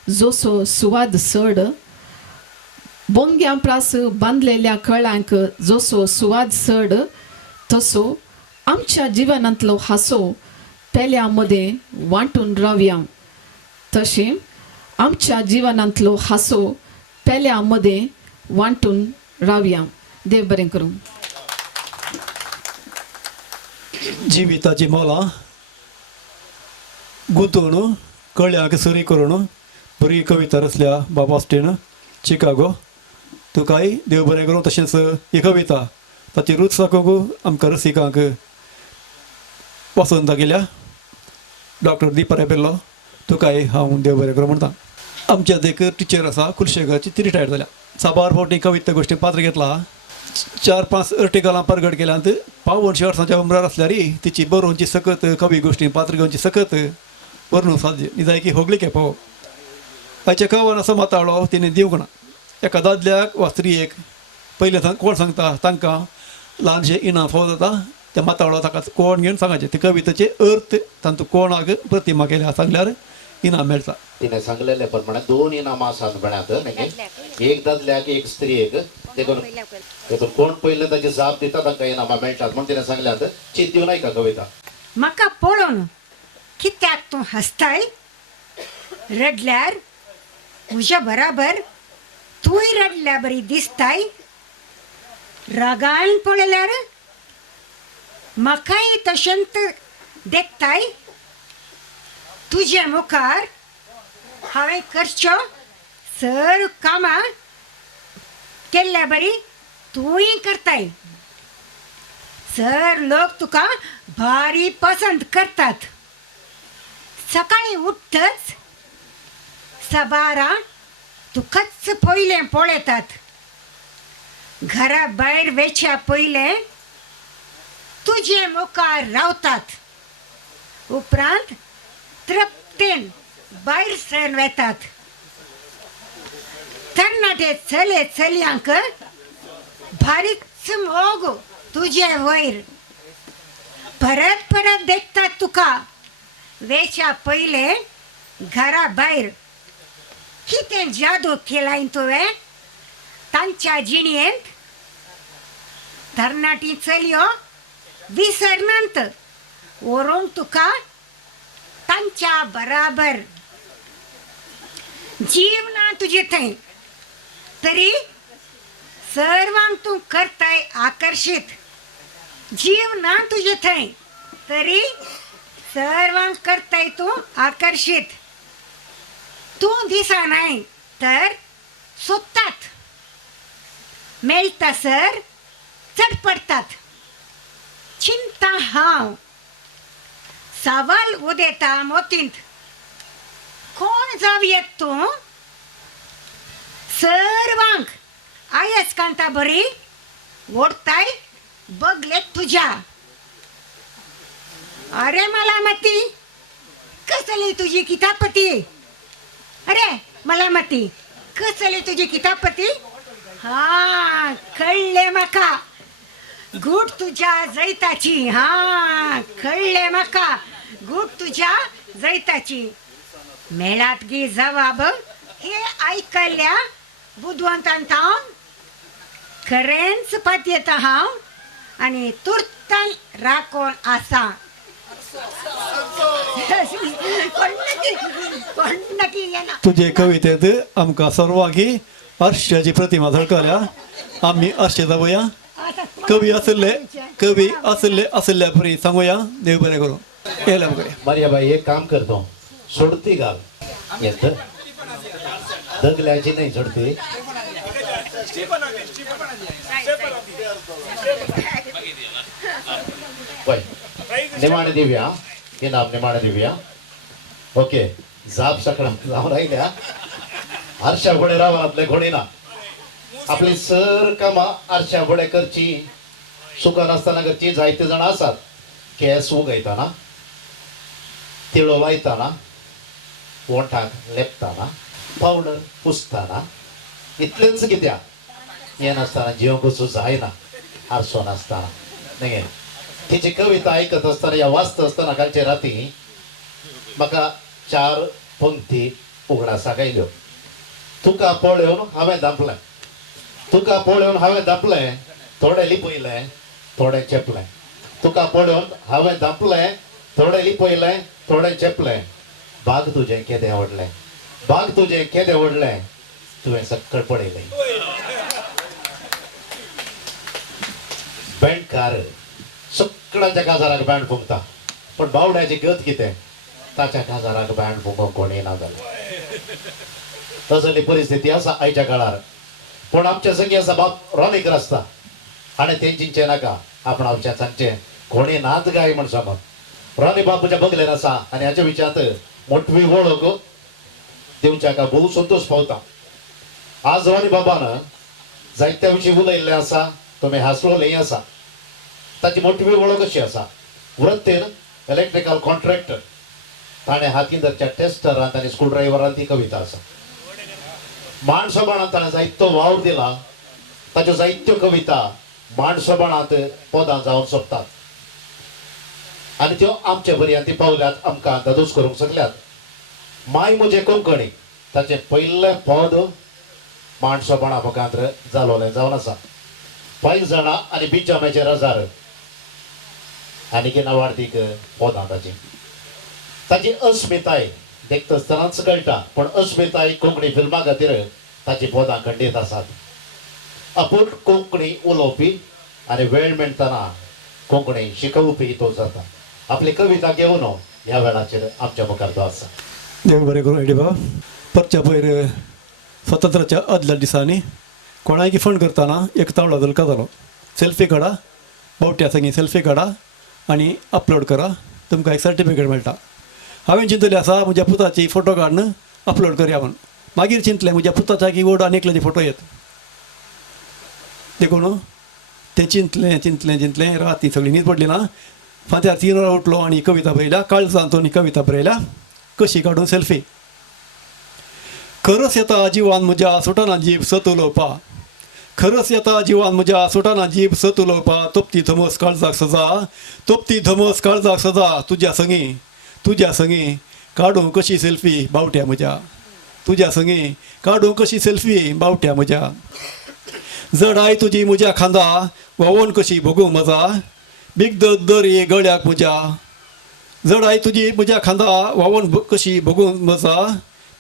जोसो सुवाद चड. बोंग्या प्रास बांदलेल्या कळ्यांक जोसो सुवाद चड तसो आमच्या जिवनांतलो हांसो पेल्या मदें वांटून रावया. तशें आमच्या जिवनांतलो हांसो पेल्या मदें वांटून रावया. देव बरें करूं. जिविताची मोलां गुंतवून कळ्यांक सरी करून बरी कविता रचल्या बाबा ऑस्टीन चिकागो तुकाय देव बरें करूं. तशेंच ही कविता ताची रूच साकूंक आमकां रसिकांक पसंत केल्या. डॉक्टर दीपा रेबेल्लो तुकाय हांव देव बरें करूं म्हणटा. आमच्यात एक टिचर आसा कुलशेखरची, ती रिटायर्ड जाल्या. साबार फावटी कविता गोश्टी पात्र घेतला. 4-5 आर्टिकलां परगट केल्यात. 52 वर्सांच्या उमरार आसल्यार तिची बरोवची सकत कवी गोश्टी पात्र घेवची सकत वर्णूंक साध्य निजायकी होगली खेपो. ताच्या कवान असो माताळो तिणें दिवंक ना. एका दादल्याक वा स्त्रियेक पयले कोण सांगता तांकां ल्हानशें इनाम फावो जाता. त्या माताळो ताका कोण घेवन सांगचें. ते कवितेचे अर्थ तातूंत कोणाक प्रतिमा केल्या सांगल्यार इनाम मेळटा. तिने सांगलेले प्रमाणे 2 इनामां आसात म्हण्यात. एक दादल्याक एक स्त्रियेक देखून कोण पयले ताची जाप दिता तांकां इनामां मेळटात म्हूण तिणें सांगल्यात. चिंत दिवन आयका कविता. म्हाका पळोवन कित्याक तूं हसताय? रडल्यार म्हज्या बराबर तूंय रडल्या बरी दिसताय. रागान पळयल्यार म्हाकाय तशेंच देखताय. तुजे मुखार हांवें करच्यो सर कामां केल्ल्या बरी तूंय करताय. सर लोक तुका भारी पसंत करतात. सकाळी उठतच सबारा तुकाच पयलें पळयतात. घरा भायर वेच्या पयलें तुजे मुखार रावतात. उपरांत तृप्तेन भायर सर वेतात. तरणाटे चले चलयांक भारीच मोग तुजे वयर. परत परत देखतात तुका वेच्या पयले घरा भायर. कितें जादू केलाय तुवें तांच्या जिणयेंत? तरणाटी चलयो विसरनांत व्हरोंक तुका तांच्या बराबर. जीव ना तुजे थंय तरी सर्वांक तूं करताय आकर्शीत. जीव ना तुजे थंय तरी सर्वांक करताय तूं आकर्शीत. तूं दिसनाय तर सोदतात. मेळटा सर चडपडतात. चिंता हांव सवाल उदेता मोतींत. कोण जावयेत तूं? सर्वांक आयज कांता बरी ओडताय बगलेत तुज्या. अरे मलामती कसली तुझी कितापती? अरे मलामती कसली तुझी कितापती? हा कळले म्हाका. गुट तुझ्या जैताची. हा कळले म्हाका. गुट तुझ्या जैताची. मेळात गी जवाब हे आयकल्या बुधवंतान हांव खरेंच पातयेता हांव आनी तुर्तान राखोन आसा. तुजे कवितेत आमकां सर्वांकी अर्श्याची प्रतिमा झळकल्या. आमी अर्शे जावया. कवी असले परी सांगूया. देव बरें करूं. येयला बरें. मारिया बाई एक काम करतो. सोडती घाल येत दगल्याची नाही सोडती. निमाणे दिव्या हे नाम निमाणे दिव्या. ओके जाप सकळम जाऊन राहिल्या. आरशा घोडे रावणातले घोडे ना. आपली सर कामा आरशा घोडे करची. सुखान असताना करची. जायते जण आसात केस उगयताना, तिळो लायताना, ओंठाक लेपताना, पावडर पुसताना, इतलेंच कित्याक हें नासतना जेवंक वचूं जायना. आरसो नासतना न्ही. तिची कविता आयकत असताना या वाचत असताना कालचे राती म्हाका 4 पंक्ती उगडासाक आयल्यो. तुका पळोवन हांवें धांपलें. तुका पळोवन हांवें धांपलें. थोडे लिपयलें थोडे चेपलें. तुका पळोवन हांवें धांपलें. थोडे लिपयलें थोडे चेपलें. बाग तुजें केदें आवडलें. बाग तुजें केदें आवडलें. तुवें सक्कळ पळयलें. बँडकार सगळ्यांच्या काजाराक बँड फुंकता. पण बावड्याची गत कितें? ताच्या काजाराक बँड बुमो कोणी ना जालें तसली परिस्थिती आसा आयच्या काळार पूण आमच्या संगी आसा बाप रॉनिक रस्ता आणि तेंचींचे नाका आपण आमच्या सांगचे कोणी नाच गाय म्हण सांगप रॉनी बापूच्या बगलेन आसा आणि हाच्या विचारात मोठवी वळख दिवच्या का भोव संतोष पावता आज रॉनी बाबान जायत्या विशीं उलयल्लें आसा तुमी हांसलोलेंय आसा ताची मोठवी वळख अशी आसा वृत्तीन इलेक्ट्रिकल कॉन्ट्रॅक्टर ताणें हातींदरच्या टेस्टरांत आनी स्क्रू ड्रायव्हरांत ती कविता आसा माणसोबाणांत ताणें जायतो वावर दिला ताच्यो जायत्यो कविता माणसोबाणांत पदां जावन सोंपतात आनी त्यो आमच्या पर्यंत ती पावल्यात आमकां दादूस करूंक शकल्यात माय म्हजे कोंकणी ताचें पयलें पद माणसोबाणा मुखांत्र जालोलें जावन आसा 5 जाणां आनी बिजामाचेर 1000 आनी नावार्थीक पदां ताची अस्मिताय देखता आसतनाच कळटा पण अस्मिताय कोंकणी फिल्मा खातीर ताची पदां खंडीत आसात अपूट कोंकणी उलोवपी आनी वेळ मेळटना कोंकणी शिकोवपी तो जाता आपली कविता घेवन ह्या वेळाचेर आमच्या मुखार तो आसा देव बरें करूं आयडी बाब परच्या पयर स्वतंत्राच्या आदल्या दिसांनी कोणाय फोन करतना एक तावडो दलका जालो सेल्फी काडा बावट्या संगी सेल्फी काडा आनी अपलोड करा तुमकां एक सर्टिफिकेट मेळटा हांवें चिंतलें आसा म्हज्या पुताची फोटो काडून अपलोड करया म्हूण मागीर चिंतलें म्हज्या पुताच्या कीबोर्ड आनी एकल्याचे फोटो येत देखून तें चिंतलें रात ती सगळी न्हीद पडली ना फांत्यार 3 वरां उठलो आनी कविता बरयल्या काळजांत आनी कविता बरयल्या कशी काडून सेल्फी खरंच येता जिवान म्हज्या सुटना जीब सत उलोवपा खरंच येता जिवान म्हज्या सुटना जीब सत उलोवपा तोपती धमस काळजाक सजा तोपती धमस काळजाक सजा तुज्या संगी काडूं कशी सेल्फी बावट्या म्हज्या तुज्या संगी काडूं कशी सेल्फी बावट्या म्हज्या जडाय तुजी म्हज्या खांदा वावोन कशी भोगूं मजा बिगदत दरी गळ्याक म्हज्या जडाय तुजी म्हज्या खांदा वावोन कशी भोगूं मजा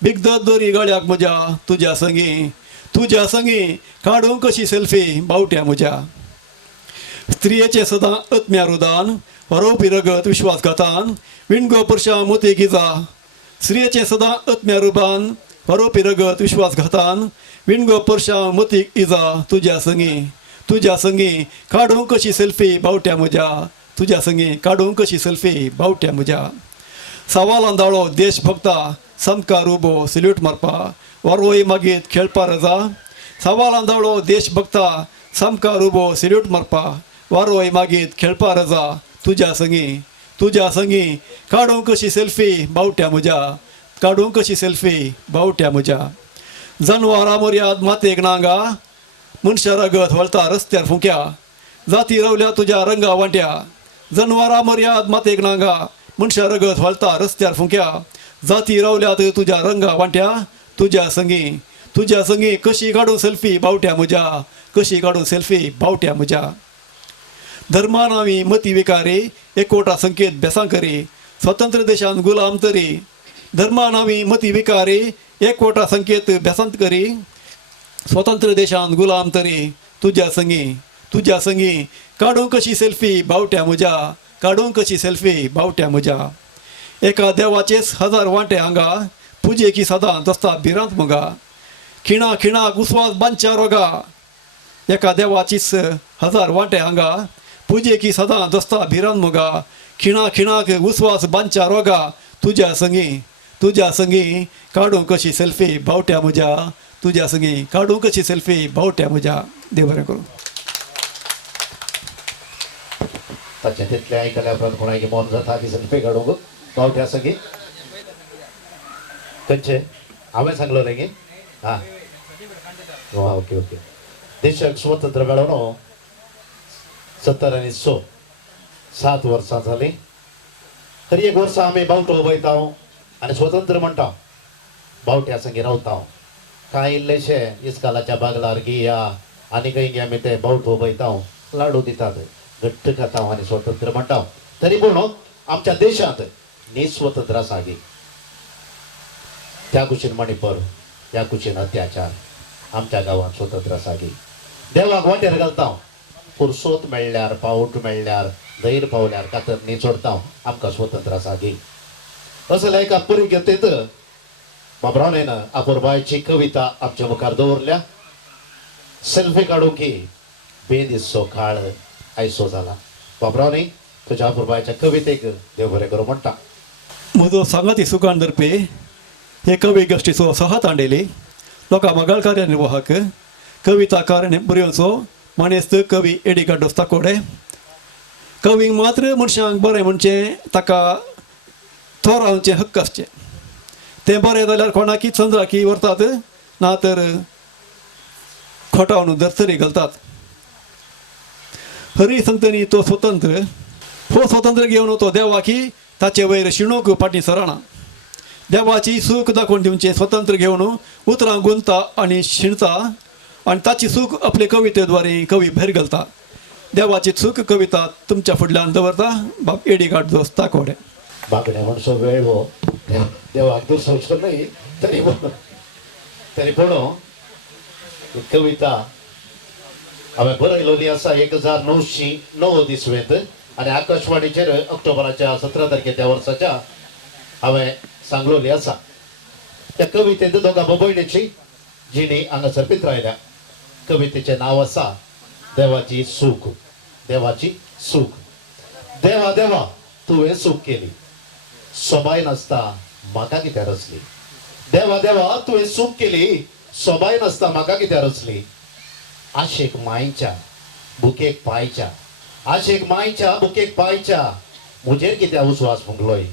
बिगदत दरी गळ्याक म्हज्या तुज्या संगी काडूं कशी सेल्फी बावट्या म्हज्या स्त्रियेचे सदां आत्म्या रुदान वरोवपी रगत विश्वासघातान विणगो परशा मोती गिजा स्त्रियेचे सदां आत्म्या रुबान वरोवपी रगत विश्वासघातान विणगो परशा मोती इजा तुज्या संगी काडूं कशी सेल्फी बावट्या म्हज्या तुज्या संगी काडूं कशी सेल्फी बावट्या म्हज्या सवालां दाळो देशभक्ता समकार उबो सल्यूट मारपा वरोय मागीत खेळपा रजा सवालां दाळो देशभक्ता समकार उबो सल्यूट मारपा वारोय मागीत खेळपा रजा तुज्या संगी काडूं कशी सेल्फी बावट्या म्हज्या काडूं कशी सेल्फी बावट्या म्हज्या जनवारां मर्याद मातेक नांगा मनशां रगत वळता रस्त्यार फुंक्या जाती रवल्या तुज्या रंगा वांट्या जनवारां मर्याद मातेक नांगा मनशां रगत वळता रस्त्यार फुंक्या जाती रवल्यात तुज्या रंगा वांट्या तुज्या संगी कशी काडूं सेल्फी बावट्या म्हज्या कशी काडूं सेल्फी बावट्या म्हज्या धर्मान आमी मती विकारी एकवटा संकेत बेसां करी स्वतंत्र देशान गुलाम तरी धर्मान आमी मती विकारी एकवटा संकेत बेसांत करी स्वतंत्र देशान गुलाम तरी तुज्या संगी काडूं कशी सेल्फी बावट्या म्हज्या काडूं कशी सेल्फी बावट्या म्हज्या एका देवाचेच 1000 वांटे हांगा पुजेकी सदां दसता भिरांत मुगा खिणाक उस्वास बांदच्या रोगा एका देवाचीच 1000 वांटे हांगा पुजेकी सदां दसता भिरांत मुगा खिणाक उस्वास बांदच्या रोगा तुज्या संगी काडूं कशी सेल्फी बावट्या म्हज्या तुज्या संगी काडूं कशी सेल्फी बावट्या म्हज्या देव बरें करूं ताचें तितलें आयकल्या उपरांत कोणाक मन जाता की सेल्फी काडूंक बावट्या संगी खंयचे हांवें सांगलो रे गे हां ओके देशाक स्वतंत्र मेळो न्हू 70 आनी 7 वर्सां जालीं तरी एक वर्सा आमी बावटो उबयता आनी स्वतंत्र म्हणटा बावट्या संगी रावता कांय इल्लेशे इस्कालाच्या बागलार गिया आनी खंय आमी ते बावटो उबयता लाडू दितात घट्ट खाता आनी स्वतंत्र म्हणटा तरी पूण आमच्या देशांत निस्वतंत्र आसा गी त्या कुशीन मणिपूर त्या कुशीन अत्याचार आमच्या गांवांत स्वतंत्र आसा गी देवाक वाटेर घालता पुरसोत मेळ्ळ्यार पावट मेळ्ळ्यार धैर्य पावल्यार कातर न्ही सोडता आमकां स्वतंत्र आसा गी असं एका पुरी घेतेत बाबरावने अपूर्बाईची कविता आमच्या मुखार दवरल्या. सेल्फी काढून की बेदिसो काळ आयसो झाला. बाबरावने तुझ्या अपूर्बाईच्या कवितेक देव बरें करूं म्हणटा. म्हजो सांगाती सुकान धरपी हे कवी गोष्टीचो सहात आणलेली लोकां मंगळ कार्यानिर्वाहक कविताकार बऱ्योचो मनेस्त कवी एडिकाडोस ताकोडे. कवींक मात्र मनशांक बरें म्हणचे ताका थोरावचे हक्क आसचे. तें बरें जाल्यार कोणाकी चंद्राकी व्हरतात ना तर खोटावन धर्तरी घालतात. हरी संतनी तो स्वतंत्र हो स्वतंत्र घेवन तो देवाकी ताचे वयर शिणोक फाटीं सराना. देवाची सूख दाखोवन दिवचे स्वतंत्र घेवन उतरां गुंतता आनी शिणता आनी ताची सूख आपले कवितेद्वारे कवी भायर घालता. देवाची सूख कविता तुमच्या फुडल्यान दवरता. बाब एडिकाड दोस ताकोडे. मागणे म्हणसो वेळ हो देवाक दुसरो नाही तरी पूण कविता हांवें बरयलोली आसा 1909 दिसवेंत आनी आकाशवाणीचेर ऑक्टोबराच्या 17 तारखे त्या वर्साच्या हांवें सांगलोली आसा. त्या कवितेंत दोगा भयणीची जिणी हांगासर पित्रायल्या. कवितेचें नांव आसा देवाची सूख. देवाची सूख. देवा देवा तुवें सूख केली सोबाय नासता म्हाका कित्याक रचली. देवा देवा तुवें सूख केली सोबाय नासता म्हाका कित्याक रचली. आशेक मायच्या बुकेक पायच्या आशेक मायच्या बुकेक पायच्या म्हजेर कित्याक उस्वास फुंकलोय.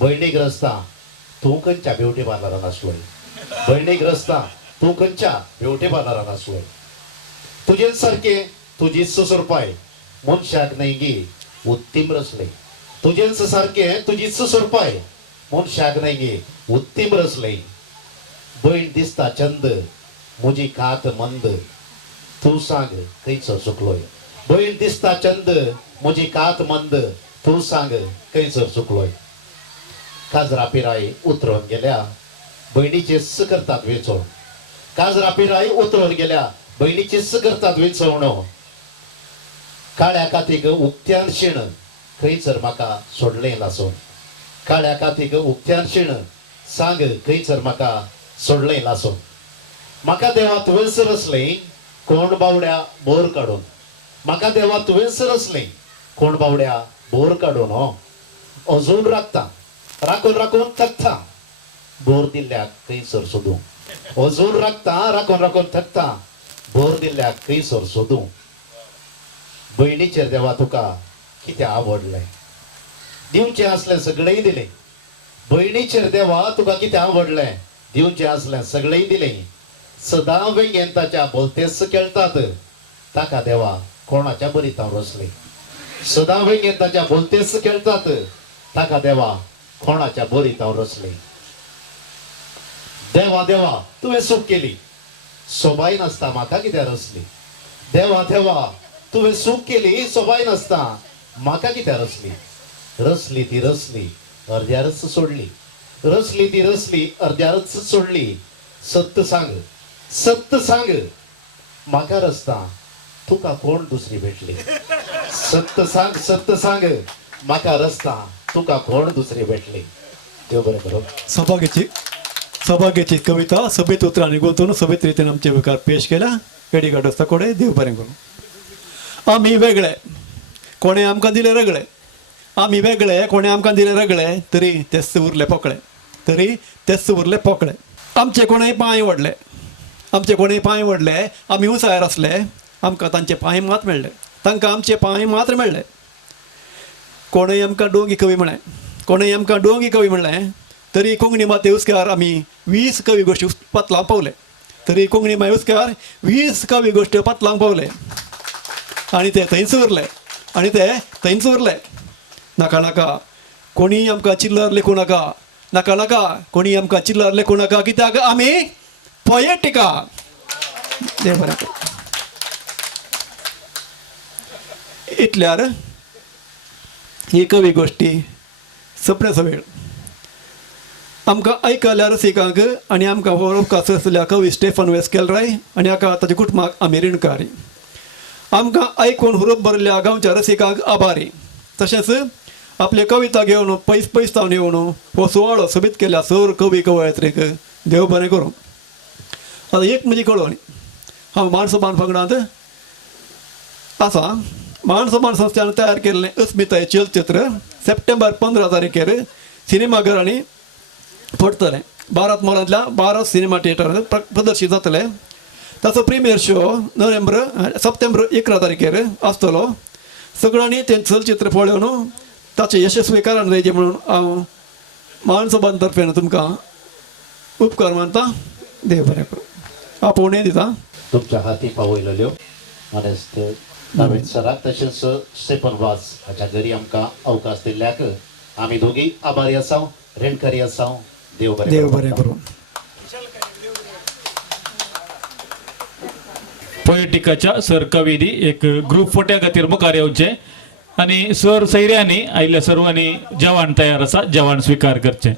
भयणीक रस्ता तूं खंयच्या ब्युटी पार्लरान आसलोय. भयणीक रस्ता तूं खंयच्या ब्युटी पार्लरान आसलोय. तुजे सारके तुजी सुसुरपाय मनशाक न्हय गी उत्तीम रचले. तुजे सारके तुजी सुसुरपाय मनशाक न्हय गी उत्तीम रचले. भयण दिसता चंद म्हजी कात मंद तूं सांग खंयचो चुकलोय. भयण दिसता चंद म्हजी कात मंद तूं सांग खंयचो चुकलोय. काजरा पिराय उतरून गेल्या भयणीचे स करतात वेचोण. काजरा पिराय उतरून गेल्या भयणीचे स करतात वेचवणो. काळ्या कातीक उक्त्यान शिण खंयसर म्हाका सोडलें लासून. काळ्या कातीक उक्त्यान शिण सांग खंयसर म्हाका सोडलें लासून. म्हाका देवा तुवेंच रचलें कोण बावड्या बोर काडून. म्हाका देवा तुवेंच रचलें कोण बावड्या बोर काडून. अजून राखता राखून राखून थकता बोर दिल्ल्याक खंयसर सोदूं. अजून राखता राखून राखून थकता बोर दिल्ल्याक खंयसर सोदूं. भयणीचेर देवा तुका कितें आवडलें. दिवचें आसलें सगळें दिलें. भयणीचेर देवा तुका कितें आवडलें. दिवचें आसलें सगळें दिलें. सदां वेंगेन ताच्या भोवतेच खेळटात ताका देवा कोणाच्या बरीतां रचली. सदां वेंगेन ताच्या भोवतेच खेळटात ताका देवा कोणाच्या बरीतां रचली. देवा देवा तुवें सूख केली सोबाय नासता म्हाका कित्याक रचली. देवा देवा तुवें सूख केली सोबाय नासता म्हाका कित्याक रचली. रचली ती रचली अर्द्यारच सोडली. रचली ती रचली अर्द्यारच सोडली. सत्य सांग म्हाका रचता तुका कोण दुसरी भेटली. सत्य सांग म्हाका रचता तुका कोण दुसरी भेटली. देव बरें करूं. सौभाग्याची कविता सभेत उतरांनी गुंतवून सभेत रीतीने आमचे विकार पेश केला. एडिकाडोस ताकोडे. देव बरें करूं. आमी वेगळे कोणें आमकां दिले रगळे. आमी वेगळे कोणें आमकां दिले रगळे तरी तेच उरले पोकळे. तरी तेच उरले पोकळे. आमचे कोणेंय पांय वडले. आमचे कोणेंय पांय वडले आमी उंचायर आसले आमकां तांचे पांय मात मेळ्ळे. तांकां आमचे पांय मात्र मेळ्ळे. कोणेंय आमकां डोंगी कवी म्हळें. कोणेंय आमकां डोंगी कवी म्हणलें तरी कोंकणी माते हुस्क्यार आमी 20 कवी गोश्टी पातलांक पावले. तरी कोंकणी माय हुस्क्यार 20 कवी गोश्टी पातलांक पावले. आनी ते थंयच उरले. आनी ते थंयच उरले. नाका नाका कोणी आमकां चिल्लर लेखूं नाका. नाका नाका कोणी आमकां चिल्लर लेखूं नाका कित्याक आमी पोएटिका. देव बरें करूं. इतल्यार ही कवी गोश्टी सपण्याचो वेळ. आमकां आयकल्यार रसिकांक आनी आमकां वळोवपाक आसलेल्या कवी स्टेफन वेस्केलराय आनी ताच्या कुटुंबाक आमी ऋणकारी. आमकां आयकून हुरूप भरल्या गांवच्या रसिकांक आभारी. तशेंच आपले कविता घेवन पयस तावन येवन हो सुवाळो सोबीत केल्या सर कवी कवयत्रीक देव बरें करूं. आतां एक म्हजी कळवणी, हांव म्हापसान पंगडांत आसा. म्हापसान संस्थेन तयार केल्लें अस्मिताय चलचित्र सप्टेंबर 15 तारखेर सिनेमाघरांनी पडटलें. भारत मॉलांतल्या भारत सिनेमा थिएटरांत प्रदर्शीत जातलें. ताचो प्रिमियर शो सप्टेंबर 11 तारखेर आसतलो. सगळ्यांनी तें चलचित्र पळोवन ताचें यशस्वी कारण जायचें म्हणून हांव म्हापसान तर्फेन तुमकां उपकार मानता. देव बरें करूं. हांव पोवणे दिता. तुमच्या हाती पावयलेल्यो मानेस्त नावेद सराक तशेंच स्टेफन वाज हाच्या घरी आमकां अवकाश दिल्ल्याक आमी दोगी आभारी आसाव, ऋणकारी आसाव. देव बरें करूं. पोएटिकाच्या सर कविदी एक ग्रुप फोट्या खातीर मुखार येवचे आनी सर सैऱ्यांनी आयिल्ल्या सर्वांनी जेवण तयार आसा, जेवण स्विकार करचें.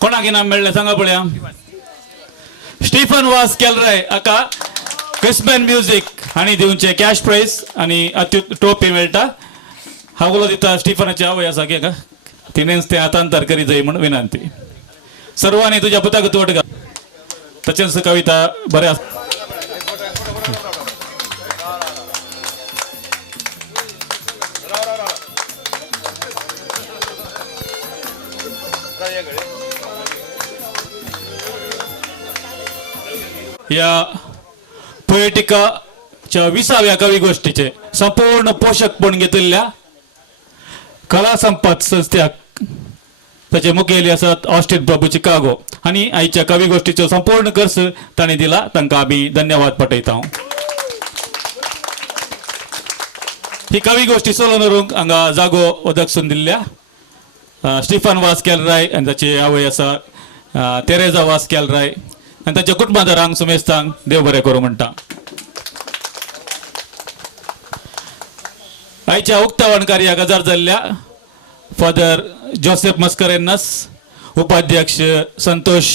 कोणाक इनाम मेळ्ळें सांगा पळया. स्टीफन वास केलराय हाका क्रिस्मन म्युझिक हांणी दिवचे कॅश प्राइज आनी ट्रॉफी मेळटा. हांव उलो दिता स्टीफनाची आवय आसा की तिणेंच तें हातांतर करी जाय म्हण विनंती. सर्वांनी तुज्या पुताक तोट घाल. तशेंच कविता बरें आसा. या पोएटिकाच्या 20व्या कवी गोष्टीचे संपूर्ण पोषकपण घेतिल्ल्या कला संपत संस्थेक ताचे मुखेली आसात ऑस्टिन प्रभू चिकागो आनी आयच्या कवी गोष्टीचो संपूर्ण खर्च तांणी दिला. तांकां आमी धन्यवाद पटयता. ही कवी गोष्टी चलोवन व्हरूंक हांगा जागो वदकसून दिल्ल्या स्टीफन वास केलराय आनी ताची आवय आसा तेरेजा वास केलराय आनी ताच्या कुटुंबादारांक सुमेस्तांक देव बरें करूं म्हणटा. आयच्या उक्तावण कार्याक हजर जाल्ल्या फादर जोसेफ मस्करेन्नस, उपाध्यक्ष संतोष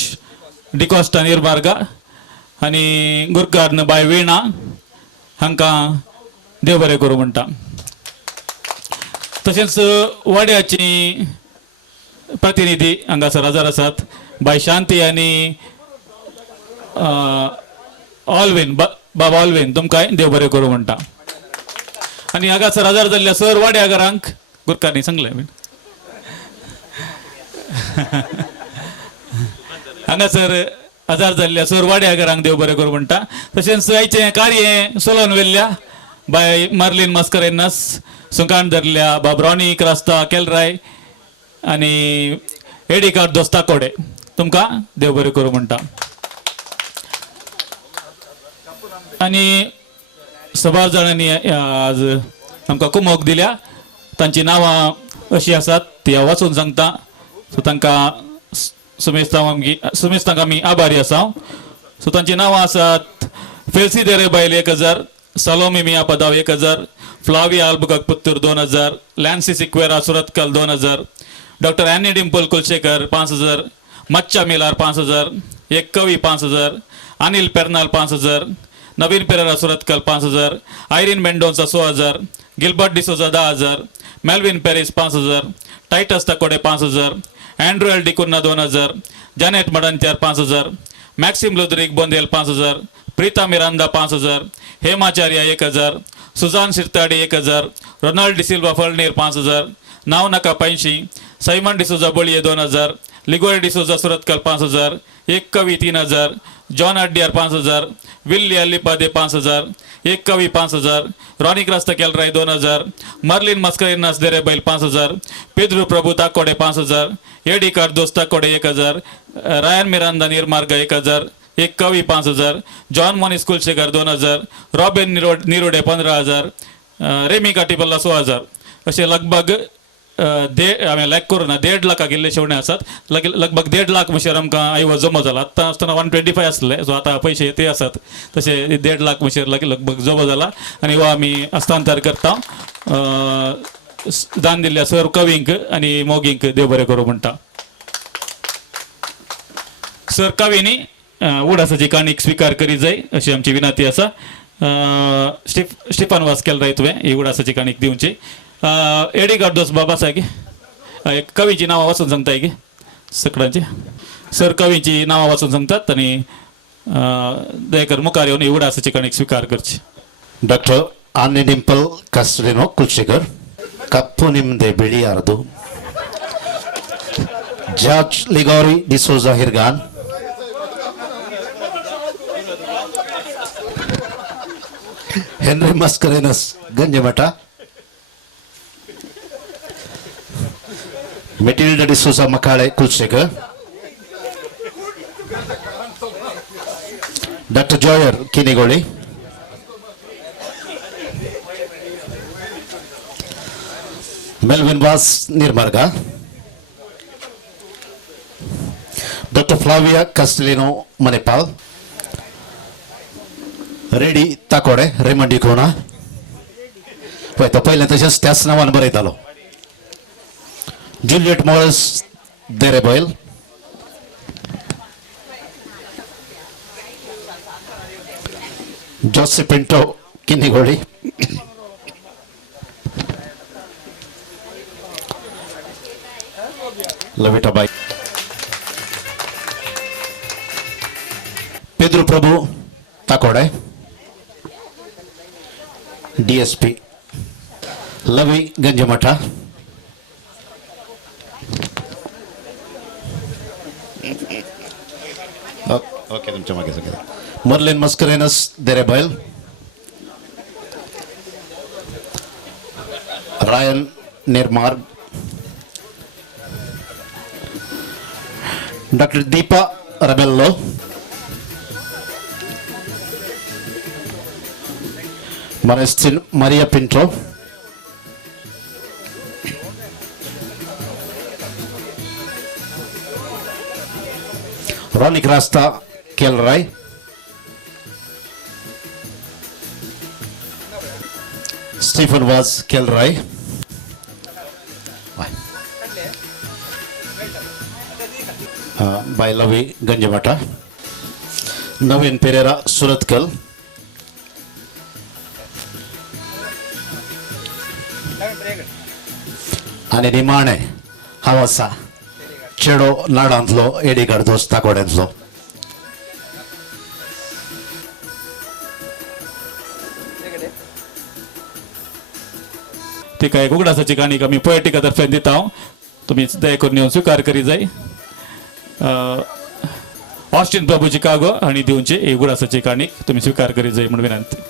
डिकॉस्टा निर्मार्गा आनी गुरकार्न बाय वीणा हांकां देव बरें करूं म्हणटा. तशेंच वाड्याची प्रतिनिधी हांगासर हजर आसात बाय शांती आनी ऑलवेन बाबा ऑलवेन तुमकां देव बरें करूं म्हणटा. आनी हांगासर हजर जाल्ल्या सर वाड्याकारांक गुरकांनी सांगलें हांगासर हजर जाल्ल्या सर वाड्याकारांक देव बरें करूं म्हणटा. तशेंच आयचें कार्य चलोवन व्हेल्ल्या बाय मार्लिन मस्करेन्नस, सुकाण धरल्या बाब रॉनी क्रास्ता केलराय आनी एडिकार्ड दोस्ताकोडे तुमकां देव बरें करूं म्हणटा. आनी सबार जाणांनी आज आमकां कुमोक दिल्या. तांची नांवां अशीं आसात ती हांव वाचून सांगता. सो तांकां सुमेस्तांक आमी आभारी आसा. सो तांची नांवां आसात फेल्सी देरे बायल 1000, Salome Miya Padav 1000, Flavia Albuquerque Puttur 2000, Lancy Sequeira Surathkal 2000, doctor Annie Dimple Kulshekar 5000, Machcha Milar 5000, एक कवी 5000, Anil Pernal 5000, Naveen Pereira Surathkal 5000, Irene Mendonca 6000, Gilbert D'Souza 10000, Melwyn Peris 5000, Titus Takode 5000, Andrew L D'Cunha 2000, Janet Madantyar 5000, Maxim Ludrick Bondel 5000, Preeta Miranda 5000, Hemacharya 1000, Sujan Shirthady 1000, Ronald D'Silva Falnir 5000, नाव नका 85, सैमन डिसोजा बोळिये 2000, लिगोर डिसोजा सुरतकल 5000, एक कवी 3000, जॉन अड्डियार 5000, विल्ली अल्लीपादे 5000, एक कवी 5000, रॉनी क्रास्ता केलराय 2000, मर्लिन मस्करिनास देरे बैल 5000, पेद्रू प्रभू ताकोडे 5000, एडी कार्दोस ताकोडे 1000, रायन मिरांदा निर्मार्ग 1000, एक कवी 5000, John Moniz Kulasekhara 2000, robin निरोडे 15000, ramie काटिपल्ला 6000 असे लगभग हांवें लायक करून 1.5 लाख गेल्ले शेवणे आसात. लगभग 1.5 लाख म्हशीर आमकां आयव जमा जाला. आत्तां आसतना 125 आसले, सो आतां पयशे ते आसात तशे 1.5 लाख म्हशीर लगभग जमा जाला आनी हो आमी हस्तांतर करता दान दिल्ल्या सर कवींक आनी मोगींक देव बरें करूं म्हणटा. सर कवींनी उडासाची काणीक स्विकार करी जाय अशी आमची विनंती आसा. स्टिफन वास केलराय तुवें ही उडासाची काणीक दिवची. एडी कार्दोस बाबा आसा की एक कवीची नांवां वाचून सांगताय की सगळ्यांची. सर कवीची नांवां वाचून सांगतात आनी दयेकर मुखार येवन ही उडासाची काणीक स्विकार करची. Doctor Annie Dimple Castrino Kulshekar, कप्पू निम्दे बिडियार्दु, George Ligori D'Souza Hirgan, Henry Mascarenhas Ganjimutt, Matilda D'Souza Makale Kulshekar, doctor जॉयर Kinnigoli, Melwyn Vas Nirmarga, doctor Flavia Castelino Manipal, रेडी ताकोडे रेमंडी कोणा पळय तो पयलें तशेंच त्याच नांवान बरयतालो. Juliet Morris Derebail, Jose Pinto Kinnigoli, लविटाबाई, पेद्रू प्रभू ताकोडे, डीएसपी लवी गंजमठा, ओके तुमच्या मागे सगळे, Merlin Mascarenhas Derebail, Ryan Nirmarga, doctor Deepa Rebello, Maria Pinto, Ronnie Crasta Kelray, Stephen was Kelray, by Lavi Ganjamata, Navin Pereira Suratkal, आणि निमाणे हांव आसा चेडो लाडांतलो एडी कार्दोस ताकोड्यांतलो. तिका एक उगडासाची काणीक आमी पोएटिका तर्फेन दिता. तुमी दया करून येवन स्विकार करी जाय. ऑस्टिन प्रभूची कागो आनी दिवची ही उगडासाची काणीक तुमी स्विकार करी जाय म्हणून विनंती.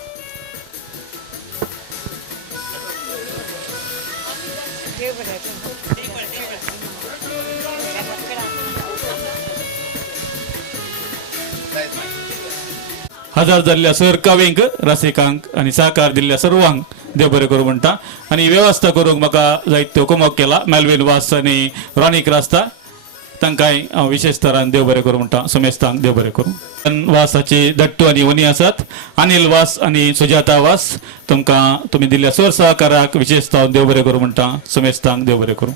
हजार जाल्ल्या सर कवींक रसिकांक आनी सहकार दिल्ल्या सर्वांक देव बरें करूं म्हणटा. आनी वेवस्था करूंक म्हाका जायत्यो कुमक केला. मेलविन वास आनी रॉनी क्रास्ता तांकांय हांव विशेष तरान देव बरें करूं म्हणटा. सुमेस्तांक देव बरें करूं. वासाची दट्टू आनी वनी आसात. अनिल वास आनी सुजाता वास तुमकां तुमी दिल्ल्या सर सहकाराक विशेष देव बरें करूं म्हणटा. सुमेस्तांक देव बरें करूं.